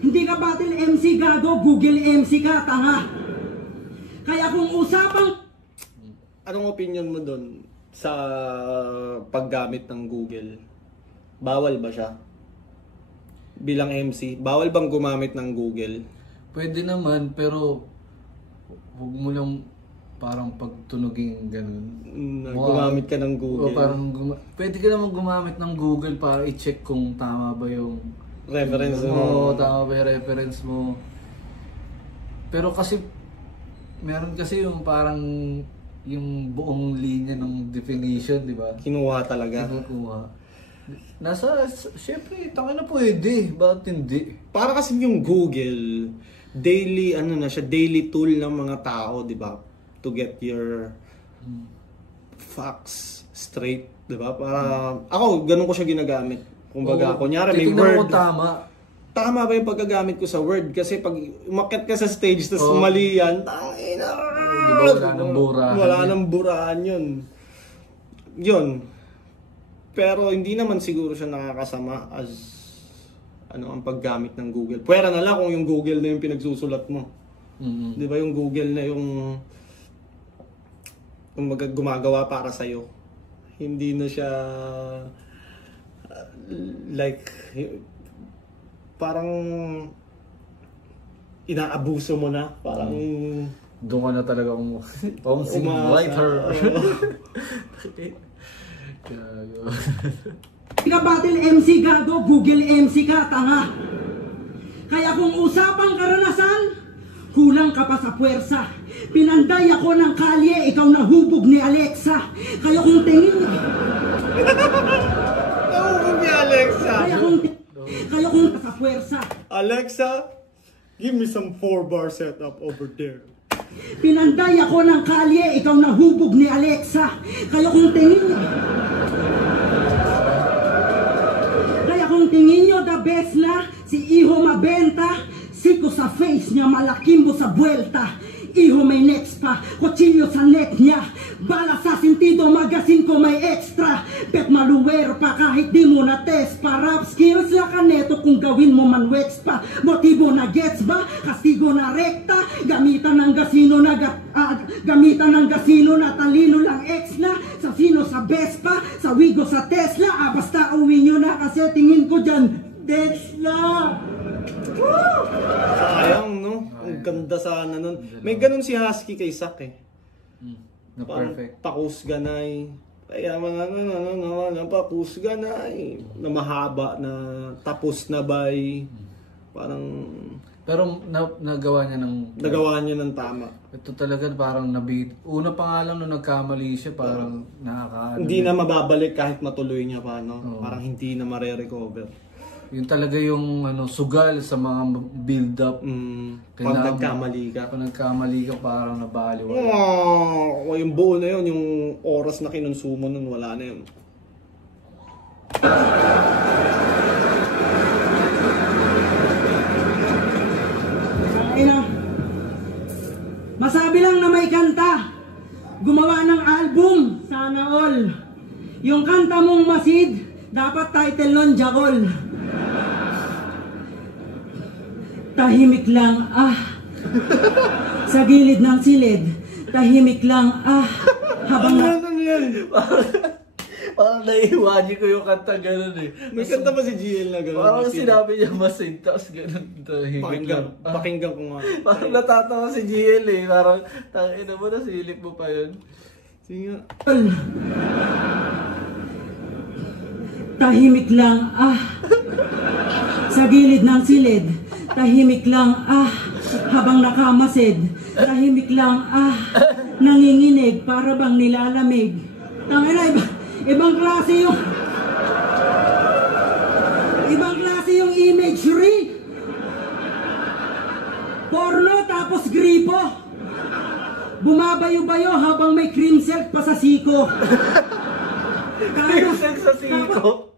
Hindi ka battle MC gago, Google MC ka, tanga. Kaya kung usapang... Anong opinion mo doon sa paggamit ng Google? Bawal ba siya? Bilang MC, bawal bang gumamit ng Google? Pwede naman, pero huwag mo lang parang pagtunugin ganun. Gumamit ka ng Google. O parang pwede ka naman gumamit ng Google para i-check kung tama ba yung Reference mo, mo. tama ba yung reference mo. Pero kasi meron kasi yung parang yung buong linya ng definition, di ba? Kinuha talaga. Kinukuha. Syempre, tanga na pwede. Bakit hindi? Para kasi yung Google, daily, daily tool ng mga tao, di ba? To get your facts straight, di ba? Para, ako, ganun ko siya ginagamit. Kumbaga, kunyari may titignan word. mo kung tama. Tama ba yung paggagamit ko sa Word? Kasi pag umakyat ka sa stage, tapos mali yan, tangina. Di ba wala nang burahan? Wala nang burahan yun. Yun. Pero hindi naman siguro siya nakakasama as ang paggamit ng Google. Pwera na lang kung yung Google na yung pinagsusulat mo. Mm-hmm. Di ba yung Google na yung gumagawa para sa'yo. Hindi na siya parang inaabuso mo na. Parang doon ka na talaga Omsim Lighter. Hindi ka battle MC gago, Google MC ka, tanga. Kaya kung usapang karanasan, kulang ka pa sa puwersa. Pinanday ako ng kalye, ikaw nahubog ni Alexa. Kaya kung tingin... nahubog ni Alexa. Kaya kung sa puwersa. Alexa, give me some 4-bar setup over there. Pinanday ako ng kalye, ikaw nahubog ni Alexa. Kaya kung tingin nyo the best na Si Iho mabenta, siko sa face niya, malakimbo sa buwelta. Iho may next pa, kutsilyo sa neck niya. Bala sa sentido, magasin ko may extra. Bet maluwer pa kahit di mo na test pa. Rap skills la kaneto kung gawin mo man wex pa. Motibo na gets ba? Kastigo na rekta. Gamitan ng gasino na talino lang ex na. Sa sino sa Vespa, sa Wigo sa Tesla. Basta uwi nyo na kasi tingin ko dyan Tesla. Sayang, no? Ang ganda sana nun. May ganun si Husky kay Sak eh. Na perfect. Pakusganay. Kaya pakusganay. Na mahaba na tapos na bay. Parang Pero nagawa niya ng tama. Ito talaga parang nabit. Una pa nga lang nung nagkamali siya, parang hindi na mababalik kahit matuloy niya pa, no? Parang hindi na mare-recover. Yun talaga yung sugal sa mga build-up. Pag nagkamali ka. Pag nagkamali ka, parang nabaliwala. Yung buo na yun, yung oras na kinonsumo nun, wala na yun. Masabi lang na may kanta, gumawa ng album, sana all. Yung kanta mong Masid, dapat title nun Jagol. Tahimik lang, sa gilid ng silid, tahimik lang, habang Parang naiiwaji ko yung kanta gano'n eh. May kanta pa si GL na gano'n. Parang sinabi niya Masid, tapos gano'n, tahimik lang. Pakinggan ko nga. Parang natatawa si GL eh. Parang, tangina mo na, silip mo pa yun. Sige nga. tahimik lang, sa gilid ng silid, tahimik lang, habang nakamasid, tahimik lang, nanginginig para bang nilalamig. Tangina, ibang klase yung imagery. Porno tapos gripo. Bumabayo-bayo habang may cream silk pa sa siko. Cream silk sa siko?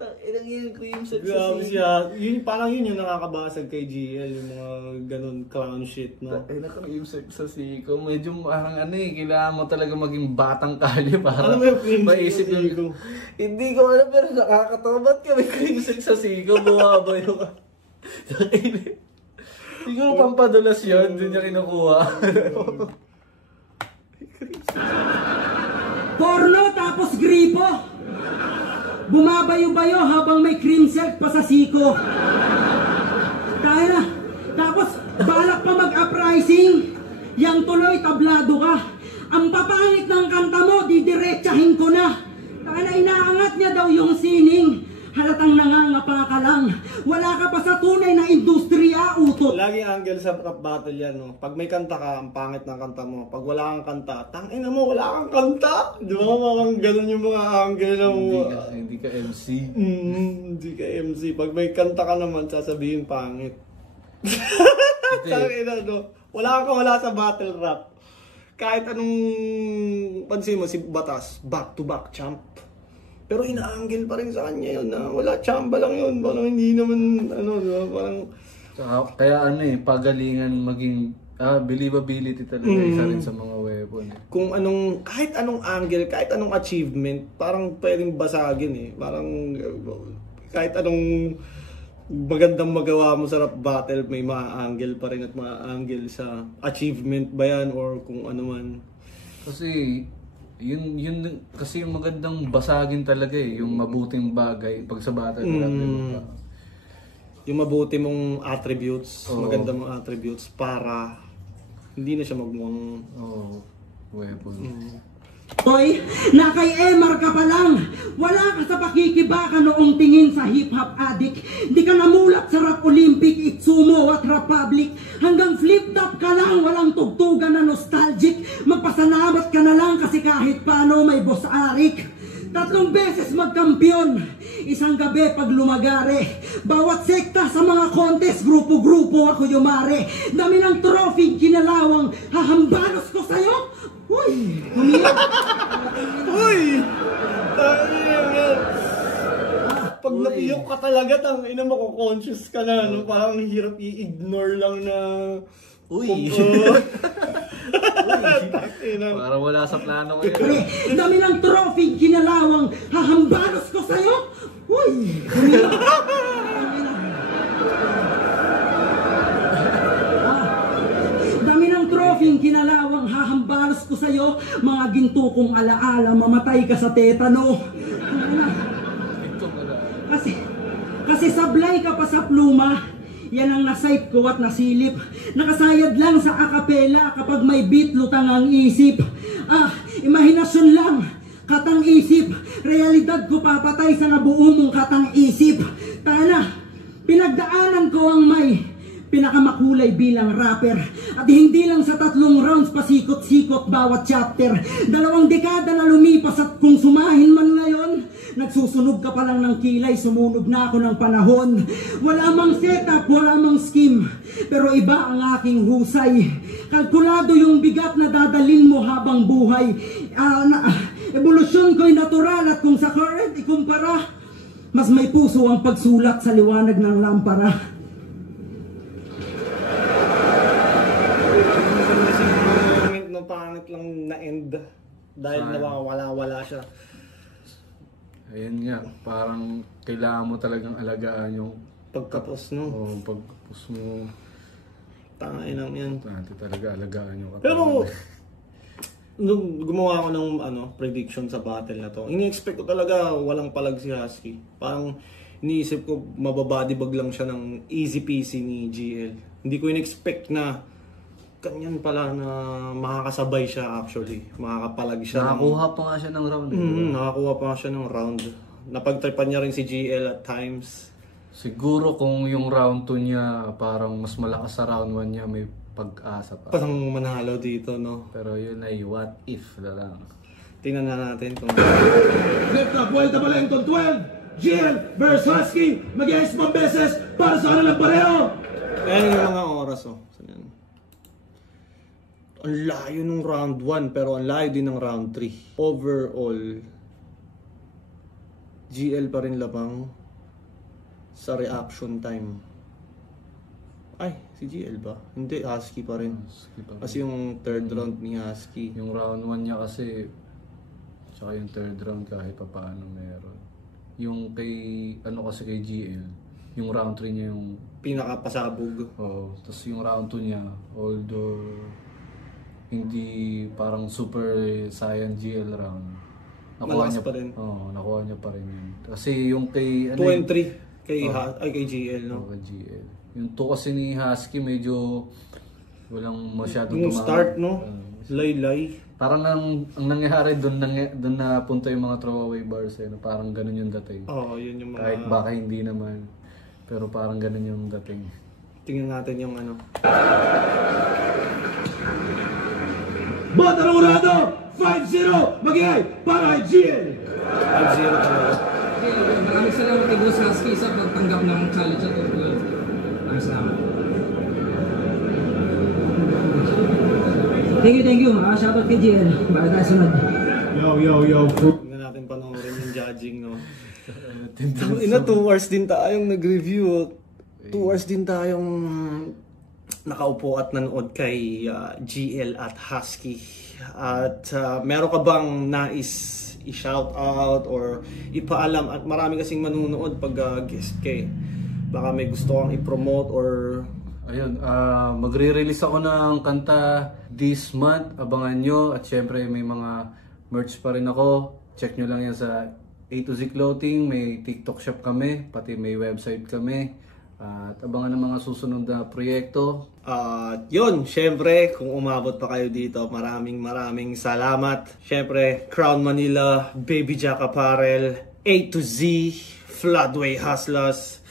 Ilang yung cream silk sa Grabe siko? siya. Parang yun yung nakakabasag kay GL, yung mga ganun clown shit, no? Ay, cream silk sa siko. Medyo parang kailangan mo talaga maging batang kali para Ano ba yung cream silk maisip sa siko? Hindi ko alam, pero nakakatawa. Ba't ka may cream silk sa siko? Bumabayo ka. Siguro pampadulas yun, doon niya kinukuha. Porno tapos gripo. Bumabayo-bayo habang may cream silk pa sa siko. Kaya na. Tapos balak pa mag-uprising. Yang tuloy tablado ka. Ang papangit ng kanta mo, didiretsahin ko na. Kaya na inaangat niya daw yung sining. Halatang nangangapa ka lang. Wala ka pa sa tunay na industriya, utot. Laging angle sa rap battle yan, no? Pag may kanta ka, ang pangit ng kanta mo. Pag wala kang kanta, tangina mo, wala kang kanta. Di ba? Parang ganun yung mga angle ng... Hindi ka MC. Hindi ka MC. Pag may kanta ka naman, sasabihin pangit. Tangina, no? Wala sa battle rap. Kahit anong... Pansin mo, si Batas, back-to-back champ. Pero ina-angle pa rin sa kanya yun na wala, chamba lang yun. Parang hindi naman, diba? Parang... Kaya pagalingan maging, believability talaga isa rin sa mga weapon. Kung kahit anong angle, kahit anong achievement, parang pwedeng basagin eh. Parang kahit anong magandang magawa mo sa rap battle, may ma-angle pa rin at ma-angle sa achievement ba yan or kung ano man. Kasi... Yun kasi yung magandang basagin talaga yung mabuting bagay pag sa battle rap. Yung mabuti mong attributes, maganda mong attributes para hindi na siya magmuang weapon. Hoy, na kay Emar ka pa lang. Wala ka sa pakikibaka noong tingin sa hip-hop addict. Di ka namulat sa rap Olympic, Itsumo at Republic. Hanggang flip-top ka lang, walang tugtugan na nostalgic. Magpasalamat ka na lang kasi kahit paano may boss Arik. 3 beses magkampiyon, isang gabi pag lumagare. Bawat sekta sa mga contest, grupo-grupo ako yumare. Dami ng trophy, kinalawang hahambalos ko sa'yo. Uy! Umiyak! Uy! pag napiyok ka talaga, ina mo, conscious ka na, no? Parang hirap i-ignore lang na... Uy! Parang wala sa plano ngayon. Pre, dami ng trophy, ginalawang hahambalos ko sa'yo. Uy! Dami ng trophy, kinalawang hahambalos ko sa'yo. Mga ginto kong alaala, mamatay ka sa tetano. Kasi sablay ka pa sa pluma. Yan ang nasight ko at nasilip. Nakasayad lang sa akapela kapag may beat, lutang ang isip. Imahinasyon lang, katang isip. Realidad ko papatay sa nabuo mong katang isip. Tana, pinagdaanan ko ang may pinakamakulay bilang rapper. At hindi lang sa 3 rounds pasikot-sikot bawat chapter. 2 dekada na lumipas at kung sumahin man ngayon, nagsusunog ka pa lang ng kilay, sumunog na ako ng panahon. Wala mang setup, wala mang scheme, pero iba ang aking husay. Kalkulado yung bigat na dadalin mo habang buhay. Evolusyon ko'y natural at kung sa current ikumpara, mas may puso ang pagsulat sa liwanag ng lampara. Pangit lang na end dahil nawawala-wala siya. Ayan nga, parang kailangan mo talagang alagaan yung Pagkapos, no? Oo, pagkapos mo. Tangay lang yan. Natin talaga alagaan yung Pero, nung gumawa ako ng prediction sa battle na to, ini-expect ko talaga walang palag si Husky. Parang iniisip ko mababodybag lang siya ng easy peasy ni GL. Hindi ko in-expect na kanyan pala na makakasabay siya actually. Makakapalag siya. Nakakuha pa nga siya ng round. Nakakuha pa nga siya ng round. Napagtripan niya rin si GL at times. Siguro kung yung round 2 niya parang mas malakas sa round 1 niya, may pag-asa pa. Parang manalo dito, no? Pero yun ay what if na lang. Tingnan na natin kung... Left na, Vuelta Balengton 12. GL versus Husky. Mag-iayos pang beses para sa kanilang pareho. Ayan yung mga oras, oh. Ang layo nung round 1 pero ang layo din ng round 3. Overall, GL pa rin labang sa reaction time. Ay, si GL ba? Hindi, Husky pa rin. Kasi yung third round ni Husky. Yung round 1 niya kasi, tsaka yung third round kahit pa paano meron. Yung kay, kasi kay GL, yung round 3 niya yung... Pinakapasabog. Oo, tapos yung round 2 niya, although... hindi parang super saiyan GL round. Nakuha niya pa rin. Nakuha niya pa rin yun. Kasi yung kay 2 and 3 kay GL, no? Kay GL. Yung 2 kasi ni Husky medyo walang masyadong yung start, no? Lay-lay. Parang ang nangyari doon na punta yung mga throwaway bars no? Parang ganun yung dating. Yun yung mga... Kahit baka hindi naman. Pero parang ganun yung dating. Tingnan natin yung Bota ng Urado, 5-0, mag-iay para kay GL. 5-0 talaga. Maraming salamat kay Boss Husky sa pagtanggap ng challenge at all. Maraming salamat. Thank you. Shoutout kay GL. Baka tayo sunod. Yo. Tingnan natin panoorin yung judging, no? 2 hours din tayong nag-review. 2 hours din tayong nakaupo at nanood kay GL at Husky. At meron ka bang nais i-shout out or ipaalam? At marami kasing manunood pag guest kay. Baka may gusto kang i-promote or... Ayun, magre-release ako ng kanta this month. Abangan nyo. At syempre may mga merch pa rin ako. Check nyo lang yan sa A to Z Clothing. May TikTok shop kami. Pati may website kami. At abangan ng mga susunod na proyekto. Yun, syempre, kung umabot pa kayo dito, maraming salamat. Syempre, Crown Manila, Baby Jack Apparel, A to Z, Floodway Hustlers.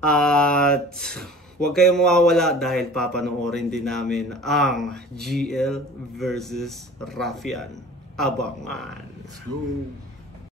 At huwag kayong mawawala dahil papanoorin din namin ang GL versus Ruffian. Abangan. Let's go!